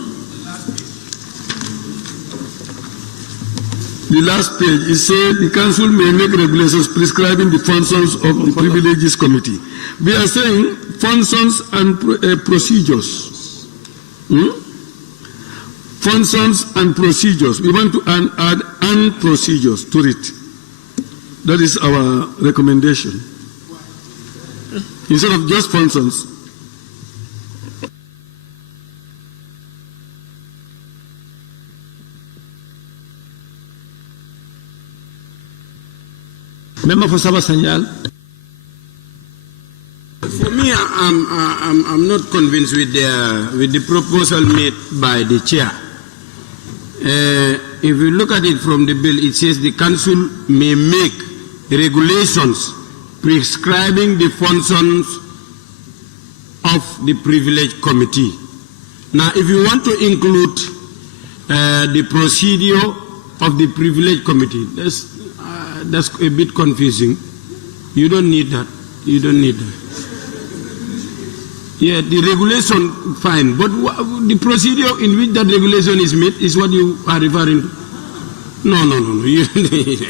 The last page, it says the council may make regulations prescribing the functions of the privileges committee. We are saying functions and procedures. Functions and procedures. We want to add and procedures to it. That is our recommendation. Instead of just functions. Member for Sabah Sanjal. For me, I'm not convinced with the proposal made by the chair. If you look at it from the bill, it says the council may make regulations prescribing the functions of the privilege committee. Now, if you want to include the procedure of the privilege committee, that's a bit confusing. You don't need that. You don't need that. Yeah, the regulation, fine. But the procedure in which that regulation is made is what you are referring to. No. You don't need it.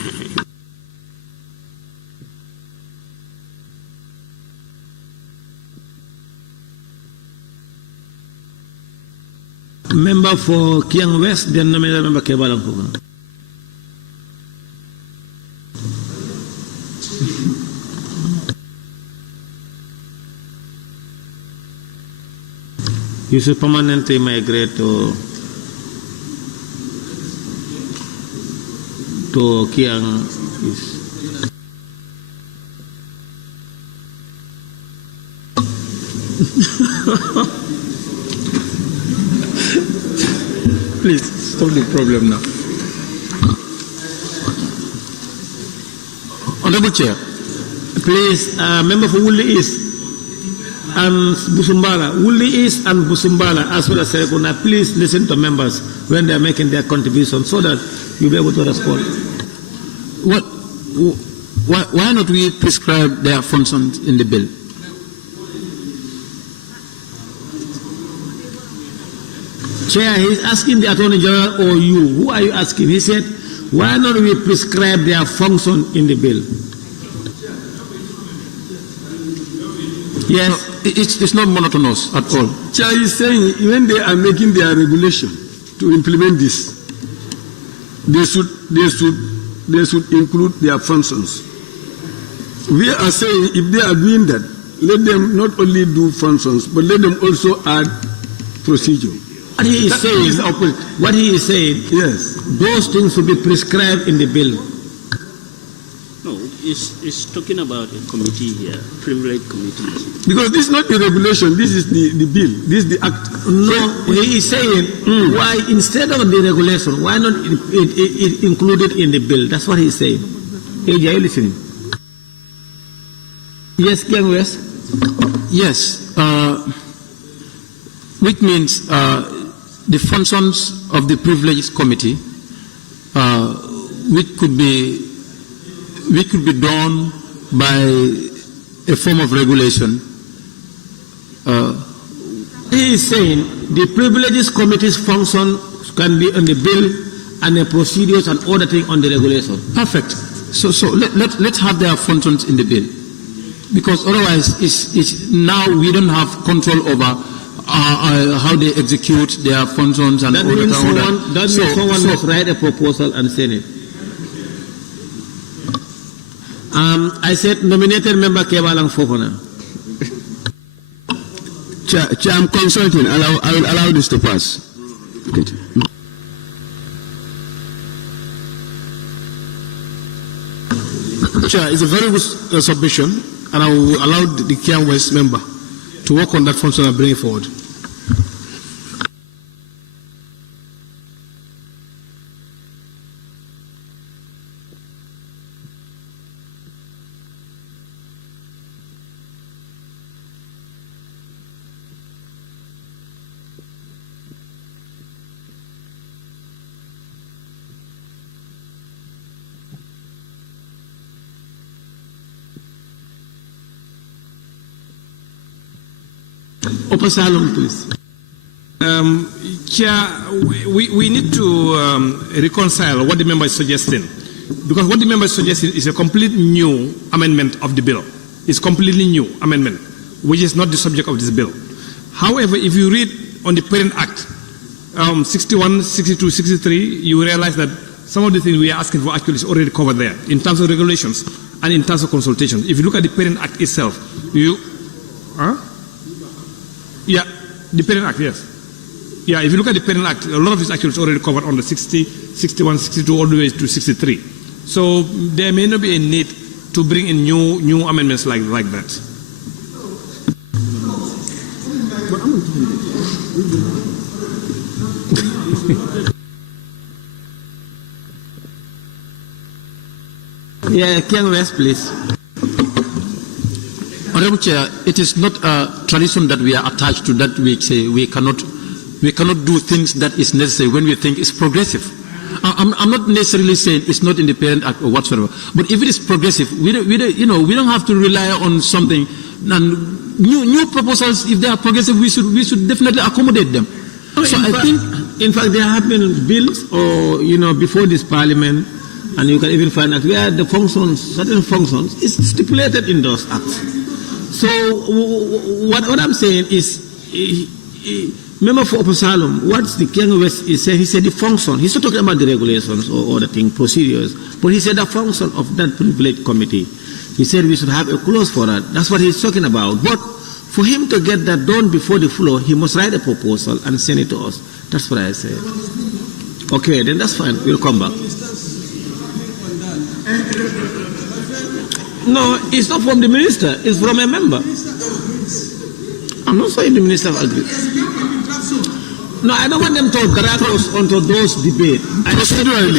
Member for Kiang West, then member Kebalang. You should permanently migrate to Kiang East. Please, stop the problem now. Honorable Chair, please, member for Wuli East and Busumbala, Wuli East and Busumbala, as well as Serekunda, please listen to members when they are making their contribution so that you'll be able to respond. Why not we prescribe their functions in the bill? Chair, he's asking the Attorney General or you. Who are you asking? He said, why not we prescribe their function in the bill? Yes. No, it's not monotonous at all. Chair is saying when they are making their regulation to implement this, they should include their functions. We are saying if they are doing that, let them not only do functions, but let them also add procedure. What he is saying, yes, those things will be prescribed in the bill. No, it's talking about a committee here, privileged committee. Because this is not the regulation, this is the bill, this is the act. No, he is saying, why instead of the regulation, why not it included in the bill? That's what he's saying. AJ, are you listening? Yes, Ken West? Yes, which means the functions of the privileged committee, which could be done by a form of regulation. He is saying the privileged committee's function can be on the bill and the procedures and other things on the regulation. Perfect. So let's have their functions in the bill, because otherwise it's now we don't have control over how they execute their functions and that means someone must write a proposal and send it. I said nominated member Kevalang Fofana. Chair, I'm consulting. I will allow this to pass. Chair, it's a very good submission, and I will allow the Kian West member to work on that function and bring it forward. Salom, please. Chair, we need to reconcile what the member is suggesting, because what the member is suggesting is a complete new amendment of the bill. It's completely new amendment, which is not the subject of this bill. However, if you read on the Parent Act, 61, 62, 63, you realize that some of the things we are asking for actually is already covered there in terms of regulations and in terms of consultations. If you look at the Parent Act itself, yeah, the Parent Act, yes. Yeah, if you look at the Parent Act, a lot of it actually is already covered on the 60, 61, 62, all the way to 63. So there may not be a need to bring in new amendments like that. Yeah, Ken West, please. Honorable Chair, it is not a tradition that we are attached to that we say we cannot do things that is necessary when we think it's progressive. I'm not necessarily saying it's not in the Parent Act or whatsoever, but if it is progressive, we don't have to rely on something. And new proposals, if they are progressive, we should definitely accommodate them. In fact, there have been bills, or before this Parliament, and you can even find out where the functions, certain functions, is stipulated in those acts. So what I'm saying is, member for Oposalum, what the Ken West is saying, he said the function, he's not talking about the regulations or the thing, procedures, but he said the function of that privileged committee. He said we should have a clause for that. That's what he's talking about. But for him to get that done before the floor, he must write a proposal and send it to us. That's what I said. Okay, then that's fine. We'll come back. No, it's not from the minister. It's from a member. I'm not saying the minister agrees. No, I don't want them to drag us onto those debates. Procedurally.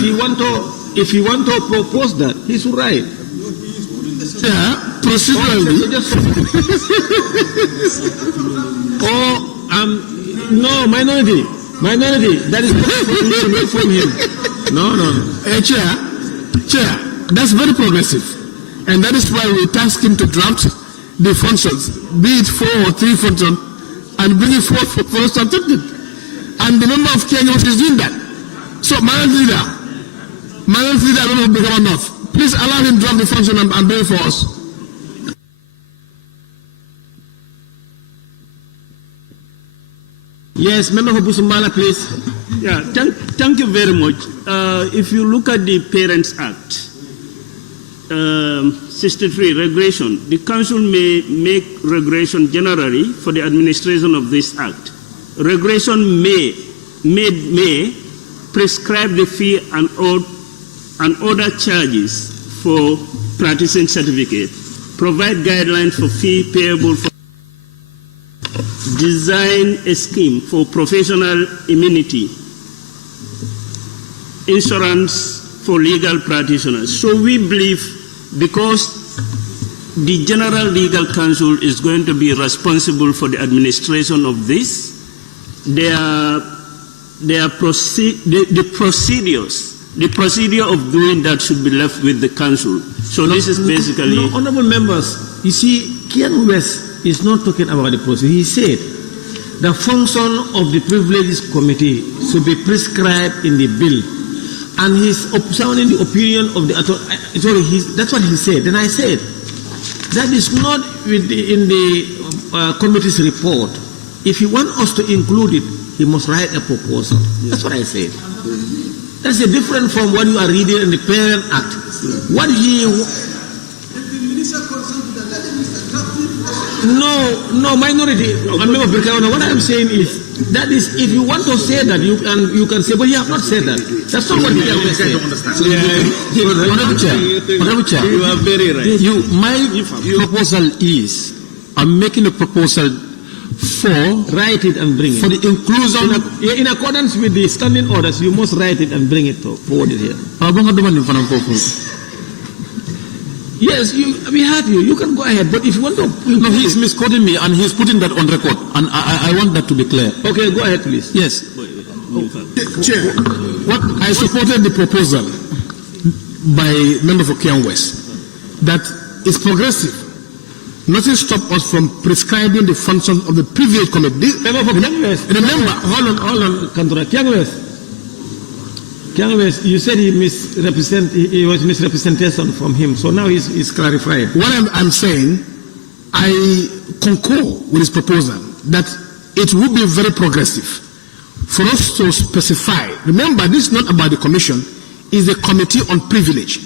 If you want to propose that, he's right. Yeah, procedurally. No, minority. That is not from him. No. Chair, that's very progressive. And that is why we task him to draft the functions, be it 4 or 3 functions, and bring it forth for us to adopt it. And the member of Kenya is doing that. So, minority leader, I don't know if become enough. Please allow him to draft the function and bring it for us. Yes, member for Busumbala, please. Yeah, thank you very much. If you look at the Parents Act, 63 regulation, the council may make regulation generally for the administration of this act. Regulation may prescribe the fee and other charges for practicing certificate, provide guidelines for fee payable for, design a scheme for professional immunity, insurance for legal practitioners. So we believe, because the General Legal Counsel is going to be responsible for the administration of this, the procedure of doing that should be left with the council. So this is basically... No, honorable members, you see, Kian West is not talking about the procedure. He said the function of the Privileges Committee should be prescribed in the bill. And he's sounding the opinion of the attorney. That's what he said. And I said, that is not in the committee's report. If you want us to include it, he must write a proposal. That's what I said. That's different from what you are reading in the Parent Act. What he... No, minority. What I'm saying is, that is, if you want to say that, you can say, but you have not said that. That's not what you have said. Honorable Chair, you are very right. My proposal is, I'm making a proposal for... Write it and bring it. For the inclusion... In accordance with the standing orders, you must write it and bring it forward here. Yes, we heard you. You can go ahead. But if you want to... No, he's misquoting me and he's putting that on record. And I want that to be clear. Okay, go ahead, please. Yes. Chair, I supported the proposal by member for Kian West that is progressive. Nothing stops us from prescribing the functions of the Privilege Committee. Member for Kian West. Remember, hold on, Kandura. Kian West, you said he was misrepresentation from him, so now he's clarified. What I'm saying, I concur with his proposal that it would be very progressive for us to specify. Remember, this is not about the commission, it's the Committee on Privilege.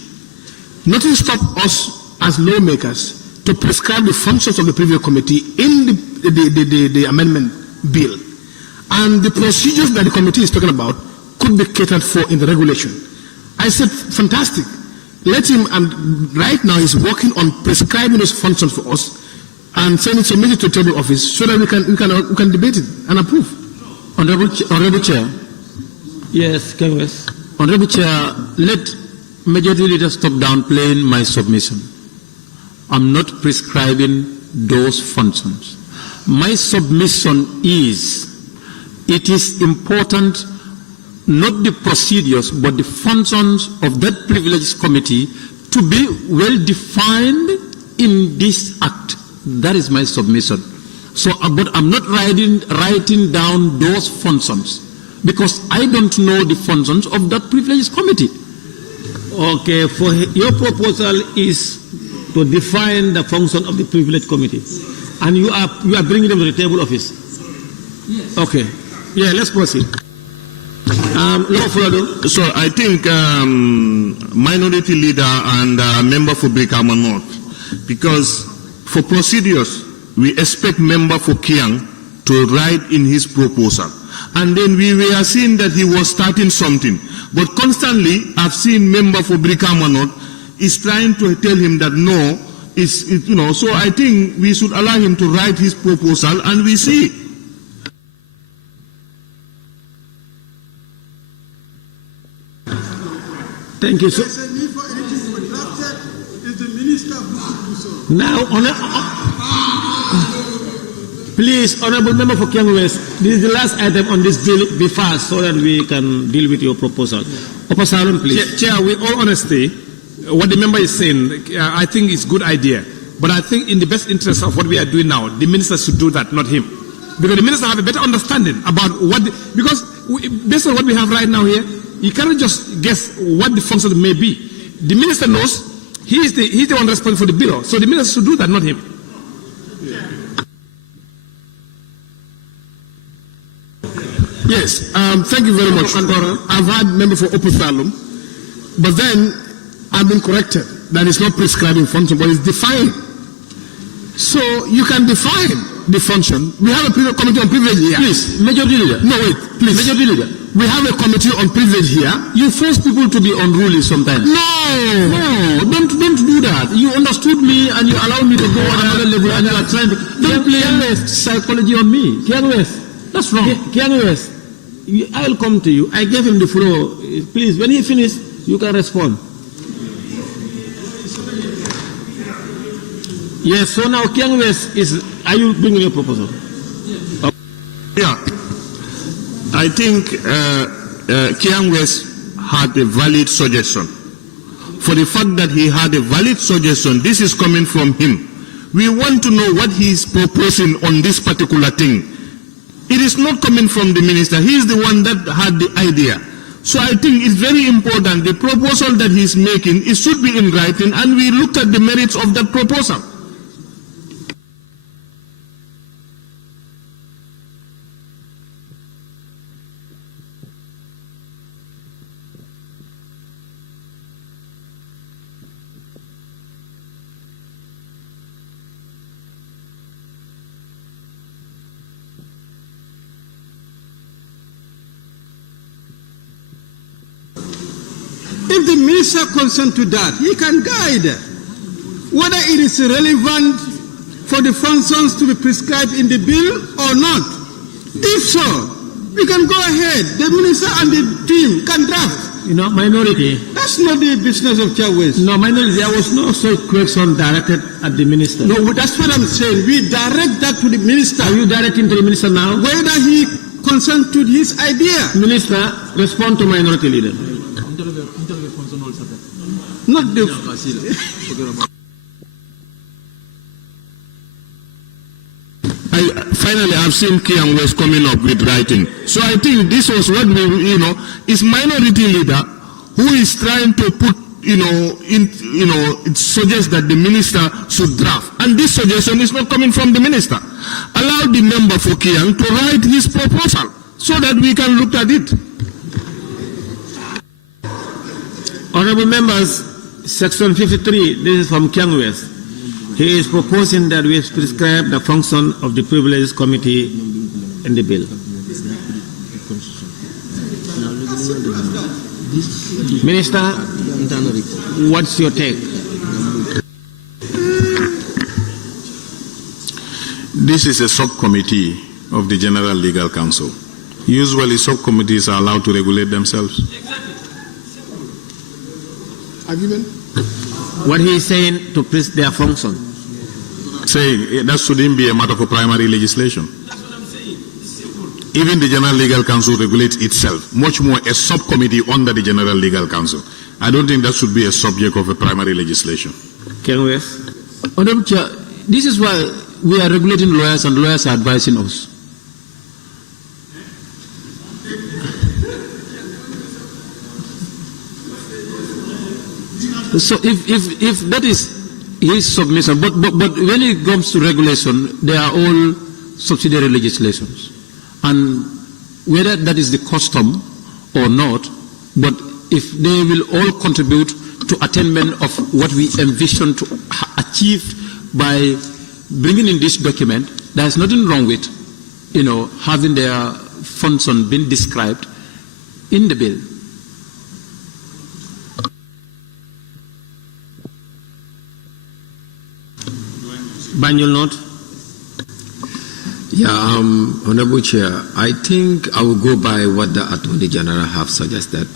Nothing stops us as lawmakers to prescribe the functions of the Privilege Committee in the amendment bill. And the procedures that the committee is talking about could be catered for in the regulation. I said, fantastic. Let him, and right now he's working on prescribing those functions for us and sending it to the table office so that we can debate it and approve. Honorable Chair. Yes, Congress. Honorable Chair, let Majority Leader stop downplaying my submission. I'm not prescribing those functions. My submission is, it is important not the procedures, but the functions of that privileged committee to be well defined in this act. That is my submission. So, but I'm not writing down those functions because I don't know the functions of that privileged committee. Okay, for your proposal is to define the function of the privileged committee, and you are bringing them to the table office. Yes. Okay. Yeah, let's proceed. So I think minority leader and member for Brikama North, because for procedures we expect member for Kiang to write in his proposal, and then we were seeing that he was starting something, but constantly I've seen member for Brikama North is trying to tell him that no, so I think we should allow him to write his proposal and we see. Thank you. So, There's a need for anything to be drafted. Is the minister who should do so. now, please, Honorable Member for Kiang West, this is the last item on this bill. Be fast so that we can deal with your proposal. Oposalon, please. Chair, with all honesty, what the member is saying, I think is a good idea. But I think in the best interest of what we are doing now, the minister should do that, not him. Because the minister have a better understanding about what, based on what we have right now here, you cannot just guess what the function may be. The minister knows he's the one responsible for the bill. So the minister should do that, not him. Yes, thank you very much. I've had member for Opushalum, but then I've been corrected that it's not prescribing function, but it's defined. So you can define the function. We have a committee on privilege here. Please, Majority Leader. No, wait, please. Majority Leader. We have a committee on privilege here. You force people to be unruly sometimes. No, don't do that. You understood me and you allowed me to go on another level and you are trying to don't play psychology on me. Kiang West. That's wrong. Kiang West, I'll come to you. I gave him the floor. Please, when he finishes, you can respond. Yes, so now Kiang West are you bringing your proposal? Yeah. I think Kiang West had a valid suggestion. For the fact that he had a valid suggestion, this is coming from him. We want to know what he is proposing on this particular thing. It is not coming from the minister. He is the one that had the idea. So I think it's very important. The proposal that he is making, it should be in writing, and we looked at the merits of that proposal. If the minister consents to that, he can guide whether it is relevant for the functions to be prescribed in the bill or not. If so, we can go ahead. The minister and the team can draft. You know, minority. That's not the business of Chairways. No, minority. There was no such question directed at the minister. No, that's what I'm saying. We direct that to the minister. Are you directing to the minister now? Whether he consents to his idea. Minister, respond to minority leader. Not the. Finally, I've seen Kiang West coming up with writing. So I think this was what we, is minority leader who is trying to put, it suggests that the minister should draft. And this suggestion is not coming from the minister. Allow the member for Kiang to write his proposal so that we can look at it. Honorable members, Section 53, this is from Kiang West. He is proposing that we prescribe the function of the Privileges Committee in the bill. Minister, what's your take? This is a subcommittee of the General Legal Council. Usually subcommittees are allowed to regulate themselves. Argument? What he is saying to press their function. Saying that shouldn't be a matter for primary legislation. Even the General Legal Council regulates itself, much more a subcommittee under the General Legal Council. I don't think that should be a subject of a primary legislation. Can we? Honorable Chair, this is why we are regulating lawyers and lawyers are advising us. So if that is his submission, but when it comes to regulation, they are all subsidiary legislations. And whether that is the custom or not, but if they will all contribute to attainment of what we envision to achieve by bringing in this document, there is nothing wrong with, having their function being described in the bill. Banjul note. Yeah, Honorable Chair, I think I will go by what the Attorney General have suggested.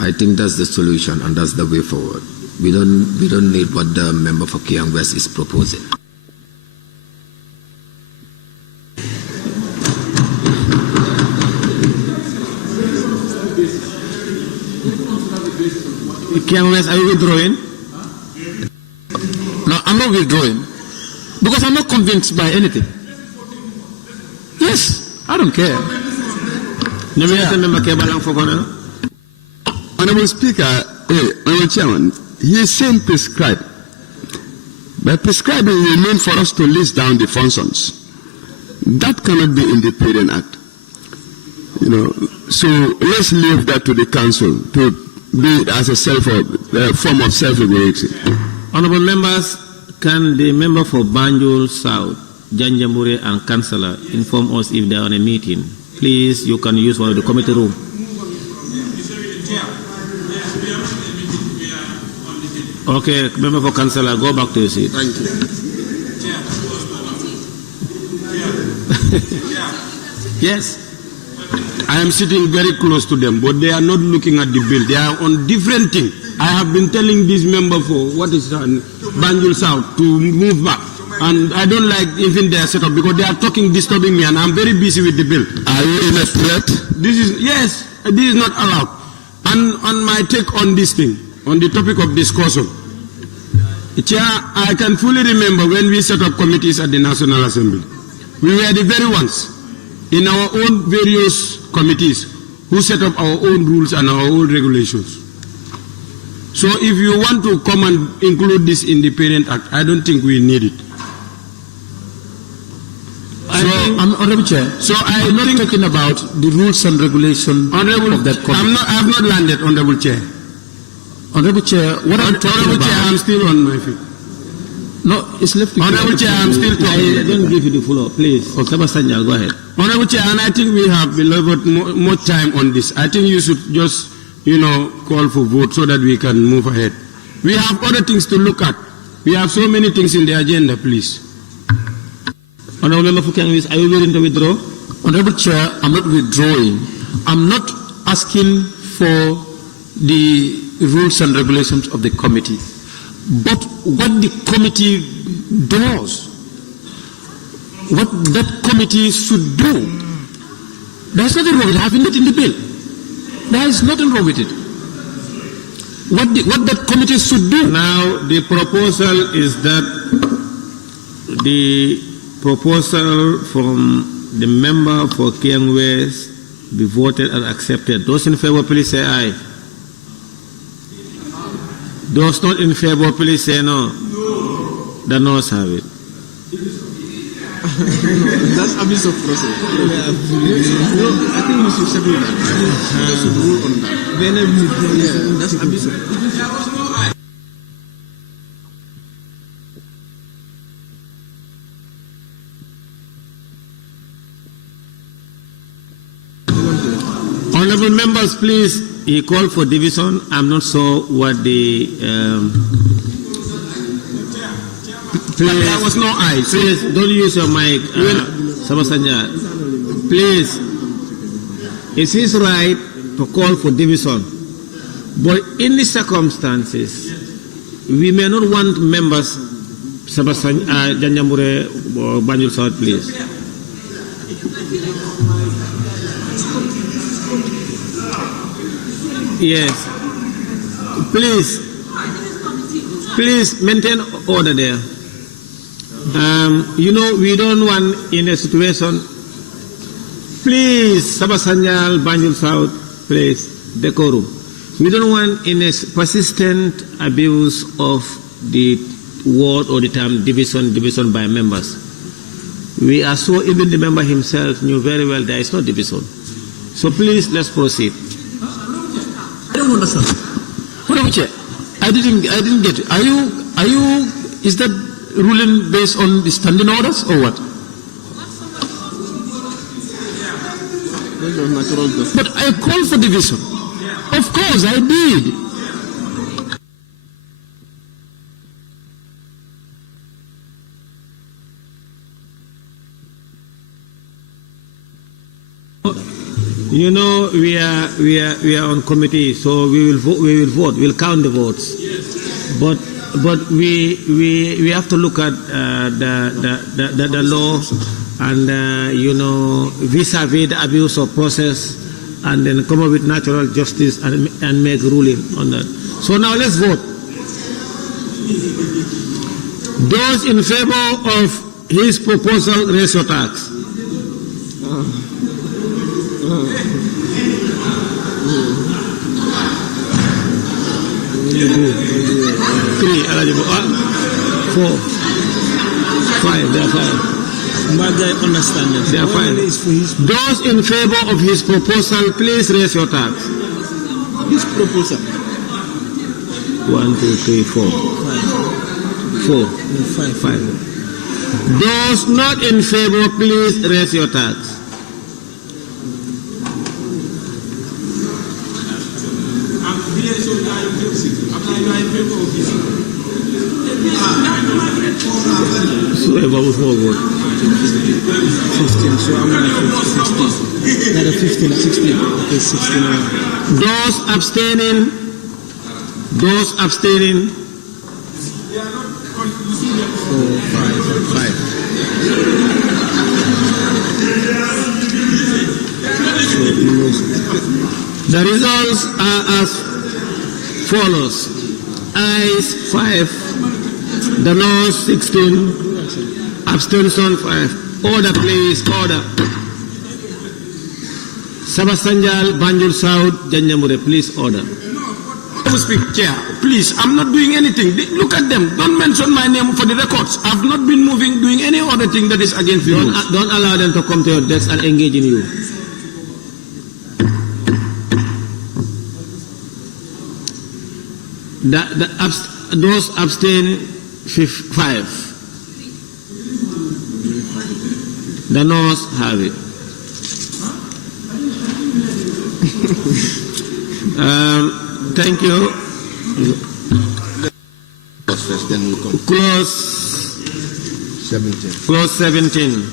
I think that's the solution and that's the way forward. We don't need what the member for Kiang West is proposing. Kiang West, are you withdrawing? No, I'm not withdrawing because I'm not convinced by anything. Yes, I don't care. Honorable Speaker, Honorable Chairman, he is saying prescribe. By prescribing, we mean for us to list down the functions. That cannot be in the Parent Act. So let's leave that to the Council to do it as a form of self-regulation. Honorable members, can the member for Banjul South, Janjamure and Councillor inform us if they are on a meeting? Please, you can use one of the committee room. Okay, member for Councillor, go back to your seat. Thank you. Yes. I am sitting very close to them, but they are not looking at the bill. They are on different things. I have been telling this member for Banjul South to move back. And I don't like even their setup because they are talking, disturbing me, and I'm very busy with the bill. Are you in a threat? Yes, this is not allowed. And on my take on this thing, on the topic of discussion, Chair, I can fully remember when we set up committees at the National Assembly. We were the very ones in our own various committees who set up our own rules and our own regulations. So if you want to come and include this in the Parent Act, I don't think we need it. Honorable Chair, I'm not talking about the rules and regulations of that committee. I have not landed, Honorable Chair. Honorable Chair, what I'm talking Honorable about... Chair, I'm still on my feet. No, it's left... Honorable Chair, I'm still talking. I don't give you the floor, please. Okay. Sabasanya, go ahead. Honorable Chair, and I think we have allotted more time on this. I think you should just, call for vote so that we can move ahead. We have other things to look at. We have so many things in the agenda, please. Honorable Member for Kiang, are you willing to withdraw? Honorable Chair, I'm not withdrawing. I'm not asking for the rules and regulations of the committee, but what the committee does, what that committee should do. There's nothing wrong with having it in the bill. There is nothing wrong with it. What that committee should do. Now, the proposal is that the proposal from the member for Kiang West be voted and accepted. Those in favor, please say aye. Those not in favor, please say no. The noes have it. That's abuse of process. I think we should settle that. We should rule on that. That's abuse of process. Honorable members, please, he called for division. I'm not sure what the... please, there was no aye. Please, don't use your mic, Sabasanya. Please, it is right to call for division. But in the circumstances, we may not want members, Sabasanya, Janjamure, or Banjul South, please. Yes. Please maintain order there. We don't want in a situation. Please, Sabasanyal, Banjul South, please, decorum. We don't want in a persistent abuse of the word or the term division by members. We are so, even the member himself knew very well there is no division. So please, let's proceed. I don't understand. Honorable Chair, I didn't get it. Are you, is that ruling based on the standing orders or what? But I called for division. Of course, I did. You know, we are on committee, so we will vote. We'll count the votes. But we have to look at the law and you know, vis-a-vis the abuse of process, and then come up with natural justice and make ruling on that. So now let's vote. Those in favor of his proposal, raise your tax. Three eligible. 4, 5. There are 5. There are 5. Those in favor of his proposal, please raise your tax. His proposal. 1, 2, 3, 4. 5. Those not in favor, please raise your tax. So about what? 15, so I'm going to 16. Not a 15, 16. Okay, 16. Those abstaining. 4, 5. The results are as follows. Ayes 5, the noes 16, abstention 5. Order, please, order. Sabasanjal, Banjul South, Janjamure, please order. Speak, Chair. Please, I'm not doing anything. Look at them. Don't mention my name for the records. I've not been doing any other thing that is against the rules. Don't allow them to come to your desk and engage in you. Those abstain 5. The noes have it. Thank you. Clause 17. Clause 17.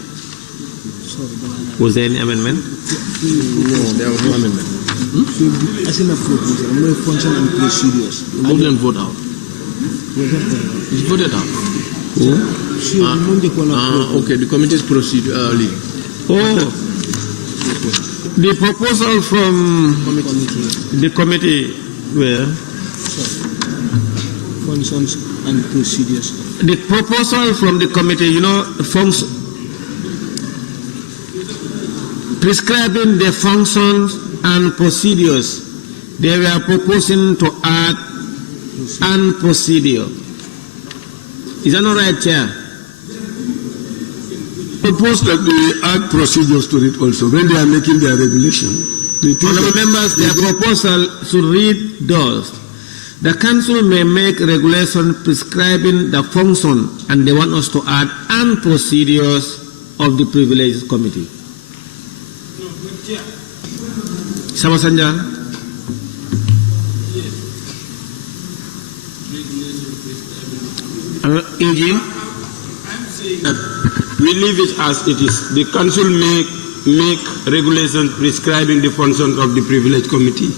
Was there any amendment? No, there was no amendment. As in a proposal, no function and procedures. Move and vote out. It's voted out. Okay, the committee's procedurally. The proposal from the committee where? Functions and procedures. The proposal from the committee, you know, prescribing the functions and procedures. They were proposing to add and procedure. Is that not right, Chair? Propose that we add procedures to it also when they are making their regulation. Honourable members, their proposal should read thus. The Council may make regulation prescribing the function, and they want us to add and procedures of the Privileged Committee. Samasanja? Engine? We leave it as it is. The Council make regulations prescribing the functions of the Privileged Committee.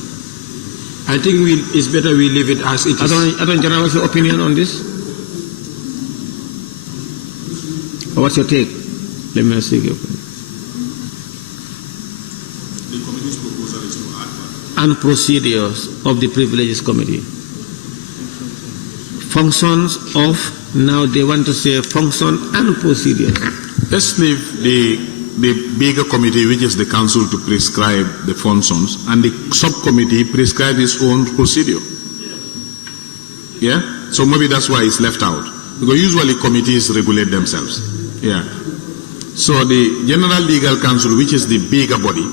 I think it's better we leave it as it is. Adon General, what's your opinion on this? Or what's your take? Let me ask you your opinion. The committee's proposal is to add and procedures of the Privileges Committee. Functions of, now they want to say function and procedures. Let's leave the bigger committee, which is the council, to prescribe the functions, and the subcommittee prescribe its own procedure. Yeah? So maybe that's why it's left out. Because usually committees regulate themselves. Yeah. So the General Legal Council, which is the bigger body,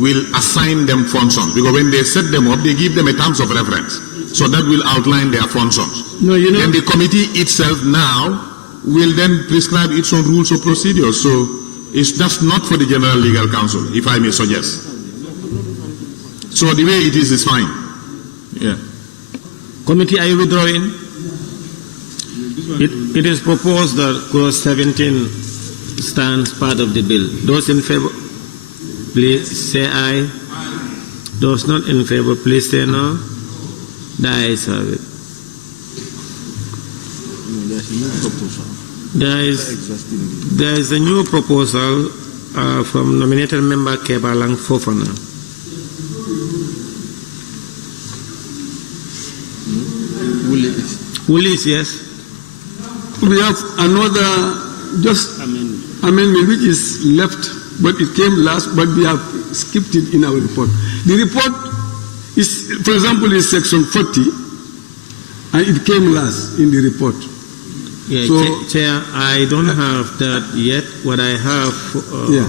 will assign them functions. Because when they set them up, they give them a terms of reference. So that will outline their functions. No, you know, then the committee itself now will then prescribe its own rules of procedure. So it's just not for the General Legal Council, if I may suggest. So the way it is fine. Yeah. Committee, are you withdrawing? It is proposed that clause 17 stands part of the bill. Those in favor? please say aye. Those not in favor, please say no. The ayes have it. There is a new proposal from nominated member Kebalang Fofana. Willis, yes. We have another amendment which is left, but it came last, but we have skipped it in our report. The report is, for example, is section 40, and it came last in the report. Yeah, so, Chair, I don't have that yet. What I have, so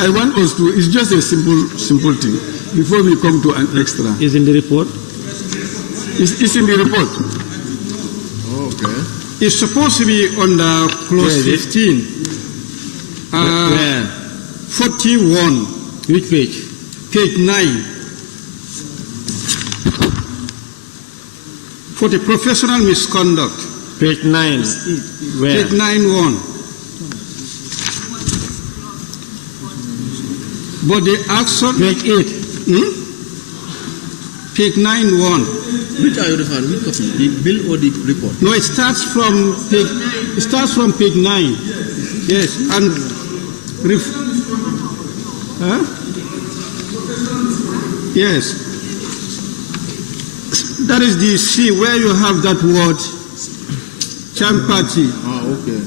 I want us to. It's just a simple thing. Before we come to an extra, is in the report. It's in the report. Okay. It's supposed to be on the clause 15. Where? 41. Which page? Page 9. For the professional misconduct. Page 9. Where? Page 9.1. But the action. Page 8. Page 9.1. Which are you referring? Which copy? The bill or the report? No, it starts from page 9. Yes, and yes. That is the C where you have that word Champati. Ah, okay.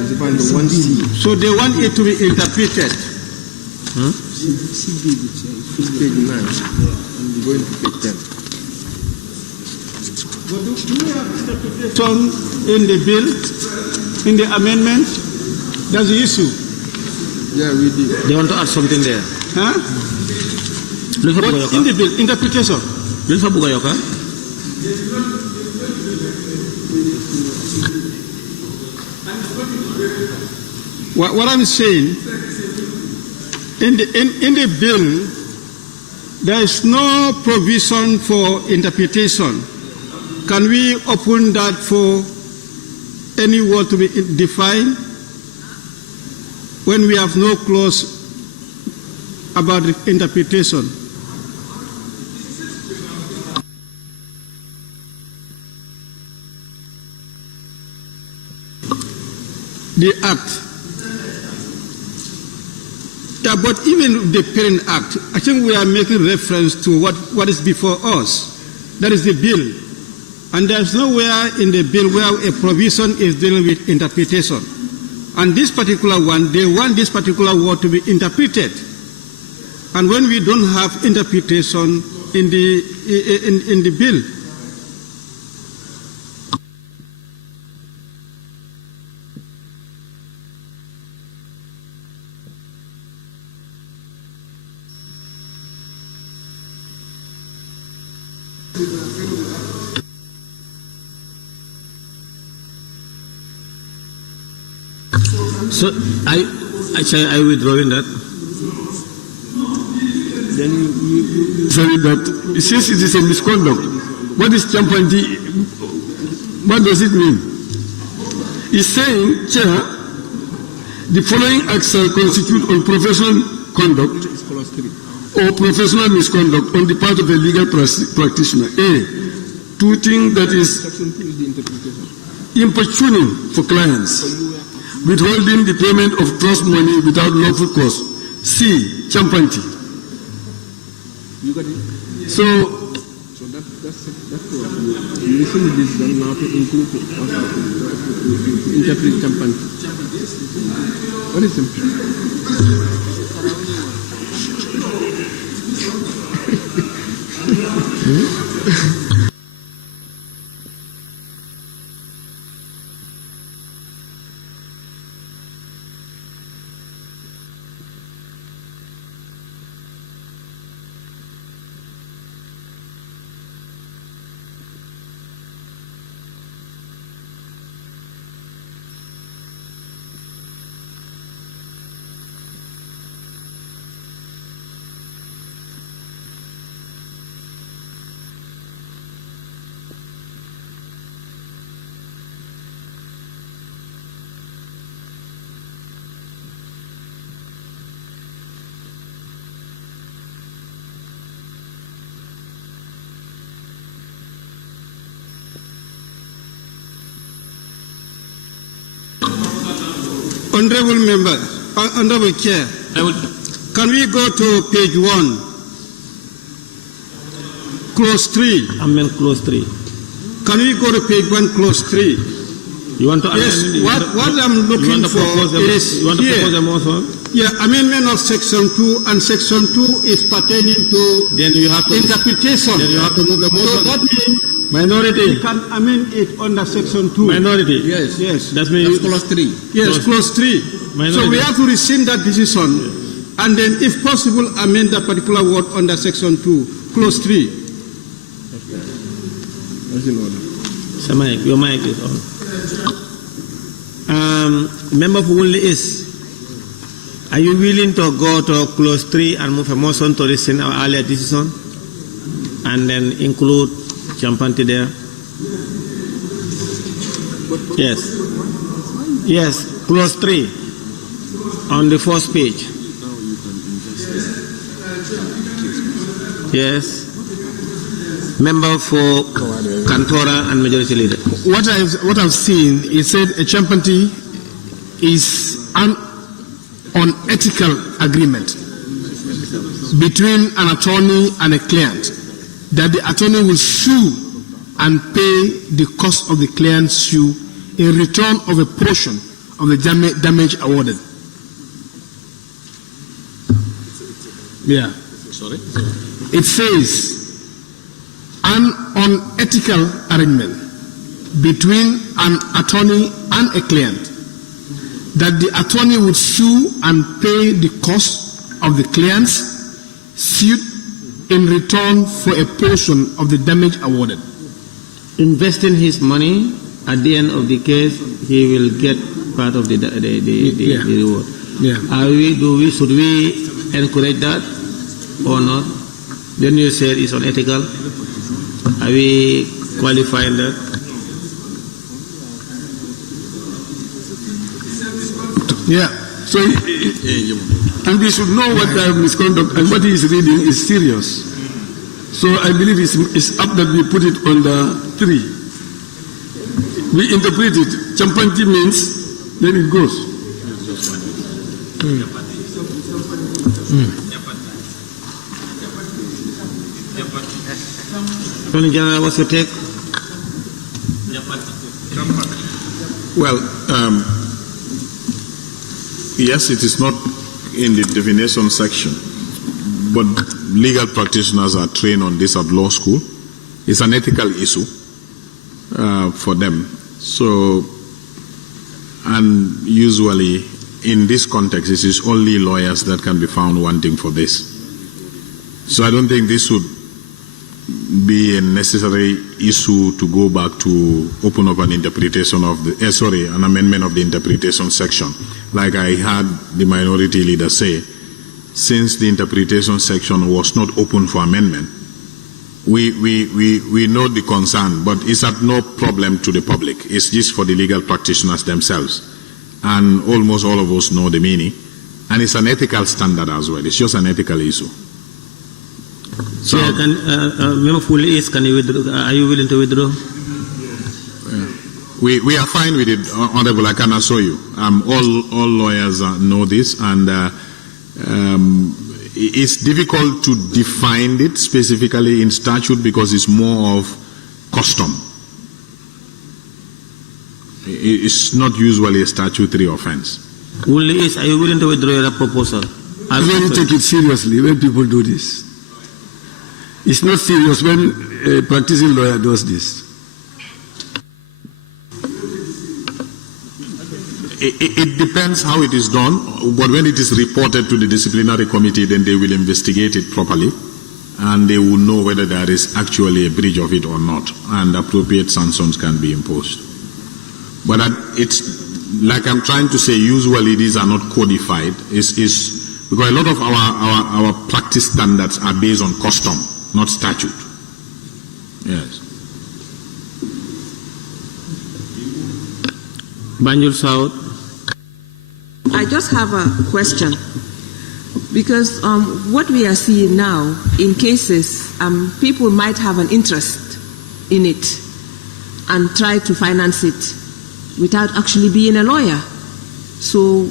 The 1C. So they want it to be interpreted. CD, which is page 9. And we're going to page 10. Do we have interpretation in the bill, in the amendment? That's the issue. Yeah, we did. They want to add something there. Huh? What in the bill, interpretation. What I'm saying, in the bill, there is no provision for interpretation. Can we open that for any word to be defined when we have no clause about the interpretation? The act. Yeah, but even the parent act, I think we are making reference to what is before us. That is the bill. And there's nowhere in the bill where a provision is dealing with interpretation. And this particular one, they want this particular word to be interpreted. And when we don't have interpretation in the bill, so I withdrawing that. Then you say that since it is a misconduct, what is champati? What does it mean? It's saying, Chair, the following acts shall constitute unprofessional conduct or professional misconduct on the part of a legal practitioner. A, tutoring, that is importuning for clients, withholding the payment of trust money without lawful cause. C, champati. You got it? So that's you listen this then now to include interpret champati. What is it? Honorable Member, Honorable Chair, can we go to page 1, clause 3? Amend clause 3. Can we go to page 1, clause 3? You want to yes, what I'm looking for is you want to propose a motion? Yeah, amendment of section 2, and section 2 is pertaining to then you have to interpretation. Then you have to move the motion. So that means minority. we can amend it under section 2. Minority. Yes. That means clause 3. Yes, clause 3. Minority. So we have to rescind that decision, and then, if possible, amend that particular word under section 2, clause 3. So your mic is on. Member for Woolly is. Are you willing to go to clause 3 and move a motion to rescind our earlier decision, and then include Champanti there? Yes. Yes, clause 3 on the first page. Yes. Member for Cantora and Majority Leader. What I've seen, it said a Champanti is an unethical agreement between an attorney and a client, that the attorney will sue and pay the cost of the client's sue in return of a portion of the damage awarded. Yeah. Sorry? It says an unethical arrangement between an attorney and a client, that the attorney would sue and pay the cost of the client's suit in return for a portion of the damage awarded. Investing his money, at the end of the case, he will get part of the reward. Yeah. Should we encourage that or not? Then you said it's unethical. Are we qualifying that? Yeah. So, and we should know what the misconduct and what he is reading is serious. So I believe it's up that we put it on the 3. We interpret it. Champanti means, then it goes. Attorney General, what's your take? Well, yes, it is not in the definition section, but legal practitioners are trained on this at law school. It's an ethical issue for them. So, and usually in this context, it is only lawyers that can be found wanting for this. So I don't think this would be a necessary issue to go back to open up an interpretation of the, an amendment of the interpretation section. Like I heard the minority leader say, since the interpretation section was not open for amendment, we know the concern, but it's at no problem to the public. It's just for the legal practitioners themselves. And almost all of us know the meaning. And it's an ethical standard as well. It's just an ethical issue. So, Member Fully is, can you withdraw? Are you willing to withdraw? We are fine with it, Honorable. I can assure you. All lawyers know this, and it's difficult to define it specifically in statute because it's more of custom. It's not usually a statutory offense. Fully is, are you willing to withdraw your proposal? I really take it seriously when people do this. It's not serious when a practicing lawyer does this. It depends how it is done, but when it is reported to the disciplinary committee, then they will investigate it properly, and they will know whether there is actually a breach of it or not, and appropriate sanctions can be imposed. But it's like I'm trying to say, usually these are not codified. It's because a lot of our practice standards are based on custom, not statute. Yes. Banjul South. I just have a question, because what we are seeing now in cases, people might have an interest in it and try to finance it without actually being a lawyer. So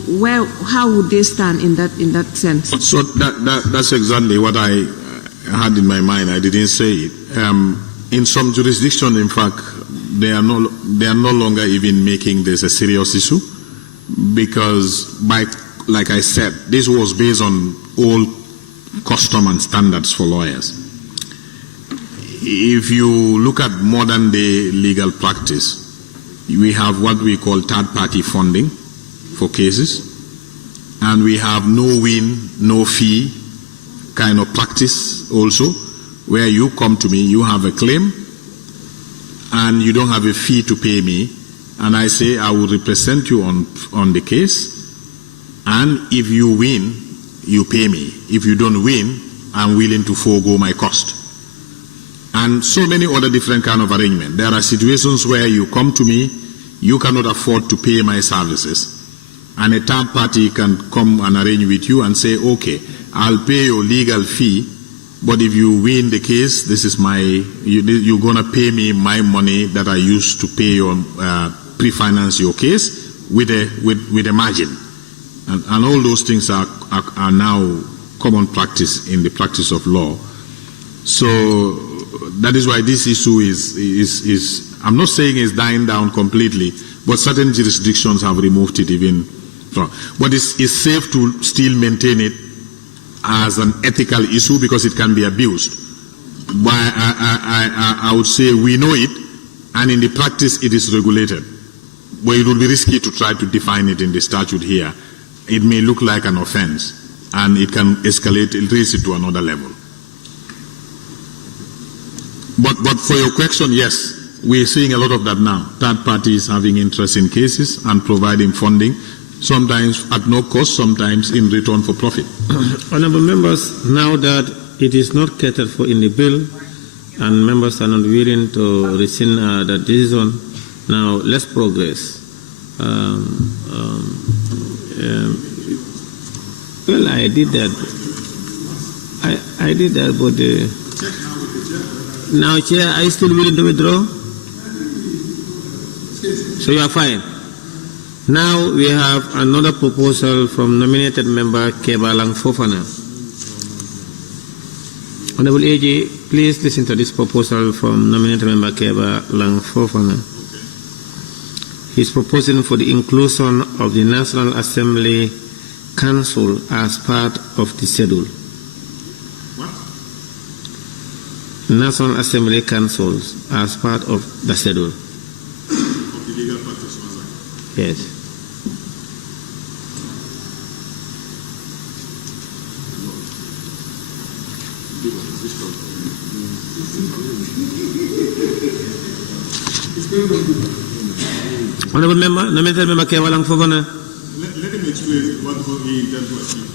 how would they stand in that sense? So that's exactly what I had in my mind. I didn't say it. In some jurisdictions, in fact, they are no longer even making this a serious issue, because like I said, this was based on old custom and standards for lawyers. If you look at modern day legal practice, we have what we call third-party funding for cases, and we have no win, no fee kind of practice also, where you come to me, you have a claim, and you don't have a fee to pay me, and I say I will represent you on the case, and if you win, you pay me. If you don't win, I'm willing to forego my cost. And so many other different kind of arrangements. There are situations where you come to me, you cannot afford to pay my services, and a third party can come and arrange with you and say, okay, I'll pay your legal fee, but if you win the case, this is you're going to pay me my money that I used to pay your, pre-finance your case with a margin. And all those things are now common practice in the practice of law. So that is why this issue is I'm not saying it's dying down completely, but certain jurisdictions have removed it even from. But it's safe to still maintain it as an ethical issue because it can be abused. But I would say we know it, and in the practice it is regulated. But it would be risky to try to define it in the statute here. It may look like an offense, and it can escalate, raise it to another level. But for your question, yes, we're seeing a lot of that now. Third parties having interest in cases and providing funding, sometimes at no cost, sometimes in return for profit. Honourable members, now that it is not catered for in the bill, and members are not willing to rescind that decision, now let's progress. Well, I did that. I did that, but now, Chair, are you still willing to withdraw? So you are fine. Now we have another proposal from nominated member Kebalang Fofana. Honorable AG, please listen to this proposal from nominated member Kebalang Fofana. He is proposing for the inclusion of the National Assembly Council as part of the schedule. What? National Assembly Councils as part of the schedule. Of the Legal Practitioners Act. Yes. Honorable member, nominated member Kewalang Fogona. Let him explain what he intends to achieve.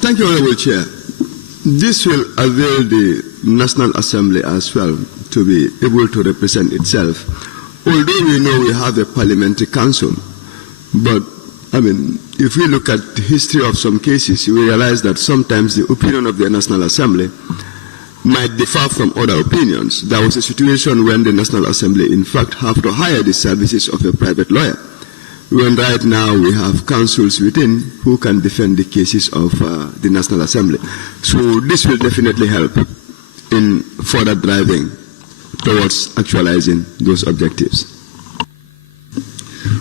Thank you, Honorable Chair. This will avail the National Assembly as well to be able to represent itself. Although we know we have a parliamentary council, but I mean, if we look at the history of some cases, we realize that sometimes the opinion of the National Assembly might differ from other opinions. There was a situation when the National Assembly, in fact, have to hire the services of a private lawyer, when right now we have councils within who can defend the cases of the National Assembly. So this will definitely help in further driving towards actualizing those objectives.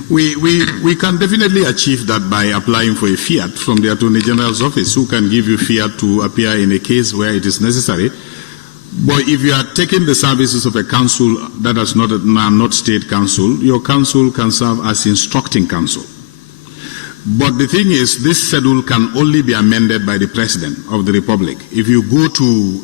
We can definitely achieve that by applying for a fiat from the Attorney General's office, who can give you fiat to appear in a case where it is necessary. But if you are taking the services of a council that is not state council, your council can serve as instructing council. But the thing is, this schedule can only be amended by the President of the Republic. If you go to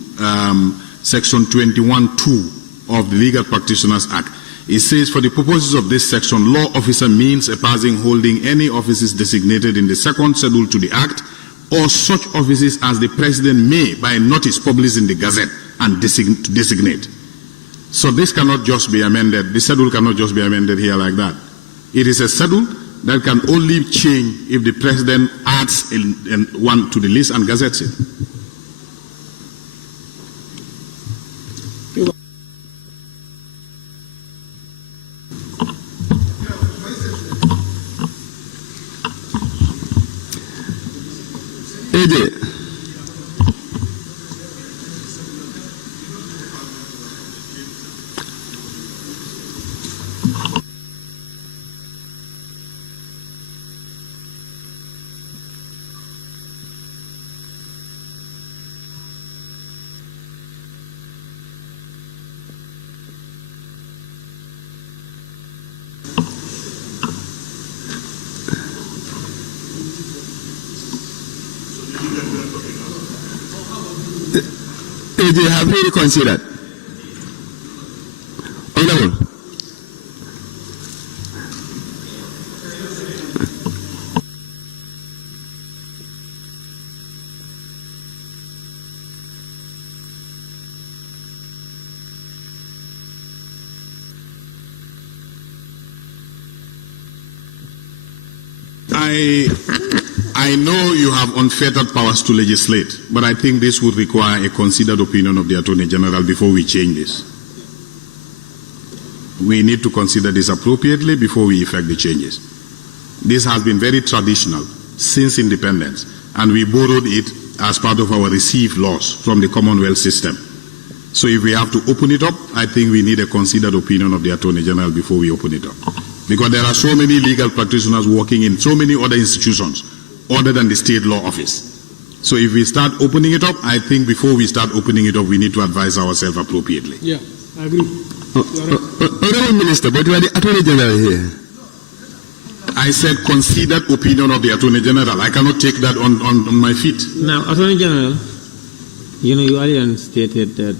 Section 21(2) of the Legal Practitioners Act, it says, for the purposes of this section, law officer means a person holding any offices designated in the second schedule to the Act, or such offices as the President may, by notice published in the Gazette, and designate. So this cannot just be amended. The schedule cannot just be amended here like that. It is a schedule that can only change if the President adds one to the list and gazettes it. AJ, have you reconsidered? Honorable. I know you have unfettered powers to legislate, but I think this would require a considered opinion of the Attorney General before we change this. We need to consider this appropriately before we effect the changes. This has been very traditional since independence, and we borrowed it as part of our received laws from the Commonwealth system. So if we have to open it up, I think we need a considered opinion of the Attorney General before we open it up. Because there are so many legal practitioners working in so many other institutions other than the state law office. So if we start opening it up, I think before we start opening it up, we need to advise ourselves appropriately. Yeah, I agree. Honorable Minister, but you are the Attorney General here. I said considered opinion of the Attorney General. I cannot take that on my feet. Now, Attorney General, you know, you earlier stated that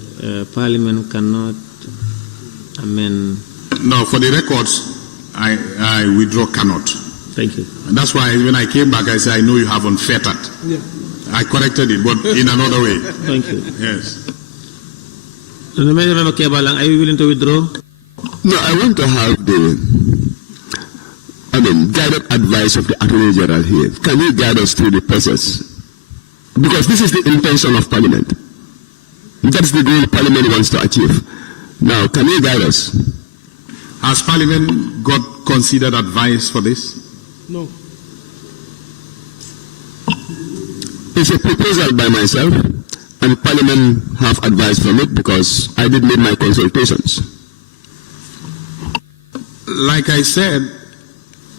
Parliament cannot amend. No, for the records, I withdraw cannot. Thank you. And that's why when I came back, I said, I know you have unfettered. Yeah. I corrected it, but in another way. Thank you. Yes. Are you willing to withdraw? No, I want to have the guided advice of the Attorney General here. Can you guide us through the process? Because this is the intention of Parliament. That's the goal Parliament wants to achieve. Now, can you guide us? Has Parliament got considered advice for this? No. It's a proposal by myself, and Parliament have advice from it because I did make my consultations. Like I said,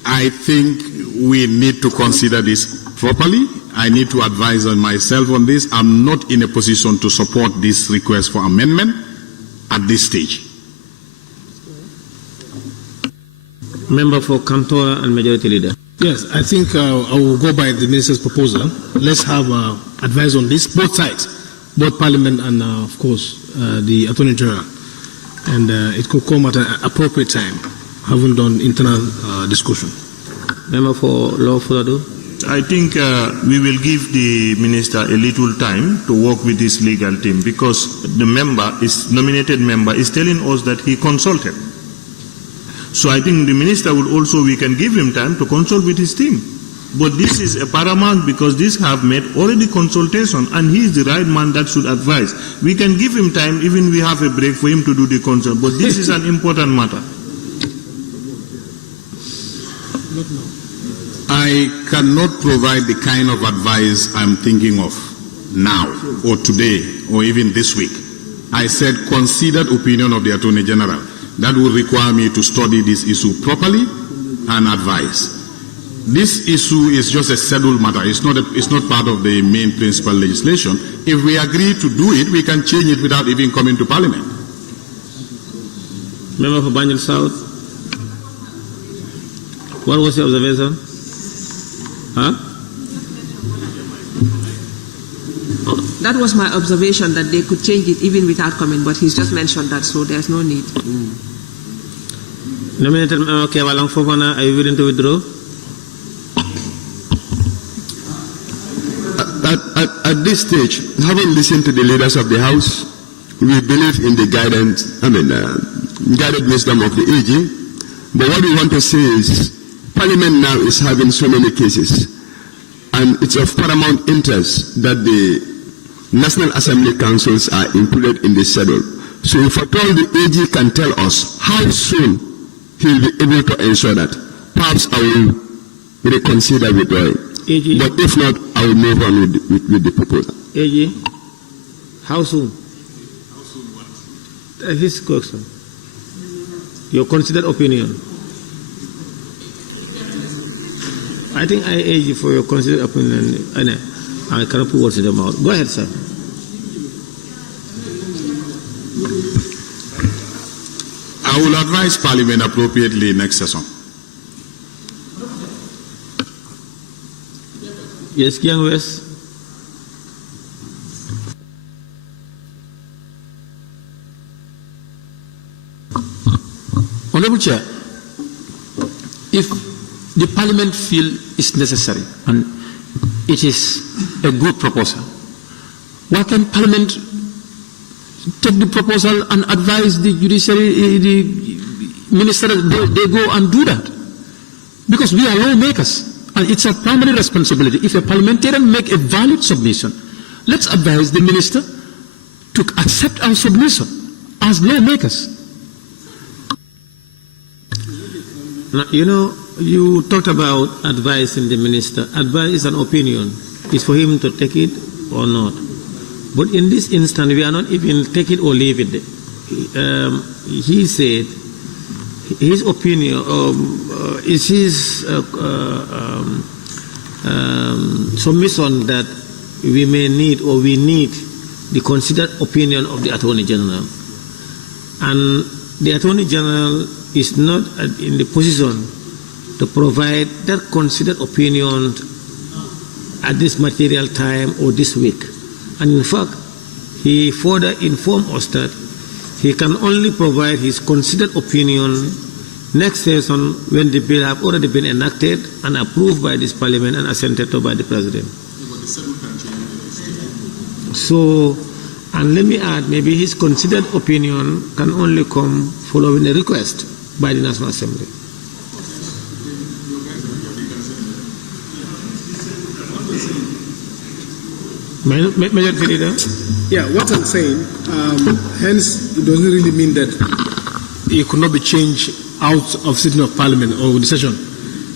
I think we need to consider this properly. I need to advise on myself on this. I'm not in a position to support this request for amendment at this stage. Member for Kantora and Majority Leader. Yes, I think I will go by the Minister's proposal. Let's have advice on this, both sides, both Parliament and, of course, the Attorney General. And it could come at an appropriate time, having done internal discussion. Member for Lawful Ado. I think we will give the minister a little time to work with his legal team because the nominated member is telling us that he consulted. So I think the minister we can give him time to consult with his team. But this is a paramount because these have made already consultation and he is the right man that should advise. We can give him time, even we have a break for him to do the consult. But this is an important matter. I cannot provide the kind of advice I'm thinking of now or today or even this week. I said considered opinion of the Attorney General. That will require me to study this issue properly and advise. This issue is just a scheduled matter. It's not part of the main principal legislation. If we agree to do it, we can change it without even coming to Parliament. Member for Banjul South. What was your observation? Huh? That was my observation, that they could change it even without coming, but he's just mentioned that, so there's no need. Nominated Member Kevalang Fofana, are you willing to withdraw? At this stage, having listened to the leaders of the House, we believe in the guided wisdom of the AG. But what we want to say is, Parliament now is having so many cases, and it's of paramount interest that the National Assembly councils are included in the schedule. So if at all the AG can tell us how soon he will be able to ensure that, perhaps I will reconsider withdrawing. AG. But if not, I will move on with the proposal. AG, how soon? How soon what? His question. Your considered opinion. I think I urge you for your considered opinion. I cannot put words in your mouth. Go ahead, sir. I will advise Parliament appropriately next session. Yes, Kiang West. Honorable Chair, if the Parliament feel it's necessary and it is a good proposal, why can Parliament take the proposal and advise the judiciary, the minister, they go and do that? Because we are lawmakers, and it's a primary responsibility. If a parliamentarian make a valid submission, let's advise the minister to accept our submission as lawmakers. Now, you know, you talked about advising the minister. Advice is an opinion. It's for him to take it or not. But in this instance, we are not even take it or leave it. He said his opinion is his submission that we may need or we need the considered opinion of the Attorney General. And the Attorney General is not in the position to provide that considered opinion at this material time or this week. And in fact, he further informed us that he can only provide his considered opinion next session when the bill have already been enacted and approved by this Parliament and assented to by the President. So, and let me add, maybe his considered opinion can only come following a request by the National Assembly. Majority Leader? Yeah, what I'm saying, hence, it doesn't really mean that it could not be changed out of sitting of Parliament or the session.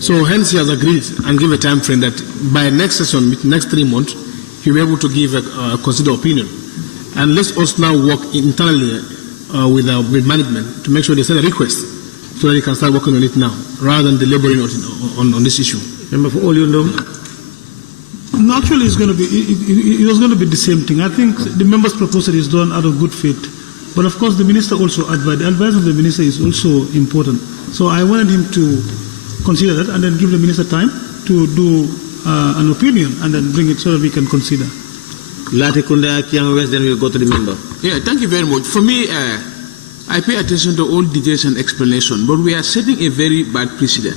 So hence he has agreed and give a time frame that by next session, next 3 months, he'll be able to give a considered opinion. And let's also now work internally with management to make sure they send a request so that they can start working on it now, rather than deliberating on this issue. Remember, for all you know, no, actually, it's going to be. It was going to be the same thing. I think the members' proposal is done out of good faith, but of course, the minister also advised. The advice of the minister is also important. So I wanted him to consider that and then give the minister time to do an opinion and then bring it so that we can consider. Latikunda Kiang West, then we'll go to the member. Yeah, thank you very much. For me, I pay attention to all details and explanation, but we are setting a very bad precedent.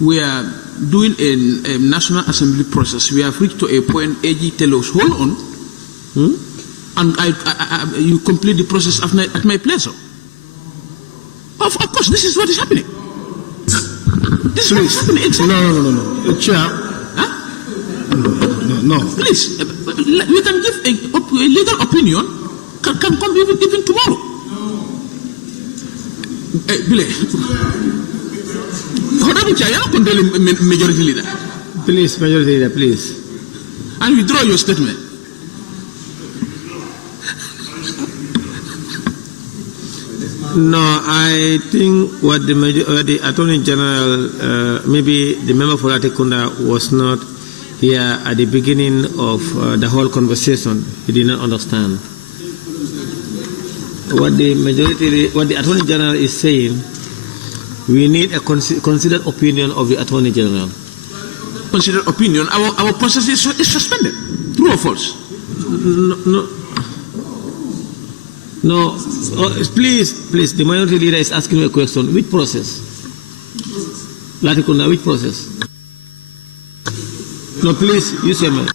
We are doing a National Assembly process. We have reached to a point, AG tell us, hold on, and you complete the process at my pleasure. Of course, this is what is happening. This is what is happening. No. Chair. No. Please, we can give a legal opinion, can come even tomorrow. Honorable Chair, you are not controlling Majority Leader. Please, Majority Leader, please. And withdraw your statement. No, I think what the Attorney General, maybe the member for Latikunda was not here at the beginning of the whole conversation. He did not understand. What the Attorney General is saying, we need a considered opinion of the Attorney General. Considered opinion? Our process is suspended. True or false? No. Please, the Minority Leader is asking you a question. Which process? Latikunda, which process? No, please, use your mic.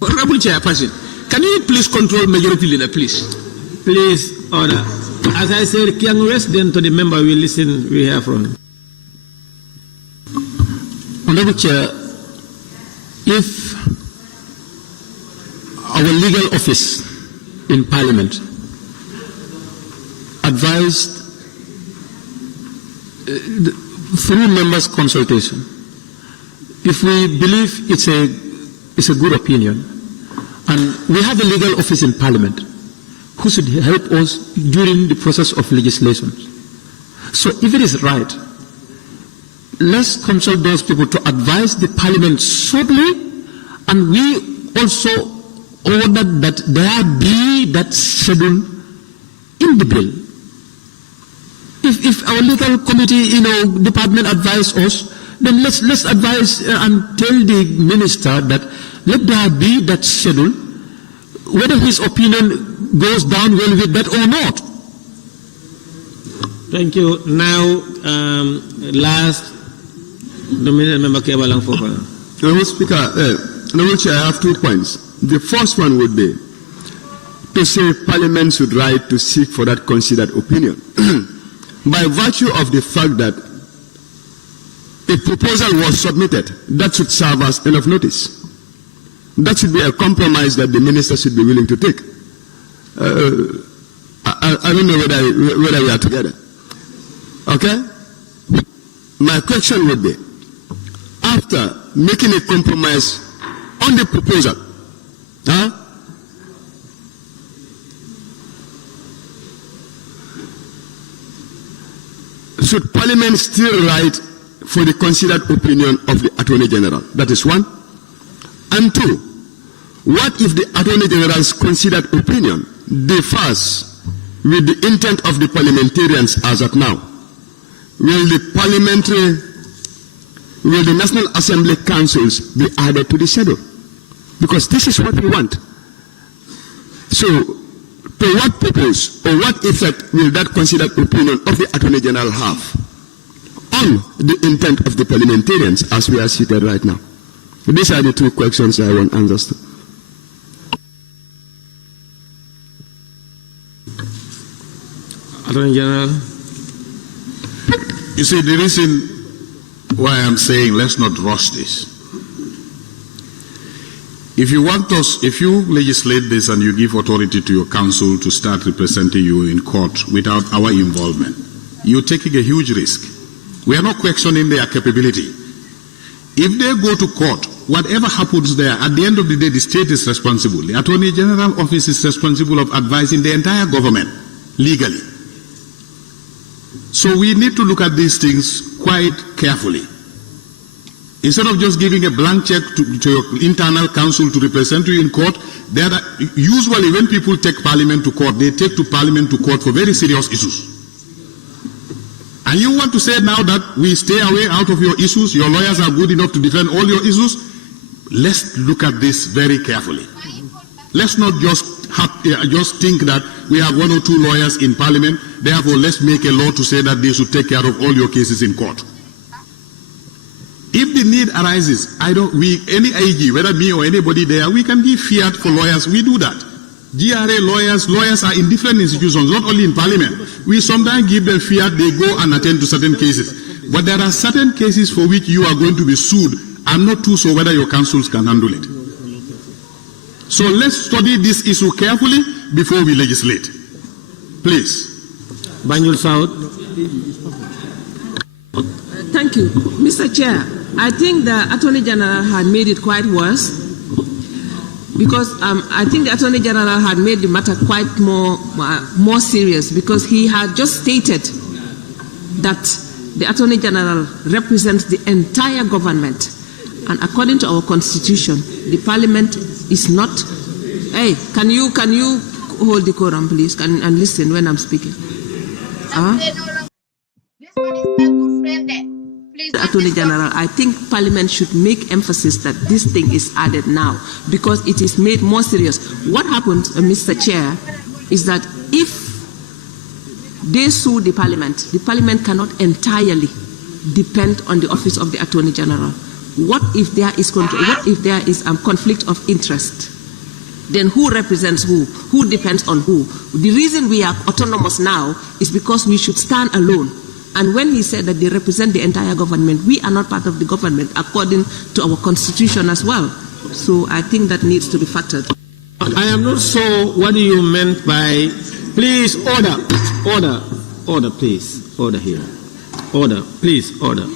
Honorable Chairperson, can you please control Majority Leader, please? Please, order. As I said, Kiang West, then to the member we listen, we hear from. Honorable Chair, if our legal office in Parliament advised through members' consultation, if we believe it's a good opinion, and we have a legal office in Parliament who should help us during the process of legislation. So if it is right, let's consult those people to advise the Parliament shortly, and we also order that there be that schedule in the bill. If our legal committee, department advise us, then let's advise and tell the minister that let there be that schedule, whether his opinion goes down well with that or not. Thank you. Now, last, the member Kebalang Fofana. Honorable Speaker, Honorable Chair, I have 2 points. The first one would be to say Parliament should right to seek for that considered opinion. By virtue of the fact that a proposal was submitted, that should serve as enough notice. That should be a compromise that the minister should be willing to take. I don't know whether we are together. Okay? My question would be, after making a compromise on the proposal, should Parliament still write for the considered opinion of the Attorney General? That is one. And two, what if the Attorney General's considered opinion differs with the intent of the parliamentarians as of now? Will the National Assembly councils be added to the schedule? Because this is what we want. So, to what purpose or what effect will that considered opinion of the Attorney General have on the intent of the parliamentarians as we are seated right now? These are the 2 questions I want answers to. Attorney General. You see, the reason why I'm saying let's not rush this. If you legislate this and you give authority to your counsel to start representing you in court without our involvement, you're taking a huge risk. We are not questioning their capability. If they go to court, whatever happens there, at the end of the day, the state is responsible. The Attorney General Office is responsible of advising the entire government legally. So we need to look at these things quite carefully. Instead of just giving a blank check to your internal counsel to represent you in court, usually when people take Parliament to court, they take to Parliament to court for very serious issues. And you want to say now that we stay away out of your issues, your lawyers are good enough to defend all your issues? Let's look at this very carefully. Let's not just think that we have 1 or 2 lawyers in Parliament, therefore let's make a law to say that they should take care of all your cases in court. If the need arises, any AG, whether me or anybody there, we can give fiat for lawyers. We do that. GRA lawyers are in different institutions, not only in Parliament. We sometimes give them fiat, they go and attend to certain cases. But there are certain cases for which you are going to be sued. I'm not too sure whether your counsels can handle it. So let's study this issue carefully before we legislate. Please. Banjul South. Thank you. Mr. Chair, I think the Attorney General had made it quite worse because I think the Attorney General had made the matter quite more serious because he had just stated that the Attorney General represents the entire government. And according to our Constitution, the Parliament is not... Hey, can you hold the quorum, please, and listen when I'm speaking? The Attorney General, I think Parliament should make emphasis that this thing is added now because it is made more serious. What happened, Mr. Chair, is that if they sue the Parliament cannot entirely depend on the office of the Attorney General. What if there is conflict of interest? Then who represents who? Who depends on who? The reason we are autonomous now is because we should stand alone. And when he said that they represent the entire government, we are not part of the government according to our Constitution as well. So I think that needs to be factored. I am not sure what you meant by, please, order, please, order here. Order, please, order.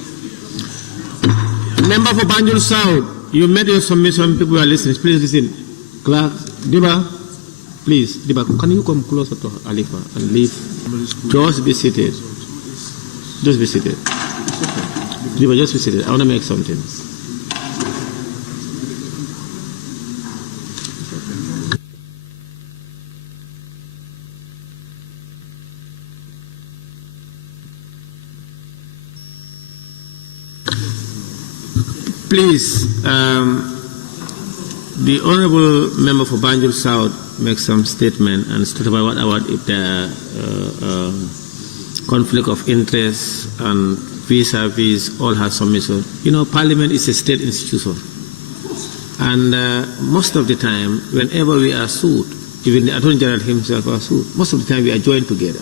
Member for Banjul South, you made your submission, people are listening. Please listen. Clerk, Diba, please, Diba, can you come closer to Alifa and leave? Just be seated. Just be seated. Diba, just be seated. I want to make something. Please, The Honorable Member for Banjul South makes some statement and talk about if the conflict of interest and vis-a-vis all has some issue. You know, Parliament is a state institution. And most of the time, whenever we are sued, even the Attorney General himself are sued, most of the time we are joined together.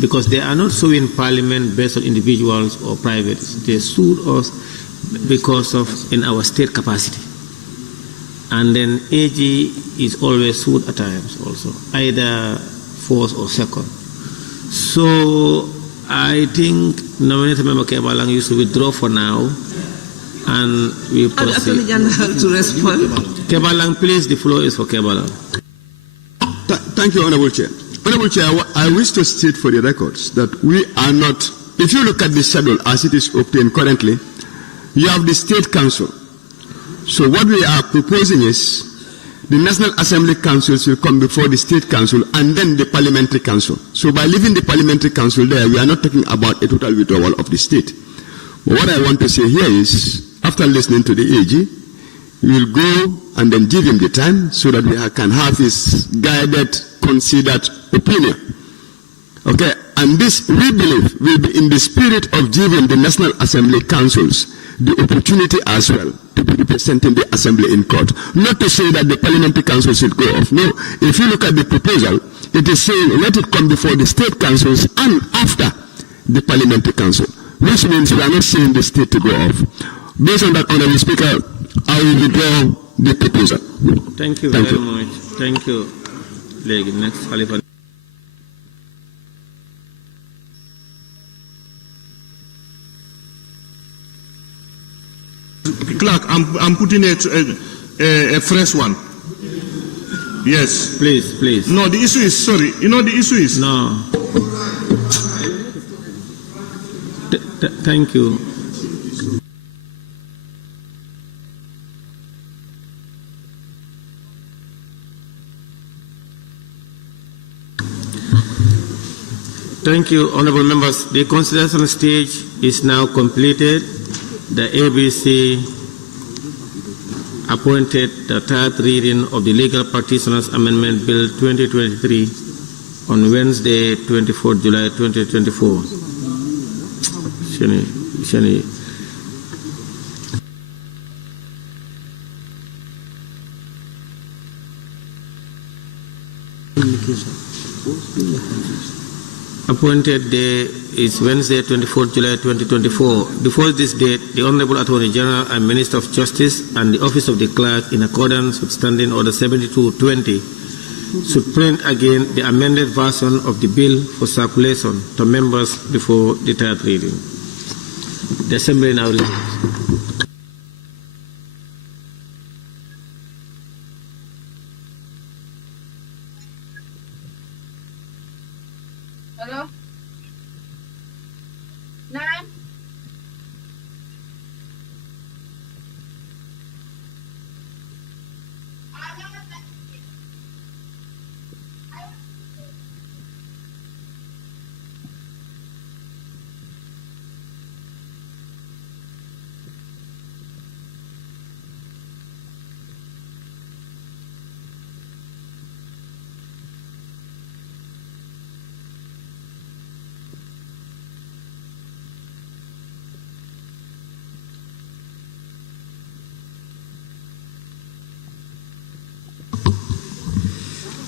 Because they are not suing Parliament based on individuals or privates. They sued us because of in our state capacity. And then AG is always sued at times also, either first or second. So I think nominated member Kebalang used to withdraw for now, and we proceed. Attorney General to respond. Kebalang, please, the floor is for Kebalang. Thank you, Honorable Chair. Honorable Chair, I wish to state for the records that we are not, if you look at the schedule as it is obtained currently, you have the State Council. So what we are proposing is the National Assembly Council will come before the State Council and then the Parliamentary Council. So by leaving the Parliamentary Council there, we are not talking about a total withdrawal of the state. But what I want to say here is, after listening to the AG, we will go and then give him the time so that we can have his guided, considered opinion. Okay, and this, we believe, will be in the spirit of giving the National Assembly Councils the opportunity as well to be representing the Assembly in court. Not to say that the Parliamentary Council should go off. No, if you look at the proposal, it is saying let it come before the State Councils and after the Parliamentary Council, which means we are not saying the state to go off. Based on that, Honourable Speaker, I will withdraw the proposal. Thank you very much. Thank you. Next, Khalifa. Clerk, I'm putting a fresh one. Yes. Please, please. No, the issue is, sorry, you know the issue is? No. Thank you. Thank you, honorable members. The consideration stage is now completed. The ABC appointed the third reading of the Legal Practitioners Amendment Bill 2023 on Wednesday, 24 July 2024. Shani. Appointed day is Wednesday, 24 July 2024. Before this date, the Honorable Attorney General and Minister of Justice and the Office of the Clerk, in accordance with Standing Order 7220, should print again the amended version of the bill for circulation to members before the third reading. The Assembly now resumes. Hello? 9?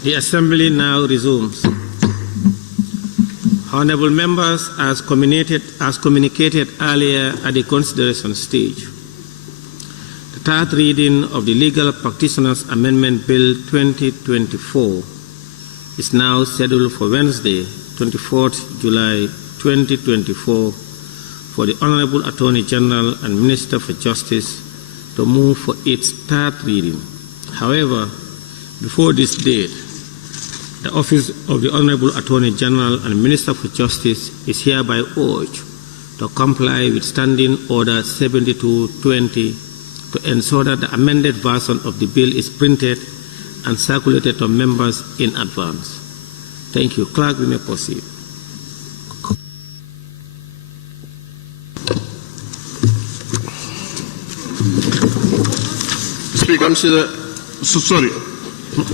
The Assembly now resumes. Honorable members, as communicated earlier at the consideration stage, the third reading of the Legal Practitioners Amendment Bill 2024 is now scheduled for Wednesday, 24th July 2024, for the Honorable Attorney General and Minister for Justice to move for its third reading. However, before this date, the Office of the Honorable Attorney General and Minister for Justice is hereby urged to comply with Standing Order 7220 to ensure that the amended version of the bill is printed and circulated to members in advance. Thank you. Clerk, we may proceed. Speaker, sorry.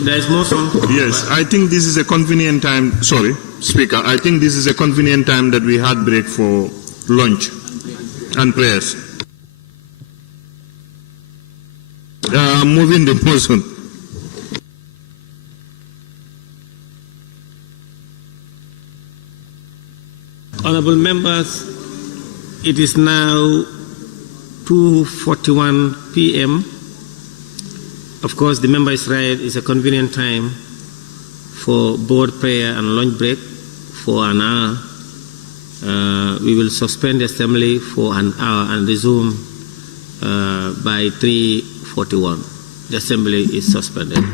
There is motion. Yes, I think this is a convenient time. Sorry, Speaker. I think this is a convenient time that we had break for lunch and prayers. Moving the motion. Honorable members, it is now 2:41 p.m. Of course, the member is right. It's a convenient time for board prayer and lunch break for an hour. We will suspend the assembly for an hour and resume by 3:41. The assembly is suspended.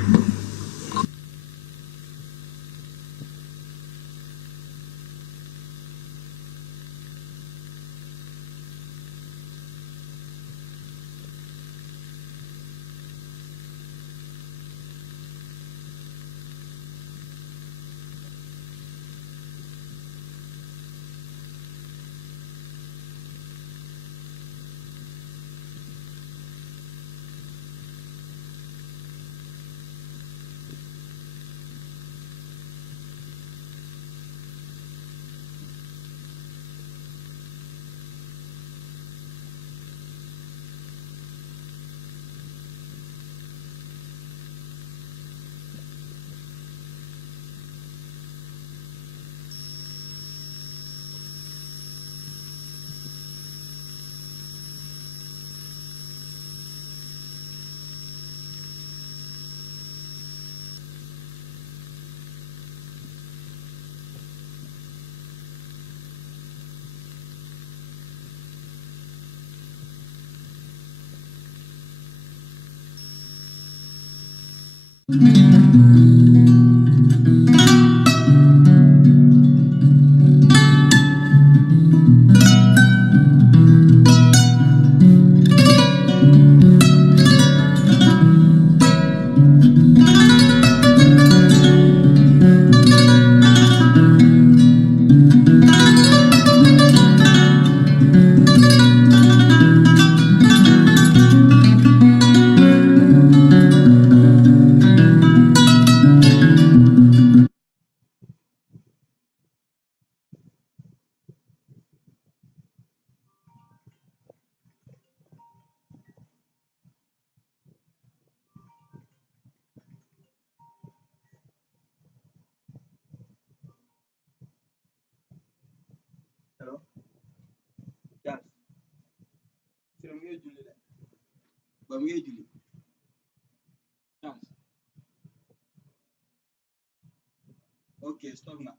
Okay, stop now.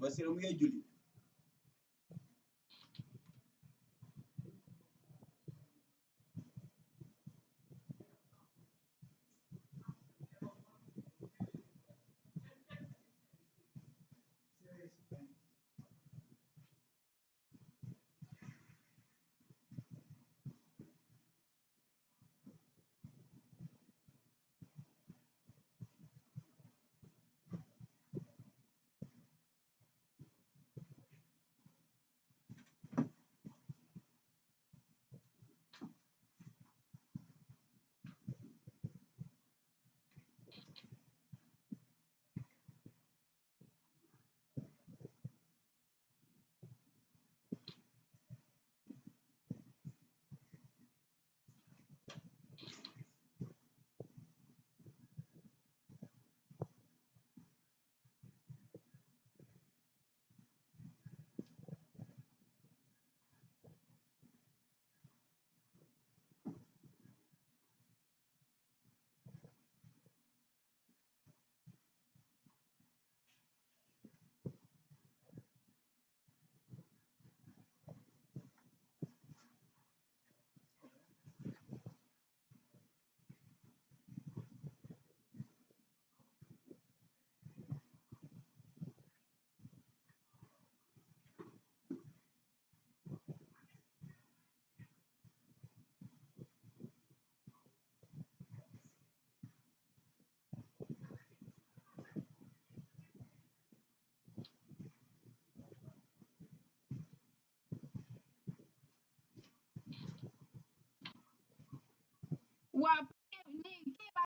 Basira muye juli.